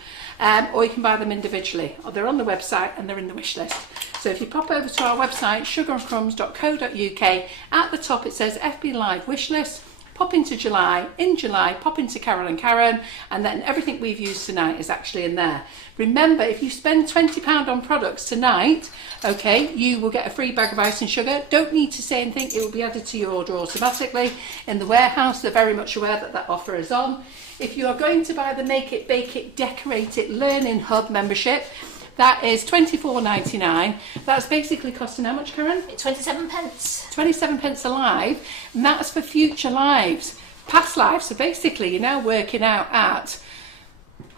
or you can buy them individually. Or they're on the website and they're in the wish list. So if you pop over to our website, sugarandcrumbs.co.uk, at the top it says FB Live wish list. Pop into July, in July, pop into Carol and Karen, and then everything we've used tonight is actually in there. Remember, if you spend £20 on products tonight, okay, you will get a free bag of ice and sugar. Don't need to say anything, it will be added to your order automatically. In the warehouse, they're very much aware that that offer is on. If you are going to buy the Make It, Bake It, Decorate It Learning Hub membership, that is £24.99. That's basically costing how much, Karen? 27 pence. 27 pence a live, and that's for future lives, past lives. So basically you're now working out at,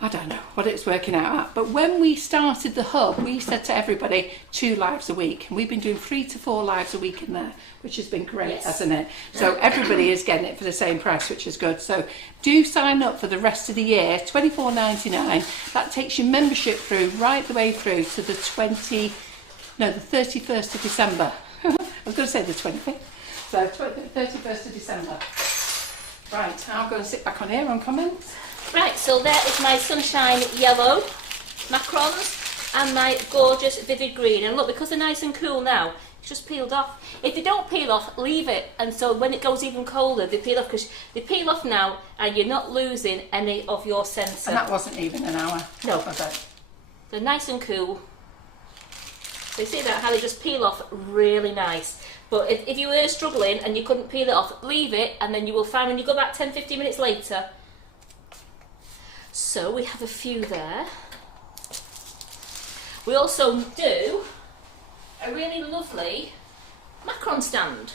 I don't know what it's working out at, but when we started the hub, we said to everybody 2 lives a week, and we've been doing 3 to 4 lives a week in there, which has been great, yes. hasn't it? So everybody is getting it for the same price, which is good. So do sign up for the rest of the year, £24.99. That takes your membership through right the way through to the 31st of December. I was going to say the 25th. So 31st of December. Right, I'm going to sit back on here on comments. Right, so there is my Sunshine Yellow Macarons and my gorgeous Vivid Green. And look, because they're nice and cool now, it's just peeled off. If they don't peel off, leave it. And so when it goes even colder, they peel off, because they peel off now and you're not losing any of your sensor. And that wasn't even an hour. No. Was it? They're nice and cool. So you see that, how they just peel off really nice. But if you were struggling and you couldn't peel it off, leave it, and then you will find when you go back 10-15 minutes later. So we have a few there. We also do a really lovely macaron stand.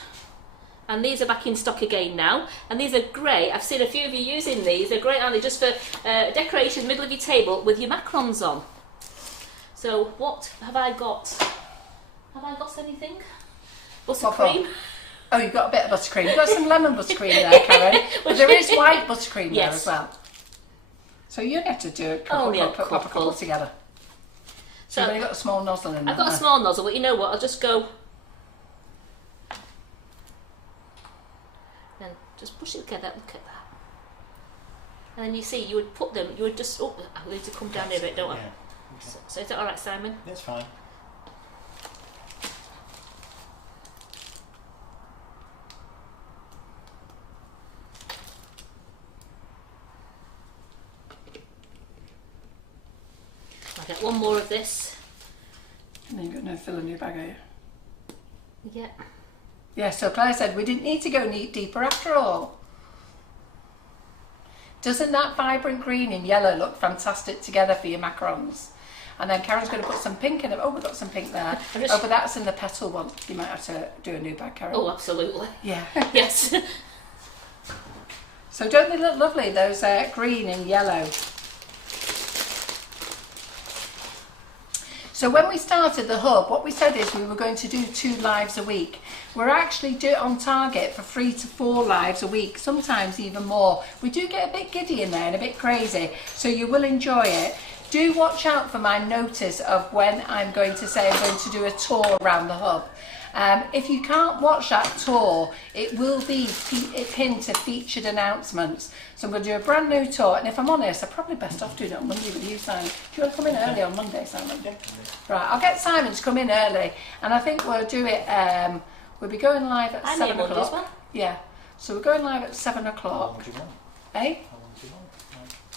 And these are back in stock again now. And these are great. I've seen a few of you using these. They're great, aren't they? Just for decoration, middle of your table with your macarons on. So what have I got? Have I got anything? Buttercream. Oh, you've got a bit of buttercream. You've got some lemon buttercream there, Karen. But there is white buttercream there as well. So you have to do a couple together. So you've only got a small nozzle in there. I've got a small nozzle, but you know what? I'll just go and just push it together. Look at that. And then you see, you would put them. You would just. Oh, I need to come down here a bit, don't I? Yeah. Okay. So is that all right, Simon? That's fine. I'll get one more of this. And then you've got no fill in your bag, are you? Yeah. Yeah, so Claire said we didn't need to go deeper after all. Doesn't that vibrant green and yellow look fantastic together for your macarons? And then Karen's going to put some pink in it. Oh, we've got some pink there. Oh, but that's in the petal one. You might have to do a new bag, Karen. Oh, absolutely. Yeah. Yes. So don't they look lovely, those green and yellow? So when we started the hub, what we said is we were going to do 2 lives a week. We're actually on target for 3 to 4 lives a week, sometimes even more. We do get a bit giddy in there and a bit crazy, so you will enjoy it. Do watch out for my notice of when I'm going to say I'm going to do a tour around the hub. If you can't watch that tour, it will be pinned to featured announcements. So I'm going to do a brand new tour, and if I'm honest, I'm probably best off doing it on Monday with you, Simon. Do you want to come in early on Monday, Simon? Right, I'll get Simon to come in early, and I think we'll do it, we'll be going live at 7 o'clock. Well. Yeah, so we're going live at 7 How o'clock. long do you want? Eh? How long do you want?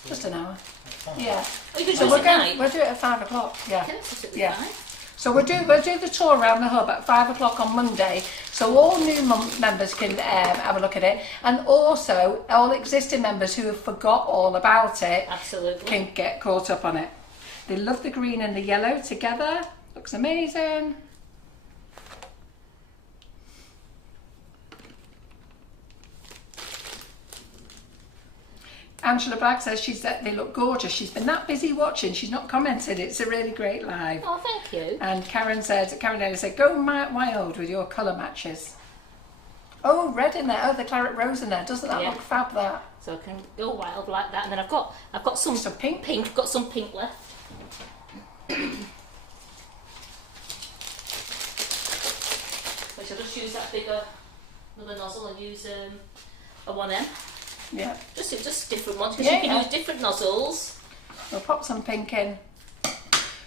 Just an hour. Fine. Yeah. Oh, you can So do it at we'll do it at 5 o'clock. Yeah. Okay, that's absolutely Yeah. fine. So we'll do the tour around the hub at 5 o'clock on Monday, so all new members can have a look at it, and also all existing members who have forgot all about it Absolutely. can get caught up on it. They love the green and the yellow together. Looks amazing. Angela Black says they look gorgeous. She's been that busy watching, she's not commented. It's a really great live. Oh, thank you. And Karen Daly said, go wild with your colour matches. Oh, red in there. Oh, the claret rose in there. Doesn't that look fab, that? So I can go wild like that, and then I've got some pink. I've got some pink left. Which I'll just use that bigger another nozzle. I'll use a 1M. Yeah. Just different ones, because you can use different nozzles. We'll pop some pink in.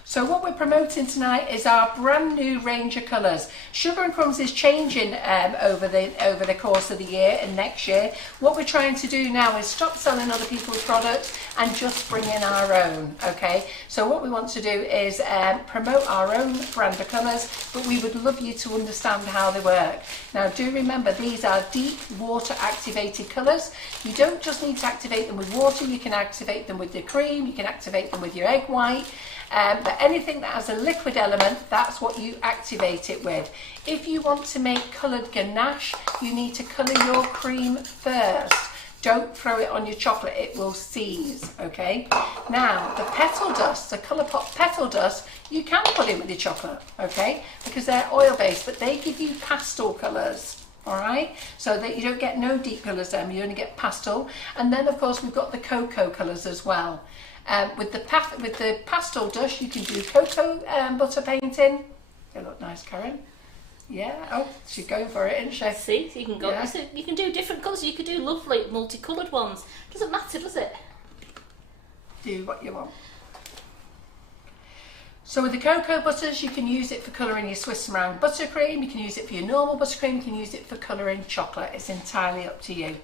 So what we're promoting tonight is our brand new range of colours. Sugar and Crumbs is changing over the course of the year and next year. What we're trying to do now is stop selling other people's products and just bring in our own, okay? So what we want to do is promote our own brand of colours, but we would love you to understand how they work. Now do remember, these are deep water activated colours. You don't just need to activate them with water, you can activate them with your cream, you can activate them with your egg white. But anything that has a liquid element, that's what you activate it with. If you want to make coloured ganache, you need to colour your cream first. Don't throw it on your chocolate, it will seize, okay? Now, the petal dust, the Colourpop petal dust, you can put in with your chocolate, okay? Because they're oil-based, but they give you pastel colours. All right, so that you don't get no deep colours then, you only get pastel. And then of course we've got the cocoa colours as well. With the pastel dust, you can do cocoa butter painting. They look nice, Karen. Yeah. Oh, she's going for it, isn't she? See, so you can go. Yeah. So you can do different colours. You could do lovely multicoloured ones. Doesn't matter, does it? Do what you want. So with the cocoa butters, you can use it for colouring your Swiss round buttercream. You can use it for your normal buttercream. You can use it for colouring chocolate. It's entirely up to you.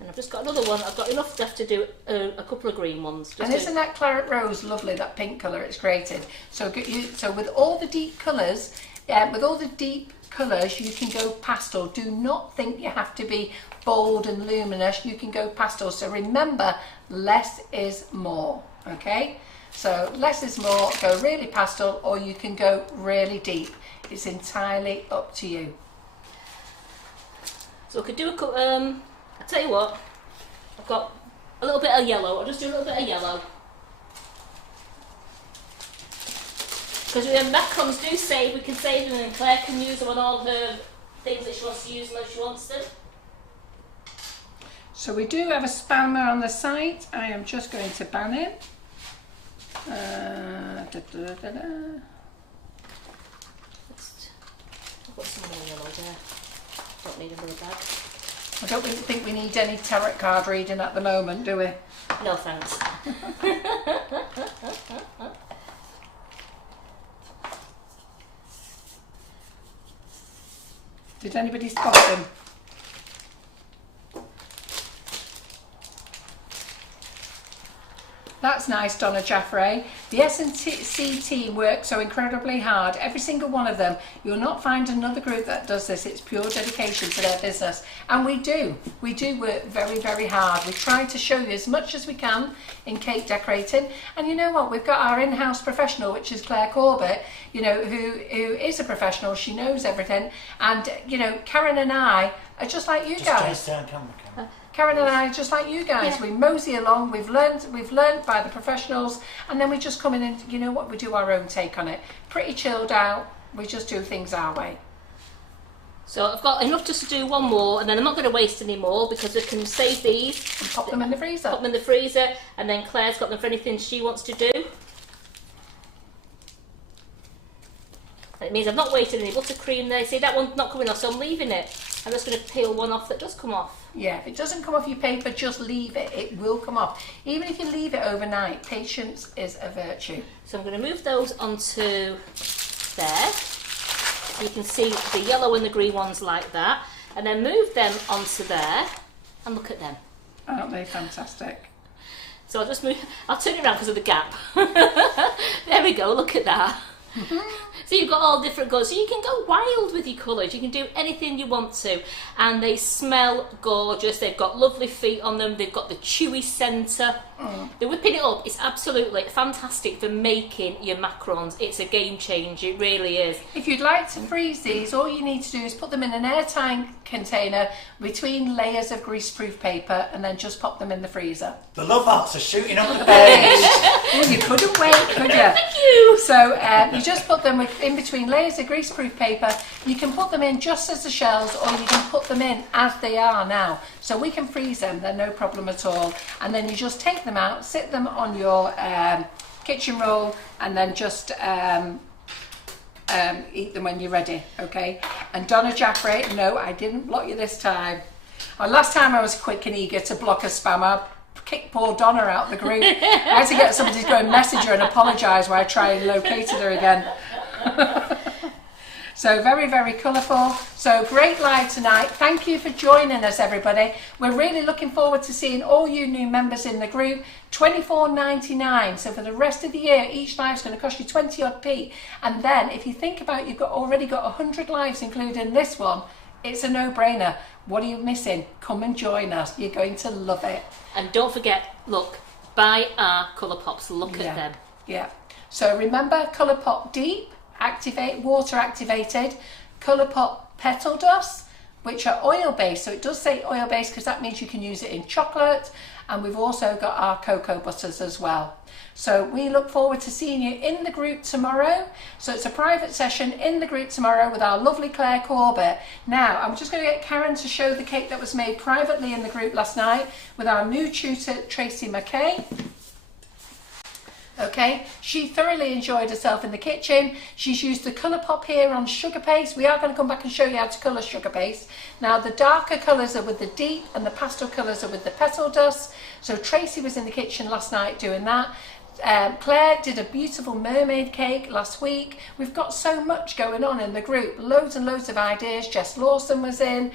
And I've just got another one. I've got enough left to do a couple of green ones. And isn't that claret rose lovely, that pink colour it's created? So with all the deep colours, you can go pastel. Do not think you have to be bold and luminous. You can go pastel. So remember, less is more, okay? So less is more, go really pastel, or you can go really deep. It's entirely up to you. So I could do a couple, I'll tell you what, I've got a little bit of yellow. I'll just do a little bit of yellow. Because Macarons do say we can save them, and Claire can use them on all her things that she wants to use when she wants them. So we do have a spammer on the site. I am just going to ban it. I've got some more yellow there. Don't need another bag. I don't really think we need any tarot card reading at the moment, do we? No thanks. Did anybody spot them? That's nice, Donna Jaffray. The S&C team works so incredibly hard. Every single one of them. You'll not find another group that does this. It's pure dedication to their business. And we do. We do work very, very hard. We try to show you as much as we can in cake decorating. And you know what? We've got our in-house professional, which is Claire Corbett, you know, who is a professional. She knows everything. And, you know, Karen and I are just like you guys. Just down camera. Karen and I, just like you guys, we mosey along. We've learned by the professionals, and then we just come in and, you know what, we do our own take on it. Pretty chilled out. We just do things our way. So I've got enough just to do one more, and then I'm not going to waste any more because I can save these and pop them in the freezer. Pop them in the freezer, and then Claire's got them for anything she wants to do. It means I've not wasted any buttercream there. See, that one's not coming off, so I'm leaving it. I'm just going to peel one off that does come off. Yeah, if it doesn't come off your paper, just leave it. It will come off. Even if you leave it overnight, patience is a virtue. So I'm going to move those onto there. So you can see the yellow and the green ones like that. And then move them onto there. And look at them. Aren't they fantastic? So I'll just move, I'll turn it around because of the gap. There we go, look at that. So you've got all different colours, so you can go wild with your colours, you can do anything you want to, and they smell gorgeous. They've got lovely feet on them, they've got the chewy centre. They're whipping it up. It's absolutely fantastic for making your macarons. It's a game changer, it really is. If you'd like to freeze these, all you need to do is put them in an airtight container between layers of greaseproof paper, and then just pop them in the freezer. The love hearts are shooting up the page. Well, you couldn't wait, could you? Thank you! So you just put them in between layers of greaseproof paper. You can put them in just as the shells, or you can put them in as they are now. So we can freeze them, they're no problem at all. And then you just take them out, sit them on your kitchen roll, and then just eat them when you're ready, okay? And Donna Jaffrey, no, I didn't block you this time. Last time I was quick and eager to block a spammer, kicked poor Donna out of the group. I had to get somebody to go and message her and apologise while I tried and located her again. So very, very colourful. So great live tonight. Thank you for joining us, everybody. We're really looking forward to seeing all you new members in the group. $24.99. So for the rest of the year, each live's going to cost you 20 odd p. And then if you think about you've already got 100 lives, including this one, it's a no-brainer. What are you missing? Come and join us. You're going to love it. And don't forget, look, buy our Colourpops. Look at them. Yeah. So remember, Colourpop Deep, water activated, Colourpop Petal Dust, which are oil based. So it does say oil based because that means you can use it in chocolate. And we've also got our cocoa butters as well. So we look forward to seeing you in the group tomorrow. So it's a private session in the group tomorrow with our lovely Claire Corbett. Now, I'm just going to get Karen to show the cake that was made privately in the group last night with our new tutor, Tracy McKay. Okay, she thoroughly enjoyed herself in the kitchen. She's used the Colourpop here on sugar paste. We are going to come back and show you how to colour sugar paste. Now the darker colours are with the deep and the pastel colours are with the petal dust. So Tracy was in the kitchen last night doing that. Claire did a beautiful mermaid cake last week. We've got so much going on in the group, loads and loads of ideas. Jess Lawson was in.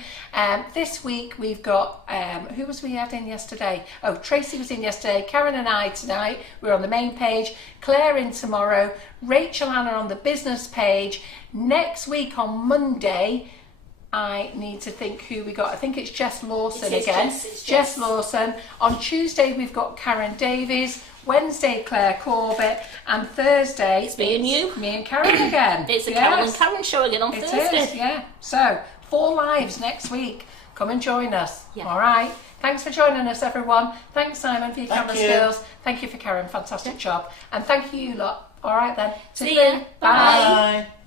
This week we've got, who was we had in yesterday? Oh, Tracy was in yesterday, Karen and I tonight, we're on the main page, Claire in tomorrow, Rachel Anna on the business page. Next week on Monday, I need to think who we got. I think it's Jess Lawson again. Jess Lawson. On Tuesday we've got Karen Davies. Wednesday, Claire Corbett, and Thursday, it's me and you. Me and Karen again. It's a Carol and Karen show again on Thursday. It is, yeah. So, 4 lives next week. Come and join us. Yeah. All right. Thanks for joining us, everyone. Thanks, Simon, for your camera skills. Thank you for Karen. Fantastic job. And thank you lot. All right then. See you. Bye. Bye.